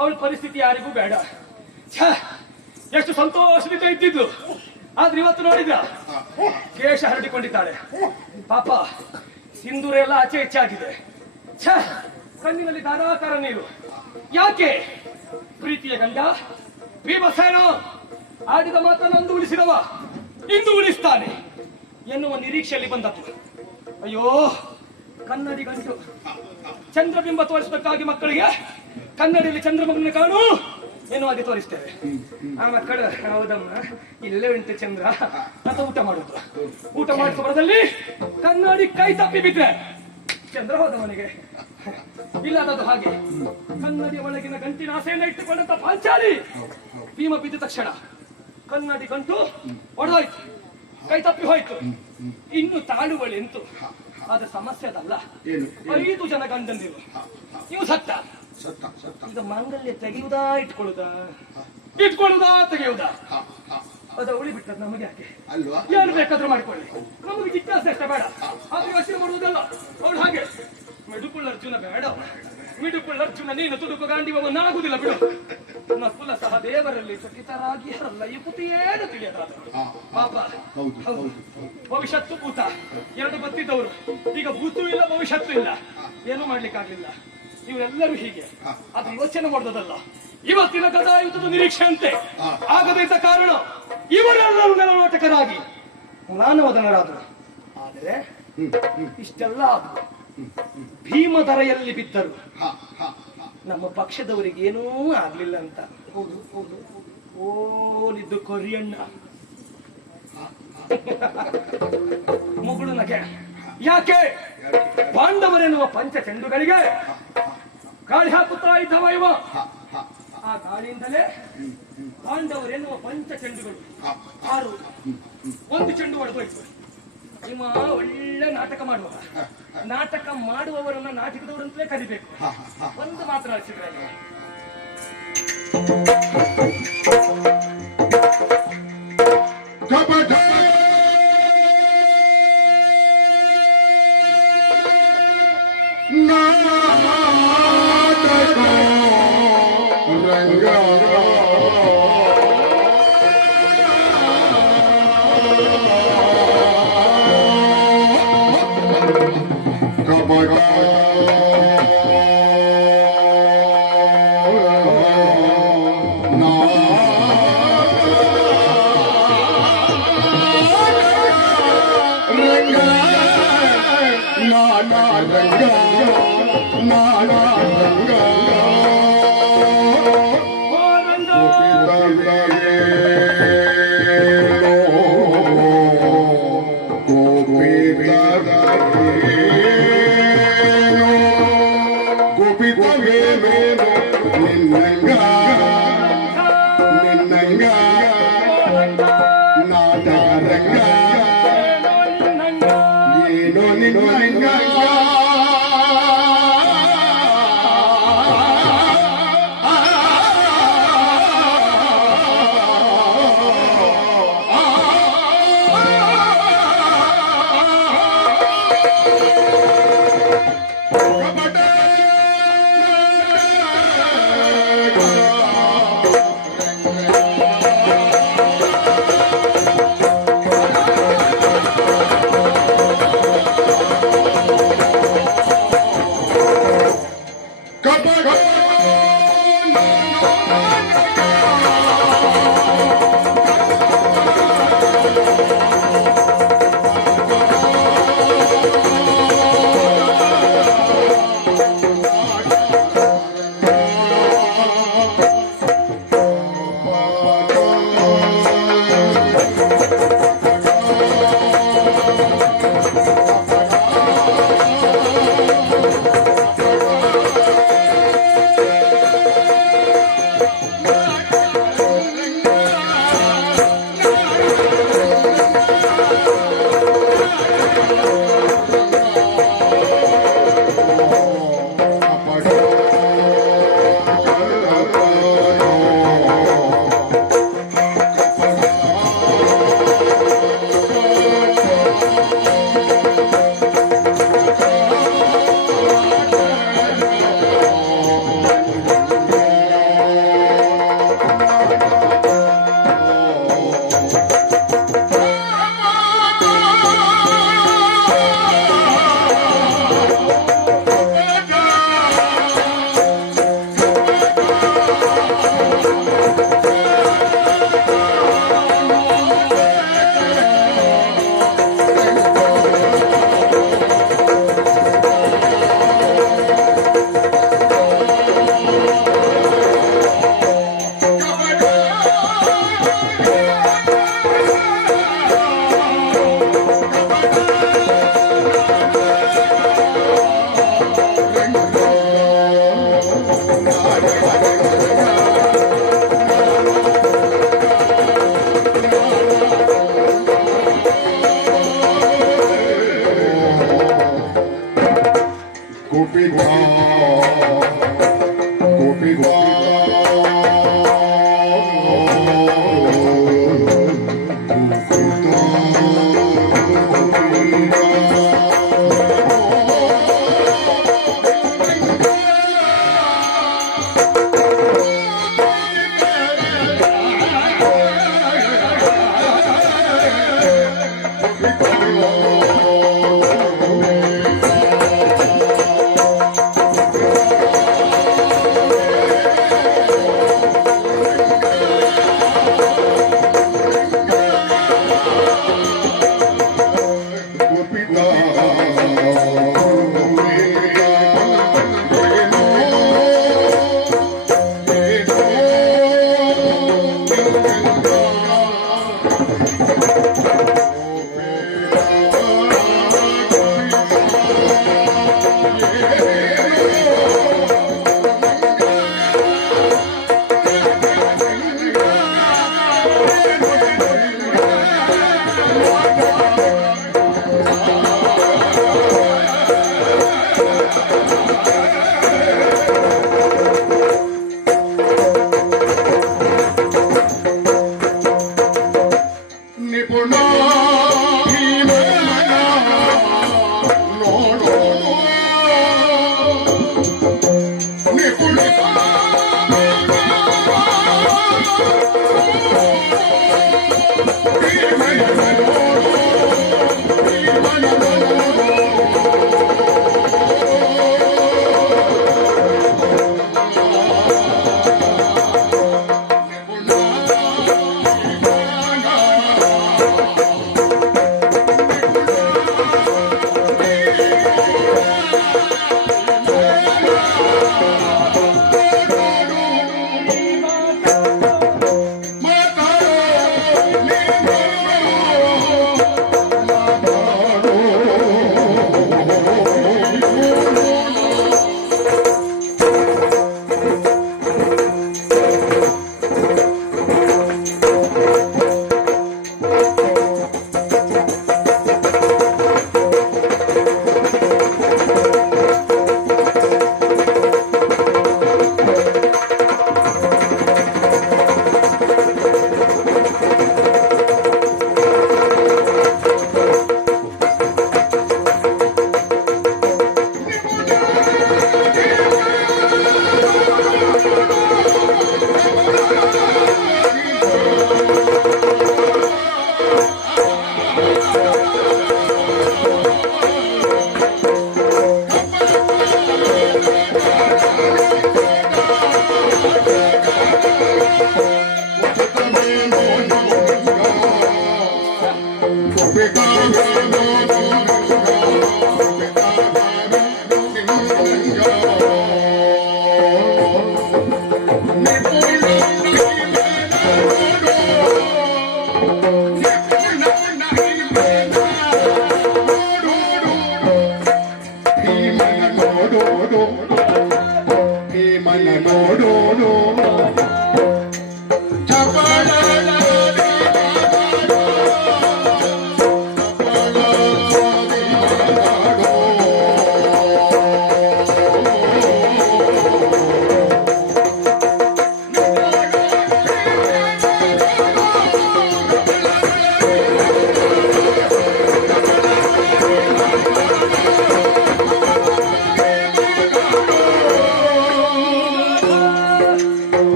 ಅವಳ ಪರಿಸ್ಥಿತಿ ಯಾರಿಗೂ ಬೇಡ. ಛೆ, ಎಷ್ಟು ಸಂತೋಷದಿಂದ ಇದ್ದಿದ್ಲು. ಆದ್ರೆ ಇವತ್ತು ನೋಡಿದ್ರ ಕೇಶ ಹರಡಿಕೊಂಡಿದ್ದಾಳೆ. ಪಾಪ ಸಿಂಧೂರ ಎಲ್ಲ ಆಚೆ ಹೆಚ್ಚಾಗಿದೆ. ಛೆ, ಕಣ್ಣಿನಲ್ಲಿ ಧಾರಾಕಾರ ನೀರು. ಯಾಕೆ? ಪ್ರೀತಿಯ ಗಂಡ ಭೀಮಸೇನ ಆಡಿದ ಮಾತನ್ನು ಅಂದು ಉಳಿಸಿದವ ಇಂದು ಉಳಿಸ್ತಾನೆ ಎನ್ನುವ ನಿರೀಕ್ಷೆಯಲ್ಲಿ ಬಂದದ್ದು. ಅಯ್ಯೋ ಕನ್ನಡಿ ಗಂಟು ಚಂದ್ರಬಿಂಬ ತೋರಿಸಬೇಕಾಗಿ ಮಕ್ಕಳಿಗೆ ಕನ್ನಡಿಯಲ್ಲಿ ಚಂದ್ರಮಗನ ಕಾಣು ಎನ್ನುವಾಗೆ ತೋರಿಸ್ತೇವೆ. ಆ ಮಕ್ಕಳು ಹೌದಮ್ಮ ಇಲ್ಲೇ ಉಂಟು ಚಂದ್ರ ಅಂತ ಊಟ ಮಾಡುದು. ಊಟ ಮಾಡಿದ ಬರದಲ್ಲಿ ಕನ್ನಡಿ ಕೈ ತಪ್ಪಿ ಬಿದ್ರೆ ಚಂದ್ರ ಹೋದ ಮನೆಗೆ. ಇಲ್ಲದದು ಹಾಗೆ ಕನ್ನಡಿ ಒಳಗಿನ ಗಂಟಿನ ಆಸೆಯನ್ನು ಇಟ್ಟುಕೊಂಡಂತ ಪಾಂಚಾಲಿ ಭೀಮ ಬಿದ್ದ ತಕ್ಷಣ ಕನ್ನಡಿ ಗಂಟು ಒಡೆದೋಯ್ತು, ಕೈ ತಪ್ಪಿ ಹೋಯ್ತು. ಇನ್ನು ತಾಳುವಳಿ ಎಂತು. ಆದ್ರೆ ಸಮಸ್ಯೆ ಅದಲ್ಲ. 5 ಜನ ಗಂಡಂದಿರು, ನೀವು ಸತ್ತ. ಈಗ ಮಾಂಗಲ್ಯ ತೆಗೆಯುವುದಾ ಇಟ್ಕೊಳ್ಳುದಾ ತೆಗೆಯುವುದಾ? ಅದ ಉಳಿ ಬಿಟ್ಟದ್ ನಮಗೆ ಯಾಕೆ? ಯಾರು ಬೇಕಾದ್ರೂ ಮಾಡ್ಕೊಳ್ಳಿ, ನಮಗೆ ಜಿಜ್ಞಾಸೆ ಅಷ್ಟೇ ಬೇಡ. ಆದ್ರೆ ಯೋಚನೆ ಮಾಡುವುದಲ್ಲ. ಅವಳು ಹಾಗೆ ಮಿಡುಕುಳ್ಳ ಅರ್ಜುನ ಬೇಡ. ಮಿಡುಕುಳ್ಳ ಅರ್ಜುನ ನೀನು ತುಡುಕು ಗಾಂಡಿವನ್ನಾಗುದಿಲ್ಲ ಬಿಡು. ನಕುಲ ಸಹ ದೇವರಲ್ಲಿ ಚಕಿತರಾಗಿ ಹರಲ್ಲ ಈ ಪುತಿ ಏನು ತಿಳಿಯದಾದರು. ಪಾಪ ಹೌದು, ಭವಿಷ್ಯತ್ತು ಭೂತ ಎರಡು ಗೊತ್ತಿದ್ದವರು. ಈಗ ಭೂತೂ ಇಲ್ಲ ಭವಿಷ್ಯತ್ತು ಇಲ್ಲ, ಏನು ಮಾಡ್ಲಿಕ್ಕಾಗ್ಲಿಲ್ಲ. ಇವರೆಲ್ಲರೂ ಹೀಗೆ. ಅದು ಯೋಚನೆ ಮಾಡೋದಲ್ಲ. ಇವತ್ತಿನ ಗದಾಯುಧದ ನಿರೀಕ್ಷೆ ಅಂತೆ ಆಗದಿದ್ದ ಕಾರಣ ಇವರೆಲ್ಲರೂ ನೆಲನೋಟಕರಾಗಿ ಮ್ಲಾನವದನರಾದರು. ಆದರೆ ಇಷ್ಟೆಲ್ಲ ಭೀಮಧರೆಯಲ್ಲಿ ಬಿದ್ದರು. ನಮ್ಮ ಪಕ್ಷದವರಿಗೆ ಏನೂ ಆಗ್ಲಿಲ್ಲ ಅಂತ. ಓಲಿದ್ದು ಕೊರಿಯಣ್ಣ ಮುಗುಳು ನಗೆ. ಯಾಕೆ? ಪಾಂಡವರೆನ್ನುವ ಪಂಚ ಚೆಂಡುಗಳಿಗೆ ಗಾಳಿ ಹಾಕುತ್ತಾ ಇದ್ದವ ಇವ. ಆ ಗಾಳಿಯಿಂದಲೇ ಪಾಂಡವರೆನ್ನುವ ಪಂಚ ಚೆಂಡುಗಳು 6 ಒಂದು ಚೆಂಡು ಹೊಡೆದೋಯ್ತು. ನಿಮ್ಮ ಒಳ್ಳೆ ನಾಟಕ ಮಾಡುವ. ನಾಟಕ ಮಾಡುವವರನ್ನ ನಾಟಕದವರಂತಲೇ ಕರಿಬೇಕು. ಒಂದು ಮಾತನಾಡಿಸಿದ್ರೆ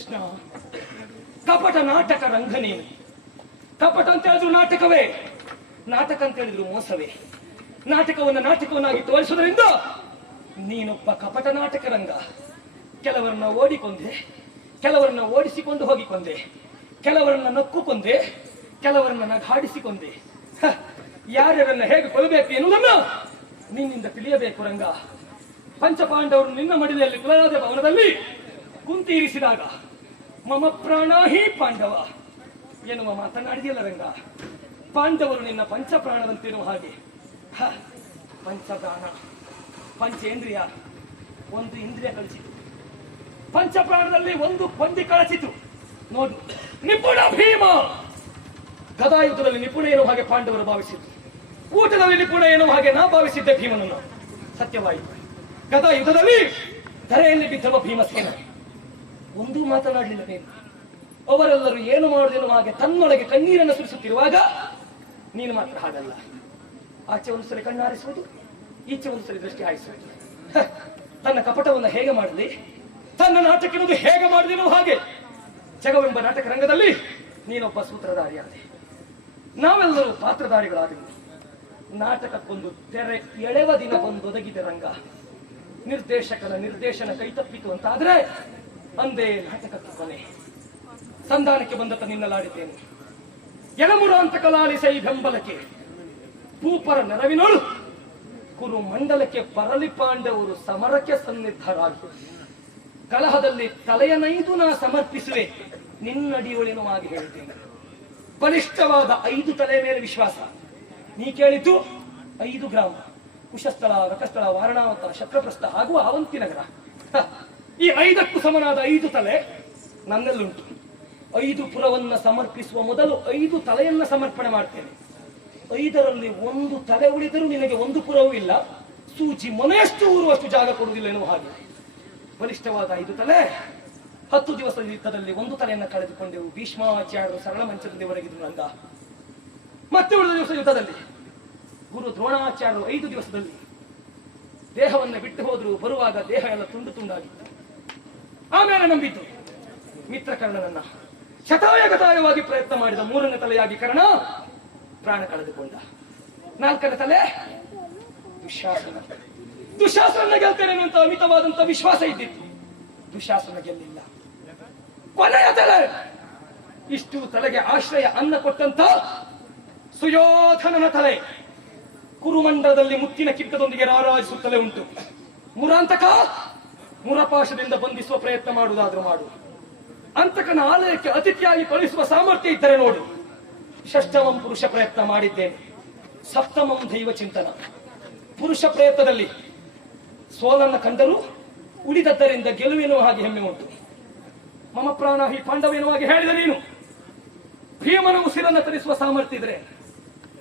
ಕೃಷ್ಣ, ಕಪಟ ನಾಟಕ ರಂಗ ನೀನು. ಕಪಟ ಅಂತ ಹೇಳಿದ್ರು ನಾಟಕವೇ, ನಾಟಕ ಅಂತ ಹೇಳಿದ್ರು ಮೋಸವೇ. ನಾಟಕವನ್ನಾಗಿ ತೋರಿಸುವುದರಿಂದ ನೀನೊಬ್ಬ ಕಪಟ ನಾಟಕ ರಂಗ. ಕೆಲವರನ್ನ ಓಡಿಕೊಂಡೆ, ಕೆಲವರನ್ನ ಓಡಿಸಿಕೊಂಡು ಹೋಗಿಕೊಂಡೆ, ಕೆಲವರನ್ನ ನಕ್ಕುಕೊಂಡೆ, ಕೆಲವರನ್ನ ನಗಾಡಿಸಿಕೊಂಡೆ. ಯಾರ್ಯಾರನ್ನ ಹೇಗೆ ಕೊಲ್ಲಬೇಕು ಎನ್ನುವುದನ್ನು ನಿನ್ನಿಂದ ತಿಳಿಯಬೇಕು ರಂಗ. ಪಂಚಪಾಂಡವರು ನಿನ್ನ ಮಡಿಲಲ್ಲಿ ಕುಲರಾಜ ಭವನದಲ್ಲಿ ಕುಂತಿರಿಸಿದಾಗ ಮಮ ಪ್ರಾಣ ಹೀ ಪಾಂಡವ ಎನ್ನುವ ಮಾತನಾಡಿದೆಯಲ್ಲ ರಂಗ. ಪಾಂಡವರು ನಿನ್ನ ಪಂಚಪ್ರಾಣದಂತಿರುವ ಹಾಗೆ. ಪಂಚಪ್ರಾಣ, ಪಂಚೇಂದ್ರಿಯ, ಒಂದು ಇಂದ್ರಿಯ ಕಳಿಸಿತು. ಪಂಚಪ್ರಾಣದಲ್ಲಿ ಒಂದು ಕೊಂದಿ ಕಳಿಸಿತು. ನೋಡು, ನಿಪುಣ ಭೀಮ ಗದಾಯುದ್ಧದಲ್ಲಿ ನಿಪುಣ ಎನ್ನುವ ಹಾಗೆ ಪಾಂಡವರು ಭಾವಿಸಿದ್ರು. ಊಟದಲ್ಲಿ ನಿಪುಣ ಎನ್ನುವ ಹಾಗೆ ನಾ ಭಾವಿಸಿದ್ದೆ ಭೀಮನನ್ನು. ಸತ್ಯವಾಯಿತು. ಗದಾಯುದ್ಧದಲ್ಲಿ ಧರೆಯಲ್ಲಿ ಬಿದ್ದವ ಭೀಮಸೇನ. ಒಂದೂ ಮಾತನಾಡಲಿಲ್ಲ ನೀನು. ಅವರೆಲ್ಲರೂ ಏನು ಮಾಡುವುದೆನ್ನುವ ಹಾಗೆ ತನ್ನೊಳಗೆ ಕಣ್ಣೀರನ್ನು ಸುರಿಸುತ್ತಿರುವಾಗ ನೀನು ಮಾತ್ರ ಹಾಗಲ್ಲ. ಆಚೆ ಒಂದು ಸರಿ ಕಣ್ಣಾರಿಸುವುದು, ಈಚೆ ಒಂದು ಸರಿ ದೃಷ್ಟಿ ಹಾಯಿಸುವುದು. ತನ್ನ ಕಪಟವನ್ನು ಹೇಗೆ ಮಾಡಲಿ, ತನ್ನ ನಾಟಕ ಎನ್ನುವುದು ಹೇಗೆ ಮಾಡಿದೆನೋ ಹಾಗೆ ಜಗವೆಂಬ ನಾಟಕ ರಂಗದಲ್ಲಿ ನೀನೊಬ್ಬ ಸೂತ್ರಧಾರಿಯಾದೆ, ನಾವೆಲ್ಲರೂ ಪಾತ್ರಧಾರಿಗಳಾದೆವು. ನಾಟಕಕ್ಕೊಂದು ತೆರೆ ಎಳೆವ ದಿನಕ್ಕೊಂದು ಒದಗಿದೆ ರಂಗ. ನಿರ್ದೇಶಕನ ನಿರ್ದೇಶನ ಕೈತಪ್ಪಿತು ಅಂತಾದ್ರೆ ಅಂದೇ ನಾಟಕಕ್ಕೆ ಕೊನೆ. ಸಂಧಾನಕ್ಕೆ ಬಂದತ್ತ ನಿನ್ನಲಾಡಿದ್ದೇನೆ. ಎಳಮುರಾಂತ ಕಲಾಲಿಸೈ ಬೆಂಬಲಕ್ಕೆ ಭೂಪರ ನೆರವಿನೋಳು ಕುರು ಮಂಡಲಕ್ಕೆ ಬರಲಿ ಪಾಂಡವರು ಸಮರಕ್ಕೆ ಸನ್ನಿಧರಾಗಿ. ಕಲಹದಲ್ಲಿ ತಲೆಯನೈದು ನಾ ಸಮರ್ಪಿಸುವೆ ನಿನ್ನಡಿಯೊಳೆನುವಾಗಿ ಹೇಳಿದ್ದೇನೆ. ಬಲಿಷ್ಠವಾದ 5 ತಲೆ ಮೇಲೆ ವಿಶ್ವಾಸ. ನೀ ಕೇಳಿದ್ದು 5 ಗ್ರಾಮ: ಕುಶಸ್ಥಳ, ರಕಸ್ಥಳ, ವಾರಣಾವತ, ಶಕ್ರಪ್ರಸ್ಥ ಹಾಗೂ ಅವಂತಿನಗರ. ಈ 5ಕ್ಕೂ ಸಮನಾದ 5 ತಲೆ ನನ್ನಲ್ಲುಂಟು. 5 ಪುರವನ್ನ ಸಮರ್ಪಿಸುವ ಮೊದಲು 5 ತಲೆಯನ್ನ ಸಮರ್ಪಣೆ ಮಾಡ್ತೇನೆ. 5ರಲ್ಲಿ 1 ತಲೆ ಉಳಿದರೂ ನಿನಗೆ 1 ಪುರವೂ ಇಲ್ಲ, ಸೂಚಿ ಮೊನೆಯಷ್ಟು ಊರುವಷ್ಟು ಜಾಗ ಕೊಡುವುದಿಲ್ಲ ಎನ್ನುವ ಹಾಗೆ. ಬಲಿಷ್ಠವಾದ 5 ತಲೆ. 10 ದಿವಸದ ಯುದ್ಧದಲ್ಲಿ 1 ತಲೆಯನ್ನು ಕಳೆದುಕೊಂಡೆವು. ಭೀಷ್ಮಾಚಾರ್ಯರು ಸರಳ ಮಂಚದಲ್ಲಿ ಹೊರಗಿದ್ರು ರಂಗ. ಮತ್ತೆ ಉಳಿದ ದಿವಸ ಯುದ್ಧದಲ್ಲಿ ಗುರು ದ್ರೋಣಾಚಾರ್ಯರು 5 ದಿವಸದಲ್ಲಿ ದೇಹವನ್ನು ಬಿಟ್ಟು ಹೋದ್ರು. ಬರುವಾಗ ದೇಹ ಎಲ್ಲ ತುಂಡು ತುಂಡಾಗಿತ್ತು. ಆಮೇಲೆ ನಂಬಿದ್ದು ಮಿತ್ರಕರ್ಣನನ್ನ. ಶತಾಯಗತಾಯವಾಗಿ ಪ್ರಯತ್ನ ಮಾಡಿದ 3ನೇ ತಲೆಯಾಗಿ ಕರ್ಣ ಪ್ರಾಣ ಕಳೆದುಕೊಂಡ. 4ನೇ ತಲೆ ದುಶ್ಯಾಸನ. ದುಶ್ಯಾಸನ ಗೆಲ್ತೇನೆ ಅಂತ ಅಮಿತವಾದಂತ ವಿಶ್ವಾಸ ಇದ್ದಿತ್ತು. ದುಶ್ಯಾಸನ ಗೆಲ್ಲಿಲ್ಲ. ಕೊನೆಯ ತಲೆ, ಇಷ್ಟು ತಲೆಗೆ ಆಶ್ರಯ ಅನ್ನ ಕೊಟ್ಟಂತ ಸುಯೋಧನನ ತಲೆ ಕುರುಮಂಡಲದಲ್ಲಿ ಮುತ್ತಿನ ಕಿಕ್ಕದೊಂದಿಗೆ ರಾರಾಜಿಸುತ್ತಲೇ ಉಂಟು. ಮುರಾಂತಕ, ಮುರಪಾಶದಿಂದ ಬಂಧಿಸುವ ಪ್ರಯತ್ನ ಮಾಡುವುದಾದ್ರೂ ಮಾಡು. ಅಂತಕನ ಆಲಯಕ್ಕೆ ಅತಿಥಿಯಾಗಿ ಕಳಿಸುವ ಸಾಮರ್ಥ್ಯ ಇದ್ದರೆ ನೋಡು. ಷಷ್ಠಮಂ ಪುರುಷ ಪ್ರಯತ್ನ ಮಾಡಿದ್ದೇನೆ, ಸಪ್ತಮಂ ದೈವ ಚಿಂತನ. ಪುರುಷ ಪ್ರಯತ್ನದಲ್ಲಿ ಸೋಲನ್ನ ಕಂಡರೂ ಉಳಿದದ್ದರಿಂದ ಗೆಲುವೆನ್ನುವ ಹಾಗೆ ಹೆಮ್ಮೆ ಉಂಟು. ಮಮ ಪ್ರಾಣ ಹಿ ಪಾಂಡವ ಎನ್ನುವ ಹಾಗೆ ಹೇಳಿದ ನೀನು. ಭೀಮನ ಉಸಿರನ್ನು ತರಿಸುವ ಸಾಮರ್ಥ್ಯ ಇದ್ರೆ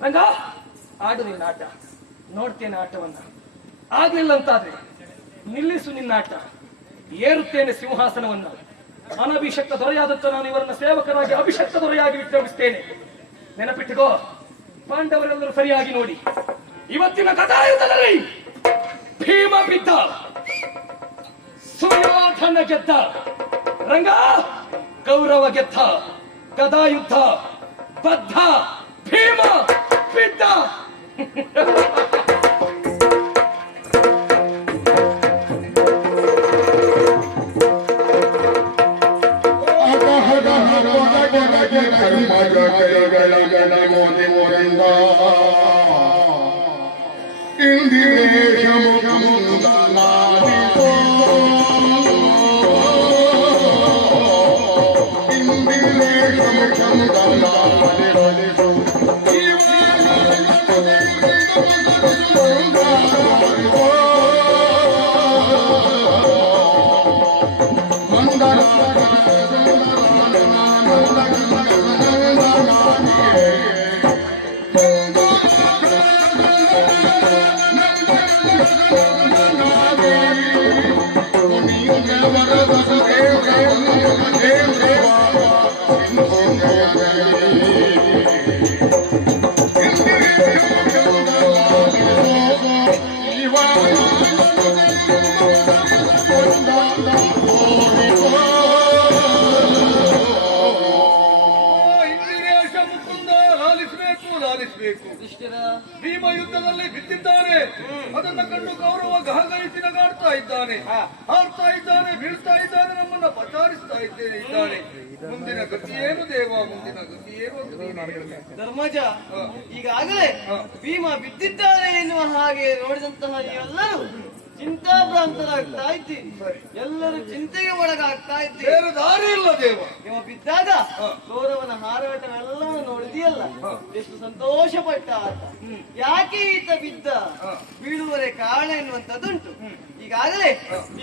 ರಂಗ ಆಡು ನಿನ್ನ ಆಟ. ನೋಡ್ತೇನೆ ಆಟವನ್ನ. ಆಗ್ಲಿಲ್ಲ ಅಂತಾದ್ರೆ ನಿಲ್ಲಿಸು ನಿನ್ನ ಆಟ. ಏರುತ್ತೇನೆ ಸಿಂಹಾಸನವನ್ನ. ಅನಭಿಷಕ್ತ ದೊರೆಯಾದಂತ ನಾನು ಇವರನ್ನ ಸೇವಕರಾಗಿ ಅಭಿಷಕ್ತ ದೊರೆಯಾಗಿ ವಿಕ್ರಮಿಸ್ತೇನೆ. ನೆನಪಿಟ್ಟುಕೋ, ಪಾಂಡವರೆಲ್ಲರೂ ಸರಿಯಾಗಿ ನೋಡಿ. ಇವತ್ತಿನ ಗದಾಯುದ್ಧದಲ್ಲಿ ಭೀಮ ಬಿದ್ದ, ಸುಯೋಧನ ಗೆದ್ದ ರಂಗ, ಕೌರವ ಗೆದ್ದ. ಗದಾಯುದ್ಧ ಬದ್ಧ, ಭೀಮ ಬಿದ್ದ. ಇದ್ದಾನೆ, ಹಾರ್ತಾ ಇದ್ದಾನೆ, ಬೀಳ್ತಾ ಇದ್ದಾನೆ, ನಮ್ಮನ್ನ ಪಚಾರಿಸ್ತಾ ಇದ್ದಾನೆ. ಮುಂದಿನ ಗತಿ ಏನು ದೇವ, ಮುಂದಿನ ಗತಿ ಏನು ಅಂತ ನೀನು ಹೇಳು. ಧರ್ಮಜ, ಈಗಾಗಲೇ ಭೀಮ ಬಿದ್ದಿದ್ದಾನೆ ಎನ್ನುವ ಹಾಗೆ ನೋಡಿದಂತಹ ನೀವೆಲ್ಲರೂ ಚಿಂತಾಭ್ರಾಂತರಾಗ್ತಾ ಇದ್ದೀರಿ. ಎಲ್ಲರೂ ಚಿಂತೆಗೆ ಒಳಗಾಗ್ತಾ ಇದ್ದೀರಿ. ಬೇರೆ ದಾರಿ ಇಲ್ಲ ದೇವ. ಇವ ಬಿದ್ದಾಗ ಗೌರವನ ಹಾರಾಟವೆಲ್ಲವನ್ನು ನೋಡಿದೆಯಲ್ಲ, ಎಷ್ಟು ಸಂತೋಷ ಪಟ್ಟ ಆತ. ಯಾಕೆ ಈತ ಬಿದ್ದ, ಬೀಳುವರೆ ಕಾರಣ ಎನ್ನುವಂಥದ್ದುಂಟು. ಈಗಾಗಲೇ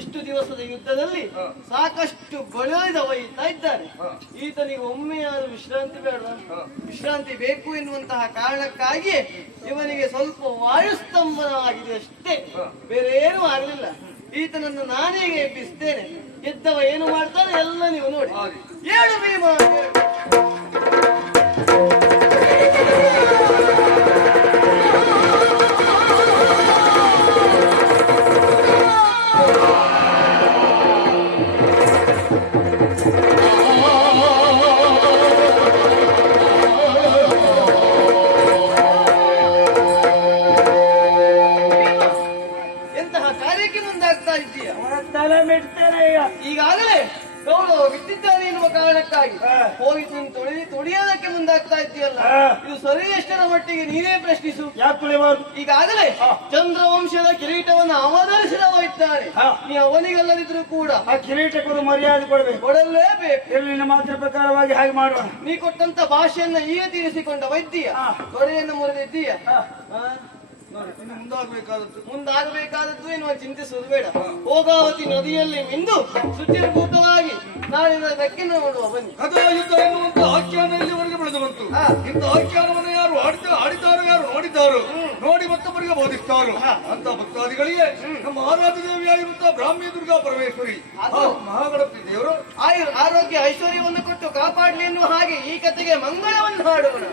ಇಷ್ಟು ದಿವಸದ ಯುದ್ಧದಲ್ಲಿ ಸಾಕಷ್ಟು ಬಳಿದವ ಈತ ಇದ್ದಾನೆ. ಈತನಿಗೆ ಒಮ್ಮೆಯಾದ್ರೂ ವಿಶ್ರಾಂತಿ ಬೇಡ, ವಿಶ್ರಾಂತಿ ಬೇಕು ಎನ್ನುವಂತಹ ಕಾರಣಕ್ಕಾಗಿ ಇವನಿಗೆ ಸ್ವಲ್ಪ ವಾಯುಸ್ತಂಭನವಾಗಿದೆ ಅಷ್ಟೇ, ಬೇರೆ ಏನು ಆಗಲಿಲ್ಲ. ಈತನನ್ನು ನಾನೀಗ ಎಬ್ಬಿಸ್ತೇನೆ. ಗೆದ್ದವ ಏನು ಮಾಡ್ತಾನೆ ಎಲ್ಲ ನೀವು ನೋಡಿ. ಏಳು ಭೀಮ, ತಲೆ ಮೆಡ್ತೇನೆ. ಈಗಾಗಲೇ ಗೌರವ ಬಿದ್ದಿದ್ದಾನೆ ಎನ್ನುವ ಕಾರಣಕ್ಕಾಗಿ ಹೋಗಿ ತುಳಿಯೋದಕ್ಕೆ ಮುಂದಾಗ್ತಾ ಇದ್ದೀಯಲ್ಲ, ಇದು ಸರಿ ಎಷ್ಟರ ಮಟ್ಟಿಗೆ ನೀನೇ ಪ್ರಶ್ನಿಸು. ಯಾಕೆ ತುಳಿಬಾರ್ದು? ಈಗಾಗಲೇ ಚಂದ್ರವಂಶದ ಕಿರೀಟವನ್ನು ಅವತರಿಸಿದವ ಇದ್ದಾನೆ. ನೀ ಅವನಿಗಲ್ಲದಿದ್ರು ಕೂಡ ಆ ಕಿರೀಟಕ್ಕೂ ಮರ್ಯಾದೆ ಕೊಡಬೇಕು, ಕೊಡಲೇಬೇಕು. ನಿನ್ನ ಮಾತ್ರ ಪ್ರಕಾರವಾಗಿ ಹಾಗೆ ಮಾಡೋಣ. ನೀ ಕೊಟ್ಟಂತ ಭಾಷೆಯನ್ನ ಈಗ ತೀರಿಸಿಕೊಂಡ ವೈದ್ಯ ತೊಡೆಯನ್ನು ಮುರಿದಿದ್ದೀಯ. ಮುಂದಾಗಬೇಕಾದದ್ದು ಎನ್ನುವ ಚಿಂತಿಸುವುದು ಬೇಡ. ಭೋಗಾವತಿ ನದಿಯಲ್ಲಿ ಮಿಂದು ಶುಚಿರ್ಭೂತವಾಗಿ ನಾಳಿನ ಬೆಕ್ಕಿನ ನೋಡುವ ಬನ್ನಿ. ಕಥಾ ಯುದ್ಧ ಎನ್ನುವಂತ ಆಖ್ಯಾನ ಇಲ್ಲಿವರೆಗೆ ಬೆಳೆದು ಬಂತು. ಇಂಥ ಆಖ್ಯಾನವನ್ನು ಯಾರು ಆಡಿದ್ದಾರೋ, ಯಾರು ನೋಡಿದ್ದಾರೋ, ನೋಡಿ ಮತ್ತೊಬ್ಬರಿಗೆ ಬೋಧಿಸ್ತಾರೋ ಅಂತ ಭಕ್ತಾದಿಗಳಿಗೆ ನಮ್ಮ ಆರಾಧ್ಯ ದೇವಿಯಾಗಿರುವಂತಹ ಬ್ರಾಹ್ಮಿ ದುರ್ಗಾ ಪರಮೇಶ್ವರಿ ಮಹಾಗಣಪತಿ ದೇವರು ಆರೋಗ್ಯ ಐಶ್ವರ್ಯವನ್ನು ಕೊಟ್ಟು ಕಾಪಾಡಲಿ ಎನ್ನುವ ಹಾಗೆ ಈ ಕಥೆಗೆ ಮಂಗಳವನ್ನು ಹಾಡೋಣ.